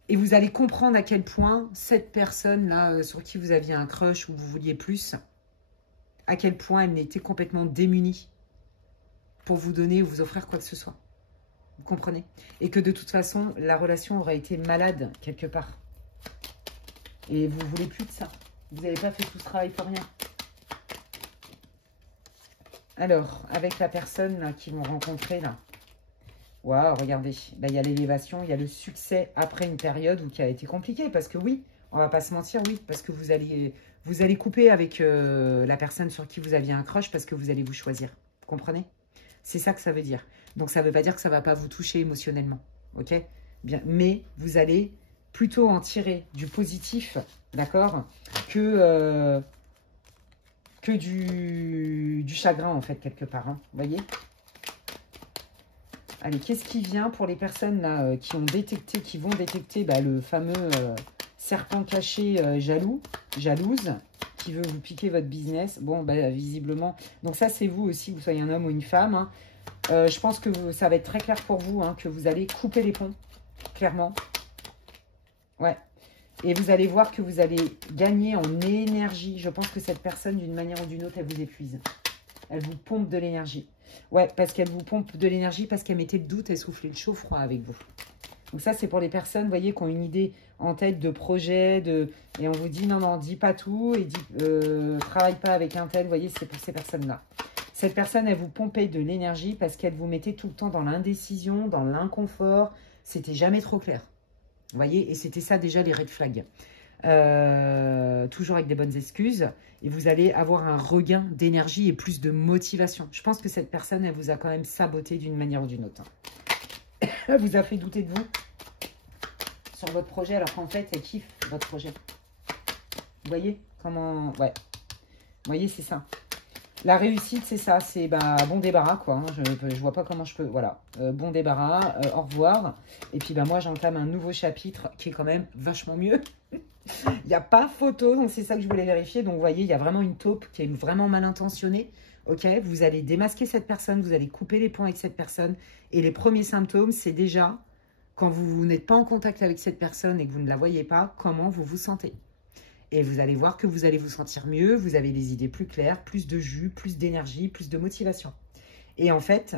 Et vous allez comprendre à quel point cette personne-là, sur qui vous aviez un crush ou vous vouliez plus, à quel point elle n'était complètement démunie pour vous donner ou vous offrir quoi que ce soit. Vous comprenez? Et que de toute façon, la relation aurait été malade quelque part. Et vous ne voulez plus de ça. Vous n'avez pas fait tout ce travail pour rien. Alors, avec la personne là, qu'ils vont rencontrer, là, Waouh, regardez. Là, il y a l'élévation, il y a le succès après une période qui a été compliquée. Parce que oui, on va pas se mentir, oui. Parce que vous allez couper avec la personne sur qui vous aviez un crush parce que vous allez vous choisir. Vous comprenez? C'est ça que ça veut dire. Donc, ça ne veut pas dire que ça ne va pas vous toucher émotionnellement. Ok? Bien, mais vous allez plutôt en tirer du positif, d'accord, que du chagrin, en fait, quelque part. Hein, vous voyez? Allez, qu'est-ce qui vient pour les personnes là qui ont détecté, qui vont détecter le fameux serpent caché jalouse, qui veut vous piquer votre business? Bon, visiblement. Donc ça, c'est vous aussi, que vous soyez un homme ou une femme. Hein. Je pense que ça va être très clair pour vous, hein, que vous allez couper les ponts, clairement. Ouais. Et vous allez voir que vous allez gagner en énergie. Je pense que cette personne, d'une manière ou d'une autre, elle vous épuise. Elle vous pompe de l'énergie. Ouais, parce qu'elle vous pompe de l'énergie, parce qu'elle mettait le doute, elle soufflait le chaud-froid avec vous. Donc ça, c'est pour les personnes, vous voyez, qui ont une idée en tête de projet, et on vous dit, non, dis pas tout, et travaille pas avec un tel, vous voyez, c'est pour ces personnes-là. Cette personne, elle vous pompait de l'énergie parce qu'elle vous mettait tout le temps dans l'indécision, dans l'inconfort. C'était jamais trop clair. Vous voyez, et c'était ça déjà les red flags. Toujours avec des bonnes excuses. Et vous allez avoir un regain d'énergie et plus de motivation. Je pense que cette personne, elle vous a quand même saboté d'une manière ou d'une autre. Elle vous a fait douter de vous sur votre projet, alors qu'en fait, elle kiffe votre projet. Vous voyez comment... Ouais. Vous voyez, c'est ça. La réussite, c'est ça. C'est bon débarras, quoi. Hein. Je vois pas comment je peux... Voilà. Bon débarras. Au revoir. Et puis, moi, j'entame un nouveau chapitre qui est quand même vachement mieux. Il n'y a pas photo, donc c'est ça que je voulais vérifier. Donc, vous voyez, il y a vraiment une taupe qui est vraiment mal intentionnée. Ok, vous allez démasquer cette personne, vous allez couper les ponts avec cette personne. Et les premiers symptômes, c'est déjà, quand vous n'êtes pas en contact avec cette personne et que vous ne la voyez pas, comment vous vous sentez. Et vous allez voir que vous allez vous sentir mieux, vous avez des idées plus claires, plus de jus, plus d'énergie, plus de motivation. Et en fait,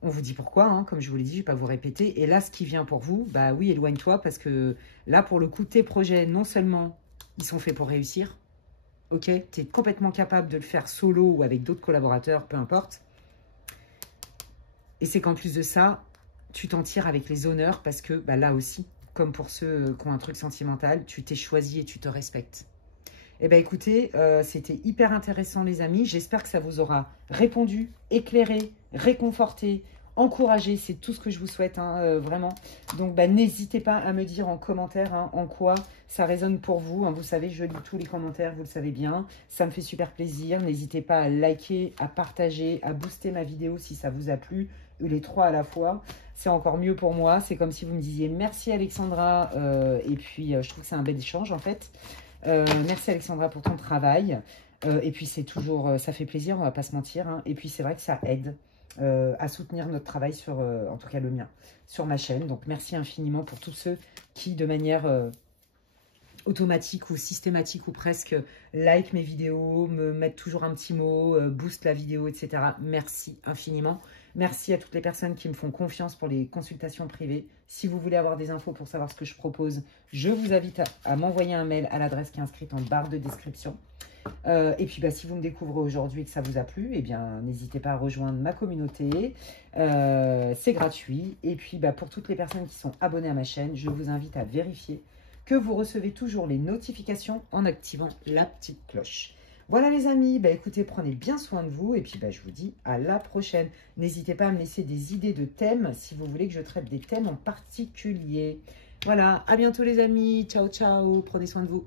on vous dit pourquoi, hein, comme je vous l'ai dit, je ne vais pas vous répéter. Et là, ce qui vient pour vous, oui, éloigne-toi, parce que là, pour le coup, tes projets, non seulement, ils sont faits pour réussir, ok, tu es complètement capable de le faire solo ou avec d'autres collaborateurs, peu importe. Et c'est qu'en plus de ça, tu t'en tires avec les honneurs, parce que là aussi, comme pour ceux qui ont un truc sentimental, tu t'es choisi et tu te respectes. Eh bien, écoutez, c'était hyper intéressant, les amis. J'espère que ça vous aura répondu, éclairé, réconforté, encouragé. C'est tout ce que je vous souhaite, hein, vraiment. Donc, n'hésitez pas à me dire en commentaire en quoi ça résonne pour vous. Hein. Vous savez, je lis tous les commentaires, vous le savez bien. Ça me fait super plaisir. N'hésitez pas à liker, à partager, à booster ma vidéo si ça vous a plu. Les trois à la fois, c'est encore mieux pour moi. C'est comme si vous me disiez merci Alexandra. Et puis, je trouve que c'est un bel échange en fait. Merci Alexandra pour ton travail. Et puis c'est toujours, ça fait plaisir, on va pas se mentir. Hein. Et puis c'est vrai que ça aide à soutenir notre travail sur, en tout cas le mien, sur ma chaîne. Donc merci infiniment pour tous ceux qui de manière automatique ou systématique ou presque like mes vidéos, me mettent toujours un petit mot, booste la vidéo, etc. Merci infiniment. Merci à toutes les personnes qui me font confiance pour les consultations privées. Si vous voulez avoir des infos pour savoir ce que je propose, je vous invite à m'envoyer un mail à l'adresse qui est inscrite en barre de description. Et puis, si vous me découvrez aujourd'hui et que ça vous a plu, eh bien, n'hésitez pas à rejoindre ma communauté. C'est gratuit. Et puis, pour toutes les personnes qui sont abonnées à ma chaîne, je vous invite à vérifier que vous recevez toujours les notifications en activant la petite cloche. Voilà les amis, écoutez, prenez bien soin de vous et puis je vous dis à la prochaine. N'hésitez pas à me laisser des idées de thèmes si vous voulez que je traite des thèmes en particulier. Voilà, à bientôt les amis, ciao ciao, prenez soin de vous.